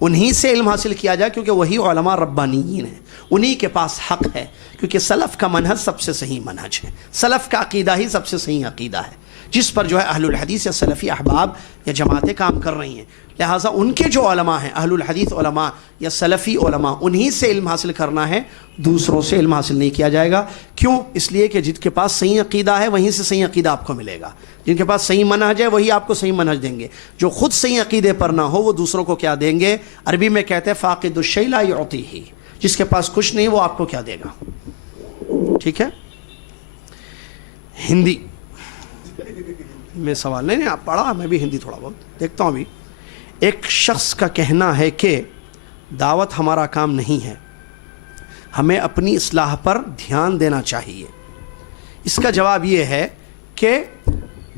انہی سے علم حاصل کیا جائے کیونکہ وہی علماء ربانیین ہیں، انہی کے پاس حق ہے، کیونکہ سلف کا منہج سب سے صحیح منہج ہے، سلف کا عقیدہ ہی سب سے صحیح عقیدہ ہے جس پر جو ہے اہل الحدیث یا سلفی احباب یا جماعتیں کام کر رہی ہیں. لہٰذا ان کے جو علماء ہیں اہل الحدیث علماء یا سلفی علماء، انہی سے علم حاصل کرنا ہے، دوسروں سے علم حاصل نہیں کیا جائے گا. کیوں؟ اس لیے کہ جن کے پاس صحیح عقیدہ ہے وہیں سے صحیح عقیدہ آپ کو ملے گا، جن کے پاس صحیح منہج ہے وہی آپ کو صحیح منہج دیں گے. جو خود صحیح عقیدے پر نہ ہو وہ دوسروں کو کیا دیں گے؟ عربی میں کہتے ہیں فاقد الشیء لا یعطیہ، جس کے پاس کچھ نہیں وہ آپ کو کیا دے گا. ٹھیک ہے. ہندی میں سوال نہیں آپ پڑھا، میں بھی ہندی تھوڑا بہت دیکھتا ہوں. ابھی ایک شخص کا کہنا ہے کہ دعوت ہمارا کام نہیں ہے، ہمیں اپنی اصلاح پر دھیان دینا چاہیے. اس کا جواب یہ ہے کہ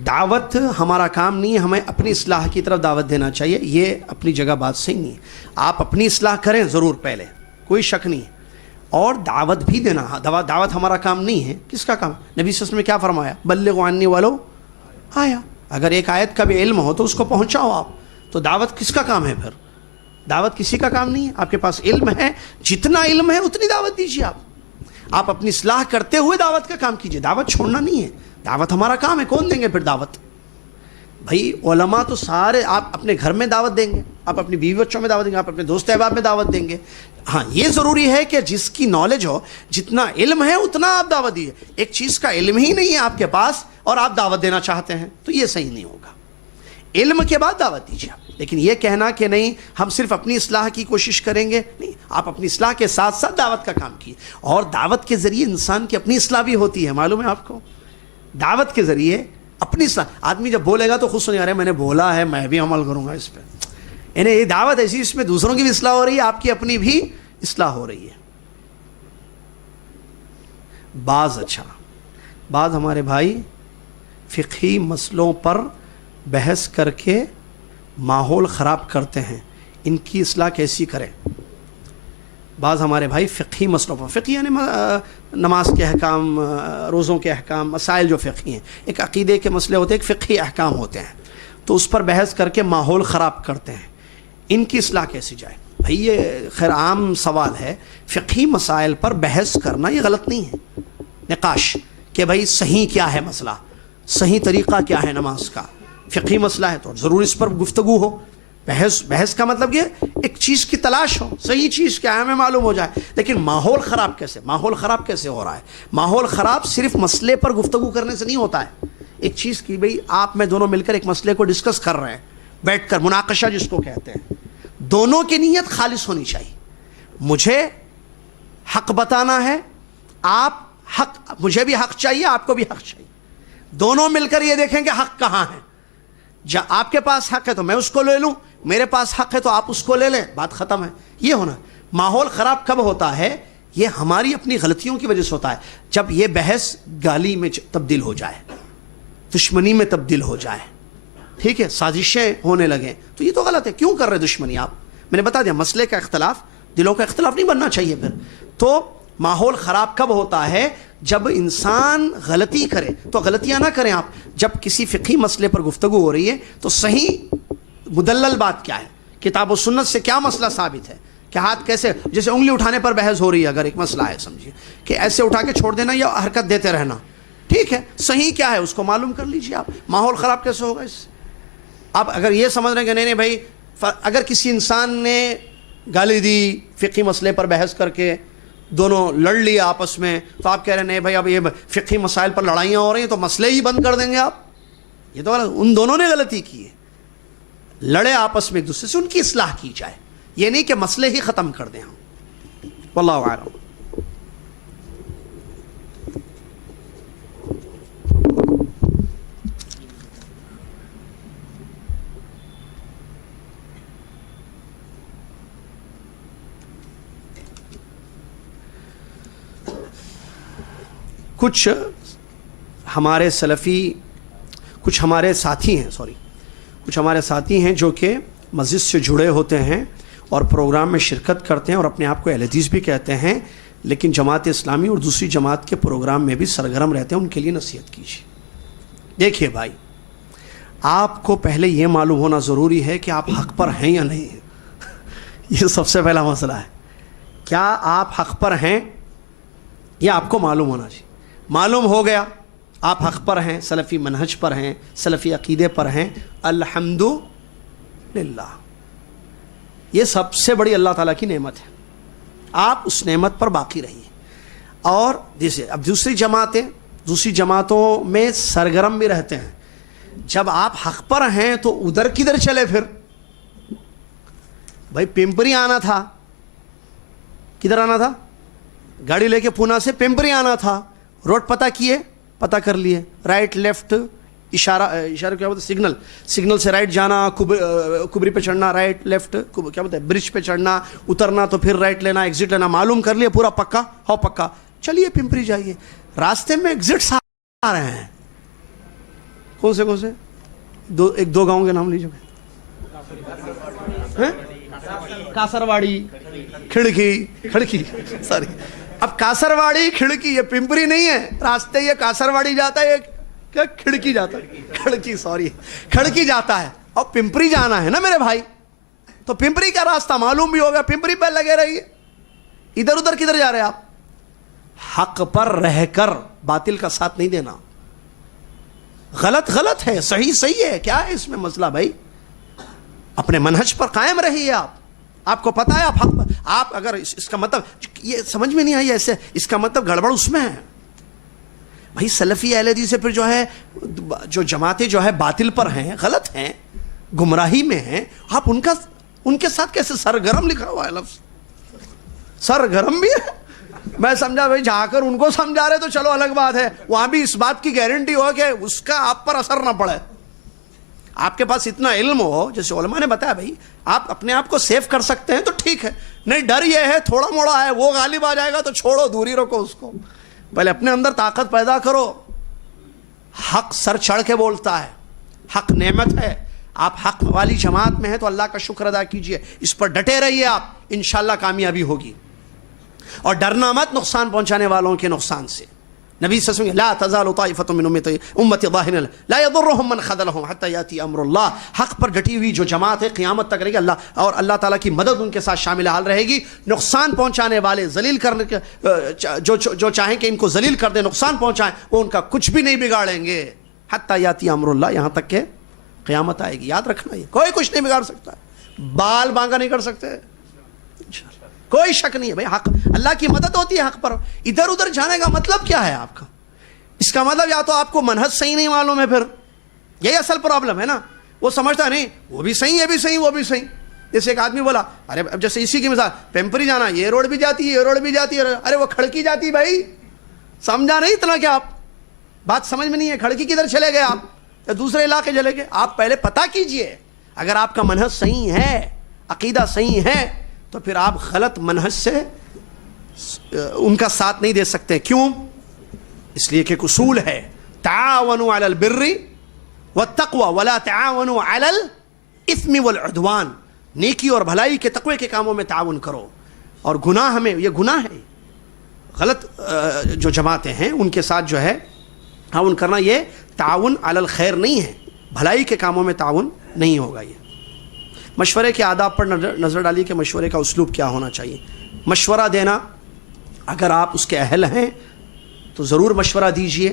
دعوت ہمارا کام نہیں ہے، ہمیں اپنی اصلاح کی طرف دعوت دینا چاہیے. یہ اپنی جگہ بات صحیح نہیں ہے. آپ اپنی اصلاح کریں ضرور پہلے، کوئی شک نہیں ہے، اور دعوت بھی دینا. دعوت ہمارا کام نہیں ہے، کس کا کام؟ نبی صلی اللہ علیہ وسلم نے کیا فرمایا؟ بلغوا عنی ولو آیا. اگر ایک آیت کا بھی علم ہو تو اس کو پہنچاؤ آپ. تو دعوت کس کا کام ہے پھر؟ دعوت کسی کا کام نہیں ہے. آپ کے پاس علم ہے، جتنا علم ہے اتنی دعوت دیجیے. آپ اپنی اصلاح کرتے ہوئے دعوت کا کام کیجیے، دعوت چھوڑنا نہیں ہے. دعوت ہمارا کام ہے، کون دیں گے پھر دعوت؟ بھائی علماء تو سارے، آپ اپنے گھر میں دعوت دیں گے، آپ اپنی بیوی بچوں میں دعوت دیں گے، آپ اپنے دوست احباب میں دعوت دیں گے. ہاں یہ ضروری ہے کہ جس کی نالج ہو، جتنا علم ہے اتنا آپ دعوت دیجیے. ایک چیز کا علم ہی نہیں ہے آپ کے پاس اور آپ دعوت دینا چاہتے ہیں تو یہ صحیح نہیں ہوگا. علم کے بعد دعوت دیجیے آپ. لیکن یہ کہنا کہ نہیں ہم صرف اپنی اصلاح کی کوشش کریں گے، نہیں، آپ اپنی اصلاح کے ساتھ ساتھ دعوت کا کام کیے. اور دعوت کے ذریعے انسان کی اپنی اصلاح بھی ہوتی ہے، معلوم ہے آپ کو. دعوت کے ذریعے اپنی اصلاح، آدمی جب بولے گا تو خود سنے، ارے میں نے بولا ہے میں بھی عمل کروں گا اس پہ. یعنی یہ دعوت ایسی اس میں دوسروں کی بھی اصلاح ہو رہی ہے، آپ کی اپنی بھی اصلاح ہو رہی ہے. بعض ہمارے بھائی فقہی مسئلوں پر بحث کر کے ماحول خراب کرتے ہیں، ان کی اصلاح کیسی کریں؟ بعض ہمارے بھائی فقہی مسئلوں پر، فقہی یعنی نماز کے احکام، روزوں کے احکام، مسائل جو فقہی ہیں، ایک عقیدے کے مسئلے ہوتے ہیں، ایک فقہی احکام ہوتے ہیں، تو اس پر بحث کر کے ماحول خراب کرتے ہیں. ان کی اصلاح کیسی جائے؟ بھائی یہ خیر عام سوال ہے. فقہی مسائل پر بحث کرنا یہ غلط نہیں ہے. نقاش کہ بھائی صحیح کیا ہے مسئلہ، صحیح طریقہ کیا ہے نماز کا، فقہی مسئلہ ہے تو ضرور اس پر گفتگو ہو. بحث کا مطلب یہ ایک چیز کی تلاش ہو، صحیح چیز کیا ہے ہمیں معلوم ہو جائے. لیکن ماحول خراب کیسے ہو رہا ہے؟ ماحول خراب صرف مسئلے پر گفتگو کرنے سے نہیں ہوتا ہے. ایک چیز کی بھئی آپ میں دونوں مل کر ایک مسئلے کو ڈسکس کر رہے ہیں، بیٹھ کر مناقشہ جس کو کہتے ہیں، دونوں کی نیت خالص ہونی چاہیے. مجھے حق بتانا ہے، مجھے بھی حق چاہیے، آپ کو بھی حق چاہیے. دونوں مل کر یہ دیکھیں کہ حق کہاں ہے. آپ کے پاس حق ہے تو میں اس کو لے لوں، میرے پاس حق ہے تو آپ اس کو لے لیں، بات ختم ہے. یہ ہونا. ماحول خراب کب ہوتا ہے؟ یہ ہماری اپنی غلطیوں کی وجہ سے ہوتا ہے. جب یہ بحث گالی میں تبدیل ہو جائے، دشمنی میں تبدیل ہو جائے، ٹھیک ہے، سازشیں ہونے لگیں، تو یہ تو غلط ہے. کیوں کر رہے دشمنی آپ؟ میں نے بتا دیا مسئلے کا اختلاف، دلوں کا اختلاف نہیں بننا چاہیے. پھر تو ماحول خراب کب ہوتا ہے؟ جب انسان غلطی کرے. تو غلطیاں نہ کریں آپ. جب کسی فقہی مسئلے پر گفتگو ہو رہی ہے تو صحیح مدلل بات کیا ہے، کتاب و سنت سے کیا مسئلہ ثابت ہے، کہ ہاتھ کیسے، جیسے انگلی اٹھانے پر بحث ہو رہی ہے، اگر ایک مسئلہ ہے سمجھیے کہ ایسے اٹھا کے چھوڑ دینا یا حرکت دیتے رہنا، ٹھیک ہے، صحیح کیا ہے اس کو معلوم کر لیجیے آپ. ماحول خراب کیسے ہوگا اس سے؟ آپ اگر یہ سمجھ رہے ہیں کہ نہیں بھائی، اگر کسی انسان نے گالی دی فقہی مسئلے پر بحث کر کے، دونوں لڑ لیا آپس میں، تو آپ کہہ رہے ہیں نہیں بھائی اب یہ فقہی مسائل پر لڑائیاں ہو رہی ہیں تو مسئلے ہی بند کر دیں گے آپ. یہ تو ان دونوں نے غلطی کی ہے. لڑے آپس میں ایک دوسرے سے، ان کی اصلاح کی جائے، یہ نہیں کہ مسئلے ہی ختم کر دیں ہم. واللہ اعلم. کچھ ہمارے سلفی کچھ ہمارے ساتھی ہیں جو کہ مسجد سے جڑے ہوتے ہیں اور پروگرام میں شرکت کرتے ہیں اور اپنے آپ کو اہل حدیث بھی کہتے ہیں، لیکن جماعت اسلامی اور دوسری جماعت کے پروگرام میں بھی سرگرم رہتے ہیں، ان کے لیے نصیحت کیجیے۔ دیکھیے بھائی، آپ کو پہلے یہ معلوم ہونا ضروری ہے کہ آپ حق پر ہیں یا نہیں ہیں۔ یہ سب سے پہلا مسئلہ ہے، کیا آپ حق پر ہیں؟ یہ آپ کو معلوم ہونا چاہیے۔ معلوم ہو گیا آپ حق پر ہیں، سلفی منہج پر ہیں، سلفی عقیدے پر ہیں، الحمدللہ، یہ سب سے بڑی اللہ تعالیٰ کی نعمت ہے۔ آپ اس نعمت پر باقی رہیے۔ اور جیسے اب دوسری جماعتوں میں سرگرم بھی رہتے ہیں، جب آپ حق پر ہیں تو ادھر کدھر چلے پھر؟ بھائی پمپری آنا تھا، کدھر آنا تھا؟ گاڑی لے کے پونا سے پمپری آنا تھا، روڈ پتہ کر لیے، رائٹ لیفٹ، اشارہ کیا بولتے، سگنل سے رائٹ جانا، کبری پہ چڑھنا، رائٹ لیفٹ کیا بولتے ہیں، برج پہ چڑھنا، اترنا تو پھر رائٹ لینا، ایگزٹ لینا، معلوم کر لیے پورا پکا، ہو پکا، چلیے پمپری جائیے۔ راستے میں ایگزٹس آ رہے ہیں، کون سے ایک دو گاؤں کے نام لیجیے۔ کاسرواڑی، کھڑکی سوری، اب کاسرواڑی کھڑکی، یہ پمپری نہیں ہے راستے، یہ کاسرواڑی جاتا ہے، کیا کھڑکی جاتا ہے، کھڑکی جاتا ہے، اور پمپری جانا ہے نا میرے بھائی، تو پمپری کا راستہ معلوم بھی ہوگا، پمپری پہ لگے رہیے۔ ادھر ادھر کدھر جا رہے آپ؟ حق پر رہ کر باطل کا ساتھ نہیں دینا۔ غلط ہے، صحیح ہے، کیا ہے اس میں مسئلہ بھائی؟ اپنے منہج پر قائم رہیے۔ آپ کو پتا ہے آپ حق پر، آپ اگر اس کا مطلب یہ سمجھ میں نہیں آئی ایسے، اس کا مطلب گڑبڑ اس میں ہے بھائی۔ سلفی اہل حدیث سے پھر جو جماعتیں جو ہے باطل پر ہیں، غلط ہیں، گمراہی میں ہیں، آپ ان کے ساتھ کیسے؟ سرگرم لکھا ہوا ہے لفظ، سرگرم بھی ہے۔ میں سمجھا بھائی جا کر ان کو سمجھا رہے تو چلو الگ بات ہے، وہاں بھی اس بات کی گارنٹی ہو کہ اس کا آپ پر اثر نہ پڑے۔ آپ کے پاس اتنا علم ہو، جیسے علماء نے بتایا بھائی آپ اپنے آپ کو سیف کر سکتے ہیں تو ٹھیک ہے، نہیں ڈر یہ ہے تھوڑا موڑا ہے وہ غالب آ جائے گا تو چھوڑو، دوری رکھو اس کو، پہلے اپنے اندر طاقت پیدا کرو۔ حق سر چڑھ کے بولتا ہے، حق نعمت ہے، آپ حق والی جماعت میں ہیں تو اللہ کا شکر ادا کیجئے، اس پر ڈٹے رہیے، آپ انشاءاللہ کامیابی ہوگی۔ اور ڈرنا مت نقصان پہنچانے والوں کے نقصان سے۔ نبی صلی اللہ علیہ وسلم لا تزال طائفة من امتی ظاہرین لا يضرهم من خذلهم حتى یاتی امر اللہ، حق پر ڈٹی ہوئی جو جماعت ہے قیامت تک رہے گی، اللہ تعالیٰ کی مدد ان کے ساتھ شامل حال رہے گی۔ نقصان پہنچانے والے، ذلیل کرنے جو چاہیں کہ ان کو ذلیل کر دیں، نقصان پہنچائیں، وہ ان کا کچھ بھی نہیں بگاڑیں گے، حتى یاتی امر اللہ، یہاں تک کہ قیامت آئے گی۔ یاد رکھنا، یہ کوئی کچھ نہیں بگاڑ سکتا، بال بانگا نہیں کر سکتے، کوئی شک نہیں ہے بھائی۔ حق، اللہ کی مدد ہوتی ہے حق پر۔ ادھر ادھر جانے کا مطلب کیا ہے آپ کا؟ اس کا مطلب یا تو آپ کو منہج صحیح نہیں معلوم ہے، پھر یہی اصل پرابلم ہے نا، وہ سمجھتا نہیں وہ بھی صحیح، یہ بھی صحیح، وہ بھی صحیح۔ جیسے ایک آدمی بولا، ارے اب جیسے اسی کی مثال، پمپری جانا، یہ روڈ بھی جاتی ہے، یہ روڈ بھی جاتی ہے، ارے وہ کھڑکی جاتی بھائی، سمجھا نہیں اتنا کہ آپ بات سمجھ میں نہیں ہے، کھڑکی کدھر چلے گئے آپ، یا دوسرے علاقے چلے گئے؟ آپ پہلے پتہ کیجئے، اگر آپ کا منہج صحیح ہے، عقیدہ صحیح ہے، تو پھر آپ غلط منہج سے ان کا ساتھ نہیں دے سکتے۔ کیوں؟ اس لیے کہ ایک اصول ہے، تعاونوا علی البر والتقوی ولا تعاونوا علی الاثم والعدوان، نیکی اور بھلائی کے، تقوی کے کاموں میں تعاون کرو، اور گناہ میں، یہ گناہ ہے، غلط جو جماعتیں ہیں ان کے ساتھ جو ہے تعاون کرنا، یہ تعاون علی الخیر نہیں ہے، بھلائی کے کاموں میں تعاون نہیں ہوگا۔ یہ مشورے کے آداب پر نظر ڈالیے کہ مشورے کا اسلوب کیا ہونا چاہیے۔ مشورہ دینا، اگر آپ اس کے اہل ہیں تو ضرور مشورہ دیجئے۔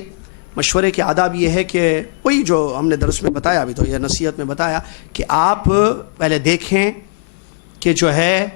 مشورے کے آداب یہ ہے کہ وہی جو ہم نے درس میں بتایا، ابھی تو یہ نصیحت میں بتایا، کہ آپ پہلے دیکھیں کہ جو ہے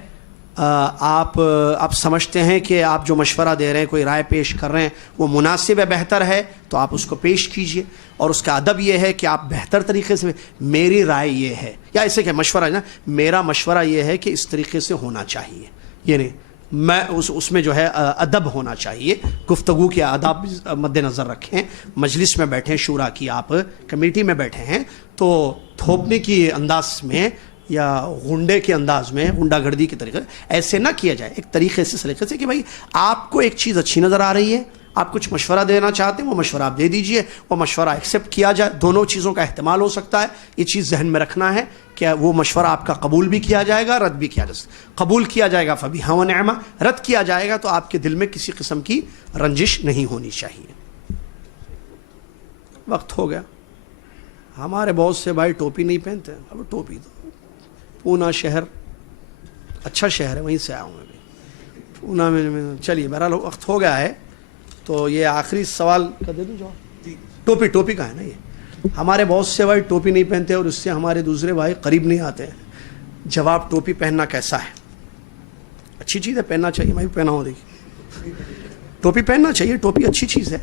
آپ سمجھتے ہیں کہ آپ جو مشورہ دے رہے ہیں، کوئی رائے پیش کر رہے ہیں، وہ مناسب ہے، بہتر ہے، تو آپ اس کو پیش کیجئے۔ اور اس کا ادب یہ ہے کہ آپ بہتر طریقے سے، میری رائے یہ ہے، یا ایسے کہ مشورہ ہے نا، میرا مشورہ یہ ہے کہ اس طریقے سے ہونا چاہیے، یعنی میں اس میں جو ہے ادب ہونا چاہیے، گفتگو کے آداب مد نظر رکھیں۔ مجلس میں بیٹھیں، شورا کی آپ کمیٹی میں بیٹھے ہیں، تو تھوپنے کی انداز میں یا غنڈے کے انداز میں، غنڈہ گردی کے طریقے ایسے نہ کیا جائے، ایک طریقے سے، سلیقے سے، کہ بھائی آپ کو ایک چیز اچھی نظر آ رہی ہے، آپ کچھ مشورہ دینا چاہتے ہیں وہ مشورہ آپ دے دیجئے، وہ مشورہ ایکسیپٹ کیا جائے، دونوں چیزوں کا احتمال ہو سکتا ہے، یہ چیز ذہن میں رکھنا ہے کہ وہ مشورہ آپ کا قبول بھی کیا جائے گا، رد بھی کیا جائے گا۔ قبول کیا جائے گا فبیہا و نعمہ، رد کیا جائے گا تو آپ کے دل میں کسی قسم کی رنجش نہیں ہونی چاہیے۔ وقت ہو گیا۔ ہمارے بہت سے بھائی ٹوپی نہیں پہنتے، اب ٹوپی تو پونا شہر اچھا شہر ہے، وہیں سے آیا ہوں میں بھی پونا میں۔ چلیے بہرحال وقت ہو گیا ہے، تو یہ آخری سوال کا دے دوں جواب۔ ٹوپی کا ہے نا، یہ ہمارے بہت سے بھائی ٹوپی نہیں پہنتے اور اس سے ہمارے دوسرے بھائی قریب نہیں آتے ہیں۔ جواب ٹوپی پہننا کیسا ہے؟ اچھی چیز ہے، پہننا چاہیے، میں بھی پہنا ہوں، دیکھیے ٹوپی پہننا چاہیے، ٹوپی اچھی چیز ہے،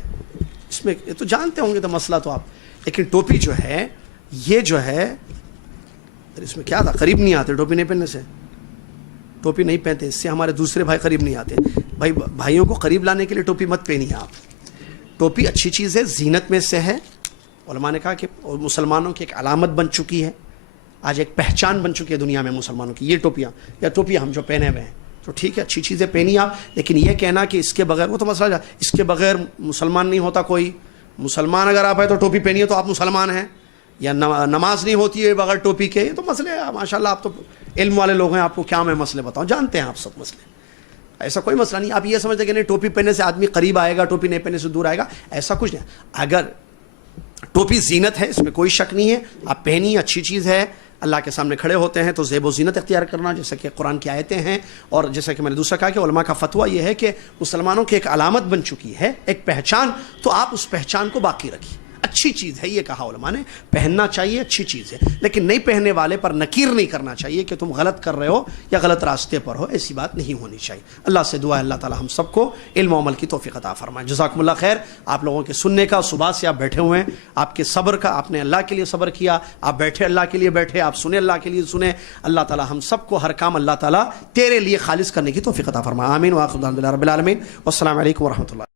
اس میں یہ تو جانتے ہوں گے تو مسئلہ تو آپ، لیکن ٹوپی جو ہے یہ جو ہے اس میں کیا تھا، قریب نہیں آتے ٹوپی نہیں پہننے سے، ٹوپی نہیں پہنتے اس سے ہمارے دوسرے بھائی قریب نہیں آتے۔ بھائی بھائیوں کو قریب لانے کے لیے ٹوپی مت پہنیے آپ۔ ٹوپی اچھی چیز ہے، زینت میں سے ہے، علماء نے کہا کہ مسلمانوں کی ایک علامت بن چکی ہے، آج ایک پہچان بن چکی ہے دنیا میں مسلمانوں کی، یہ ٹوپیاں یا ٹوپیاں ہم جو پہنے ہوئے ہیں، تو ٹھیک ہے اچھی چیزیں پہنی آپ، لیکن یہ کہنا کہ اس کے بغیر، وہ تو مسئلہ اس کے بغیر مسلمان نہیں ہوتا کوئی، مسلمان اگر آپ ہیں تو ٹوپی پہنیے تو آپ مسلمان ہیں، یا نماز نہیں ہوتی ہے بغیر ٹوپی کے، یہ تو مسئلے ہیں ماشاء اللہ، آپ تو علم والے لوگ ہیں، آپ کو کیا میں مسئلے بتاؤں، جانتے ہیں آپ سب مسئلے، ایسا کوئی مسئلہ نہیں۔ آپ یہ سمجھتے کہ نہیں ٹوپی پہننے سے آدمی قریب آئے گا، ٹوپی نہیں پہننے سے دور آئے گا، ایسا کچھ نہیں۔ اگر ٹوپی زینت ہے، اس میں کوئی شک نہیں ہے، آپ پہنیے، اچھی چیز ہے، اللہ کے سامنے کھڑے ہوتے ہیں تو زیب و زینت اختیار کرنا، جیسا کہ قرآن کی آیتیں ہیں، اور جیسا کہ میں نے دوسرا کہا کہ علماء کا فتویٰ یہ ہے کہ مسلمانوں کی ایک علامت بن چکی ہے، ایک پہچان، تو آپ اس پہچان کو باقی رکھیے، اچھی چیز ہے، یہ کہا علماء نے، پہننا چاہیے، اچھی چیز ہے، لیکن نہیں پہننے والے پر نکیر نہیں کرنا چاہیے کہ تم غلط کر رہے ہو یا غلط راستے پر ہو، ایسی بات نہیں ہونی چاہیے۔ اللہ سے دعا ہے اللہ تعالی ہم سب کو علم و عمل کی توفیق عطا فرمائے۔ جزاکم اللہ خیر، آپ لوگوں کے سننے کا، صبح سے آپ بیٹھے ہوئے ہیں، آپ کے صبر کا، آپ نے اللہ کے لیے صبر کیا، آپ بیٹھے اللہ کے لیے بیٹھے، آپ سنے اللہ کے لیے سنے، اللہ تعالی ہم سب کو ہر کام اللہ تعالی تیرے لیے خالص کرنے کی توفیق عطا فرمائے۔ آمین، وآخر دعوانا الحمدللہ رب العالمین، والسلام علیکم ورحمۃ اللہ۔